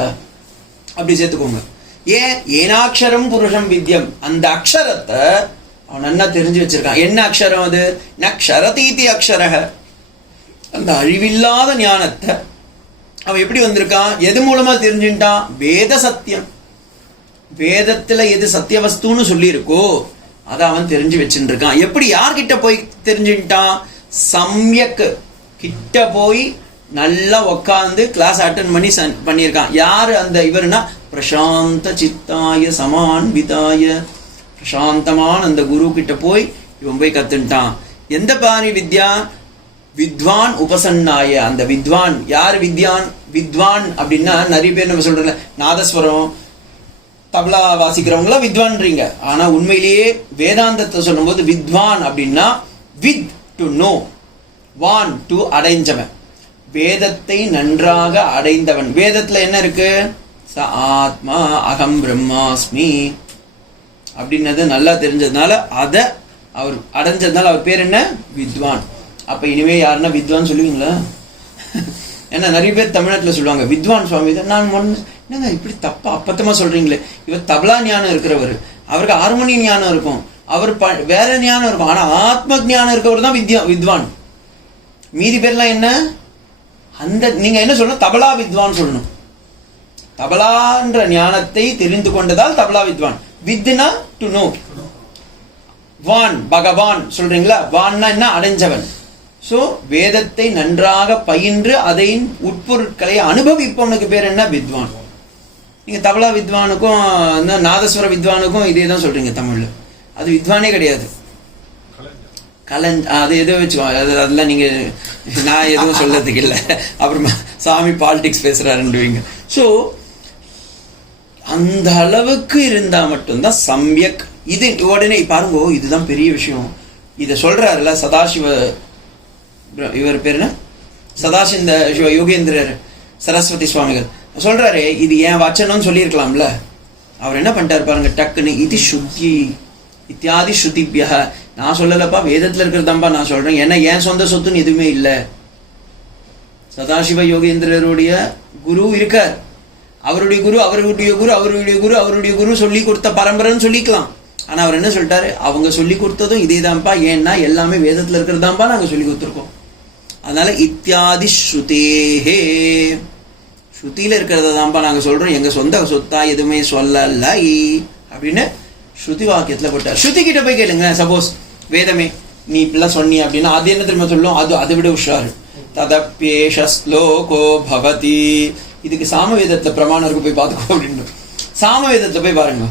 அப்படி சேர்த்துக்கோங்க. ஏன், ஏனாட்சரம் புருஷம் வித்யம், அந்த அக்ஷரத்தை அவன் நல்லா தெரிஞ்சு வச்சிருக்கான். என்ன அக்ஷரம் அது, நக்ஷரதீதி அக்ஷரக, அந்த அழிவில்லாத ஞானத்தை அவன் எப்படி வந்திருக்கான்? எது மூலமா தெரிஞ்சுட்டான்? வேத சத்தியம். வேதத்துல எது சத்திய வஸ்துன்னு சொல்லி இருக்கோ அதை அவன் தெரிஞ்சு வச்சுட்டு இருக்கான். எப்படி யார்கிட்ட போய் தெரிஞ்சுட்டான்? சம்யக் கிட்ட போய் நல்லா உக்காந்து கிளாஸ் அட்டன் பண்ணி பண்ணியிருக்கான். யாரு அந்த இவருனா பிரசாந்த சித்தாய சமான்விதாய, பிரசாந்தமான அந்த குரு கிட்ட போய் இவன் போய் கத்துட்டான். எந்த பாரி வித்யா? வித்வான் உபசன்னாய. அந்த வித்வான் யார்? வித்வான் அப்படின்னா நிறைய பேர் நம்ம சொல்றோம்ல, நாதஸ்வரம் தபலா வாசிக்கிறவங்களாம் வித்வான்றீங்க. ஆனா உண்மையிலேயே வேதாந்தத்தை சொல்லும் போது வித்வான் அப்படின்னா வித் டு நோ, வான் டு அடைஞ்சவன், வேதத்தை நன்றாக அடைந்தவன். வேதத்துல என்ன இருக்கு? ச ஆத்மா அகம் பிரம்மாஸ்மி அப்படின்னது நல்லா தெரிஞ்சதுனால அதை அவர் அடைஞ்சதுனால அவர் பேர் என்ன? வித்வான். அப்ப இனிமே யாருன்னா வித்வான் சொல்லுவீங்களா? ஏன்னா நிறைய பேர் தமிழ்நாட்டில் சொல்லுவாங்க வித்வான் சுவாமி. நான் என்னங்க இப்படி தப்பா அப்பத்தமா சொல்றீங்களே? இவர் தபலா ஞானம் இருக்கிறவர், அவருக்கு ஹார்மோனி ஞானம் இருக்கும், அவர் வேற ஞானம் இருக்கும். ஆனா ஆத்ம ஞானம் இருக்கவர் தான் வித்வான். மீதி பேர்லாம் என்ன? அந்த நீங்க என்ன சொல்லணும்? தபலா வித்வான் சொல்லணும். தபலான்ற ஞானத்தை தெரிந்து கொண்டதால் தபலா வித்வான். வித்னா டு நோ. வான் பகவான் சொல்றீங்களா? வான்னா என்ன? அடைஞ்சவன். சோ வேதத்தை நன்றாக பயின்று அதை உட்பொருட்களை அனுபவிப்பவனுக்கு பேர் என்ன? வித்வான். நீங்க தபலா வித்வானுக்கும் நாதஸ்வர வித்வானுக்கும் இதே தான் சொல்றீங்க தமிழ்ல. அது வித்வானே கிடையாது, அது எதோ வச்சுக்கோ. அதெல்லாம் நீங்க நான் எதுவும் சொல்றதுக்கு இல்லை. அப்புறமா சாமி பாலிடிக்ஸ் பேசுறாருன்றீங்க. ஸோ அந்த அளவுக்கு இருந்தா மட்டும்தான் சம்யக். இது உடனே பாருங்க, இதுதான் பெரிய விஷயம். இதை சொல்றாருல சதாசிவ, இவர் பேர் என்ன? சதாசிவ யோகேந்திரர் சரஸ்வதி சுவாமிகள் சொல்றாரு. இது ஏன் வச்சனம்னு சொல்லியிருக்கலாம்ல. அவர் என்ன பண்ணிட்டாரு பாருங்க, டக்குன்னு இது சுத்தி இத்தியாதி ஸ்ருதிபிய. நான் சொல்லலப்பா, வேதத்துல இருக்கிறதாம்பா நான் சொல்றேன். ஏன்னா என் சொந்த சொத்துன்னு எதுவுமே இல்லை. சதாசிவ யோகேந்திரருடைய குரு இருக்கார், அவருடைய குரு அவருடைய குரு அவருடைய குரு அவருடைய குரு சொல்லி கொடுத்த பரம்பரைன்னு சொல்லிக்கலாம். ஆனா அவர் என்ன சொல்லிட்டாரு? அவங்க சொல்லி கொடுத்ததும் இதே தான்ப்பா. ஏன்னா எல்லாமே வேதத்துல இருக்கிறதாம்பா நாங்க சொல்லி கொடுத்துருக்கோம். அதனால இத்தியாதி ஸ்ருதேஹே, ஸ்ருதியில இருக்கிறத தான்ப்பா நாங்க சொல்றோம், எங்க சொந்த சொத்தா எதுவுமே சொல்லல அப்படின்னு ஸ்ருதி வாக்கியத்துல போட்டார். ஸ்ருதி கிட்ட போய் கேளுங்க. சப்போஸ் வேதமே நீ இப்படிலாம் சொன்னி அப்படின்னா அது என்ன தெரியுமா சொல்லும்? அதை விட உஷாரு. ததப்யேஷ ஸ்லோகோ பவதி. இதுக்கு சாமவேதத்துல பிரமாணம் இருக்கு, போய் பார்த்துக்கோ அப்படின்னு. சாமவேதத்துல போய் பாருங்க,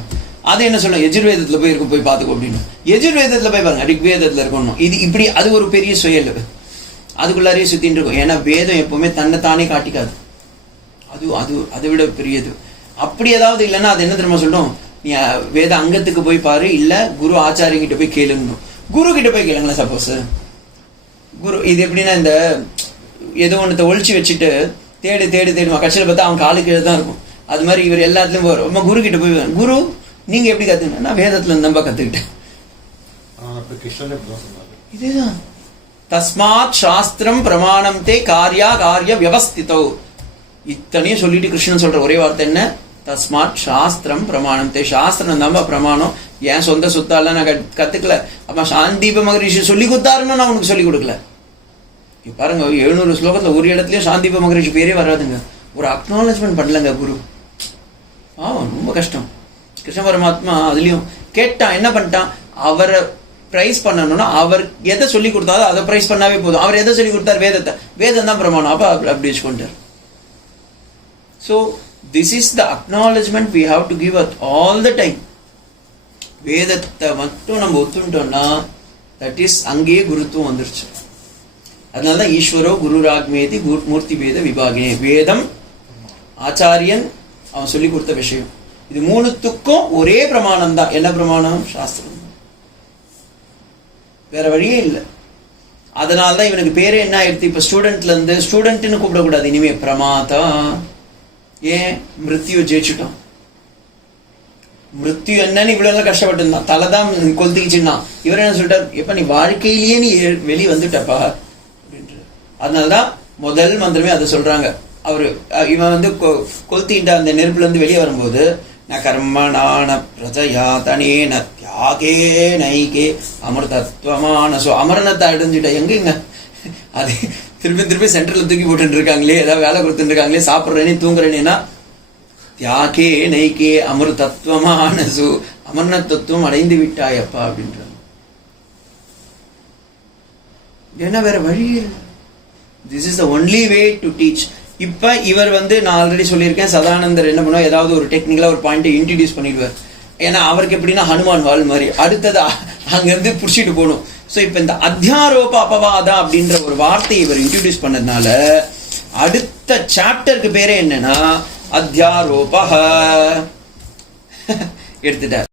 அது என்ன சொல்லும்? எஜுர்வேதத்துல போய் இருக்கும், போய் பார்த்துக்கோ அப்படின்னு. எஜுர்வேதத்துல போய் பாருங்க, ரிக்வேதத்துல இருக்கணும். இது இப்படி அது ஒரு பெரிய சுயல், அதுக்குள்ளாரையே சுத்தின்னு இருக்கும். ஏன்னா வேதம் எப்பவுமே தன்னை தானே காட்டிக்காது, அது அது அதை விட பெரியது. அப்படி ஏதாவது இல்லைன்னா அது என்ன தெரியுமா சொல்லும்? நீ வேத அங்கத்துக்கு போய் பாரு, இல்ல குரு ஆச்சாரியங்கிட்ட போய் கேளுங்கணும். குரு கிட்ட போய் கேளுங்களேன். சப்போஸ் குரு இது எப்படின்னா, இந்த ஏதோ ஒன்றத்தை ஒழிச்சு வச்சுட்டு தேடு தேடு தேடுமா, கட்சியில் பார்த்தா அவன் காலுக்கு தான் இருக்கும். அது மாதிரி இவர் எல்லாத்துலயும் போறோம். குரு கிட்ட போய், குரு நீங்க எப்படி கத்துக்கிட்ட? நான் வேதத்துல இருந்தப்பா கத்துக்கிட்டேன். இதேதான். தஸ்மாத் சாஸ்திரம் பிரமாணம் தே காரியா காரிய வியவஸ்திதோ. இத்தனையும் சொல்லிட்டு கிருஷ்ணன் சொல்ற ஒரே வார்த்தை என்ன? தஸ்மாத் சாஸ்திரம் பிரமாணம் தே. சாஸ்திரம் தான்பா பிரமாணம். ஏன் சொந்த சொத்தால நான் கத்துக்கல. அப்ப சாந்தீப மகரிஷி சொல்லி கொடுத்தாருன்னு நான் உனக்கு சொல்லி கொடுக்கல. பாருங்க, 700 ஸ்லோகத்துல ஒரு இடத்துலயும் சாந்தீப மகரிஷி பேரே வராதுங்க. ஒரு அக்னாலஜ்மெண்ட் பண்ணலங்க குரு. ரொம்ப கஷ்டம். கிருஷ்ண பரமாத்மா அதுலயும் கேட்டான், என்ன பண்ணிட்டான்? அவரை பிரைஸ் பண்ணணும்னா அவர் எதை சொல்லி கொடுத்தாரோ அதை பிரைஸ் பண்ணாவே போதும். அவர் எதை சொல்லி கொடுத்தாரு? வேதத்தை. வேதம் தான் பிரமாணம். அப்ப அப்படி வச்சுக்கொண்டார். So this is the acknowledgement we have to give at all the time. வேதத்தை மட்டும் நம்ம ஒத்துட்டோம்னா தட் இஸ் அங்கேயே குருத்துவம் வந்துருச்சு. அதனாலதான் ஈஸ்வரோ குரு ராக்மேதி மூர்த்தி வேத விபாகினே. வேதம் ஆச்சாரியன் அவன் சொல்லி கொடுத்த விஷயம். இது மூணுத்துக்கும் ஒரே பிரமாணம் தான். என்ன பிரமாணம்? சாஸ்திரம். வேற வழியே இல்லை. அதனால்தான் இவனுக்கு பேரே என்ன ஆயிடுச்சு? இப்ப ஸ்டூடெண்ட்ல இருந்து ஸ்டூடெண்ட்னு கூப்பிடக்கூடாது இனிமே, பிரமாதா. ஏன்? மிருத்யு ஜெயிச்சுட்டான். மிருத்யு என்னன்னு இவ்வளவு எல்லாம் கஷ்டப்பட்டு இருந்தான், தலைதான் கொளுத்திக்கிச்சுன்னா. இவர் என்ன சொல்லிட்டார்? எப்ப நீ வாழ்க்கையிலேயே நீ வெளியே வந்துட்டப்பா அப்படின்ற. அதனாலதான் முதல் மந்திரமே அதை சொல்றாங்க. அவரு இவன் வந்து கொளுத்திட்ட அந்த நெருப்புல இருந்து வெளியே வரும்போது, ந கர்மணான பிரஜயா தனேன தியாகே நைகே அமிர்தத்வமான. சோ அமரணத்தை அடைஞ்சிட்ட. எங்க அது திருப்பி திருப்பி சென்டர்ல தூக்கி போட்டு இருக்காங்களே, ஏதாவது வேலை கொடுத்துட்டு இருக்காங்களே, சாப்பிட்றேனே தூங்குறேனேனா தியாகே நைக்கே அமர் தத்துவமானசு, அமர்ன தத்துவம் அடைந்து விட்டாயப்பா அப்படின்றாங்க. என்ன வேற வழி இல்லை. This is the only way to teach. இப்ப இவர் நான் ஆல்ரெடி சொல்லியிருக்கேன், சதானந்தர் என்ன பண்ணுவார், ஏதாவது ஒரு டெக்னிக்கலா ஒரு பாயிண்ட் இன்ட்ரடியூஸ் பண்ணிடுவார். ஏன்னா அவருக்கு எப்படின்னா ஹனுமான் வால் மாதிரி அடுத்தது அங்கிருந்து புடிச்சிட்டு போகணும். ஸோ இப்ப இந்த அத்தியாரோப அபவாதா அப்படின்ற ஒரு வார்த்தையை இவர் இன்ட்ரடியூஸ் பண்ணதுனால அடுத்த சாப்டருக்கு பேரே என்னன்னா அத்தியாரோப எடுத்துட்டார்.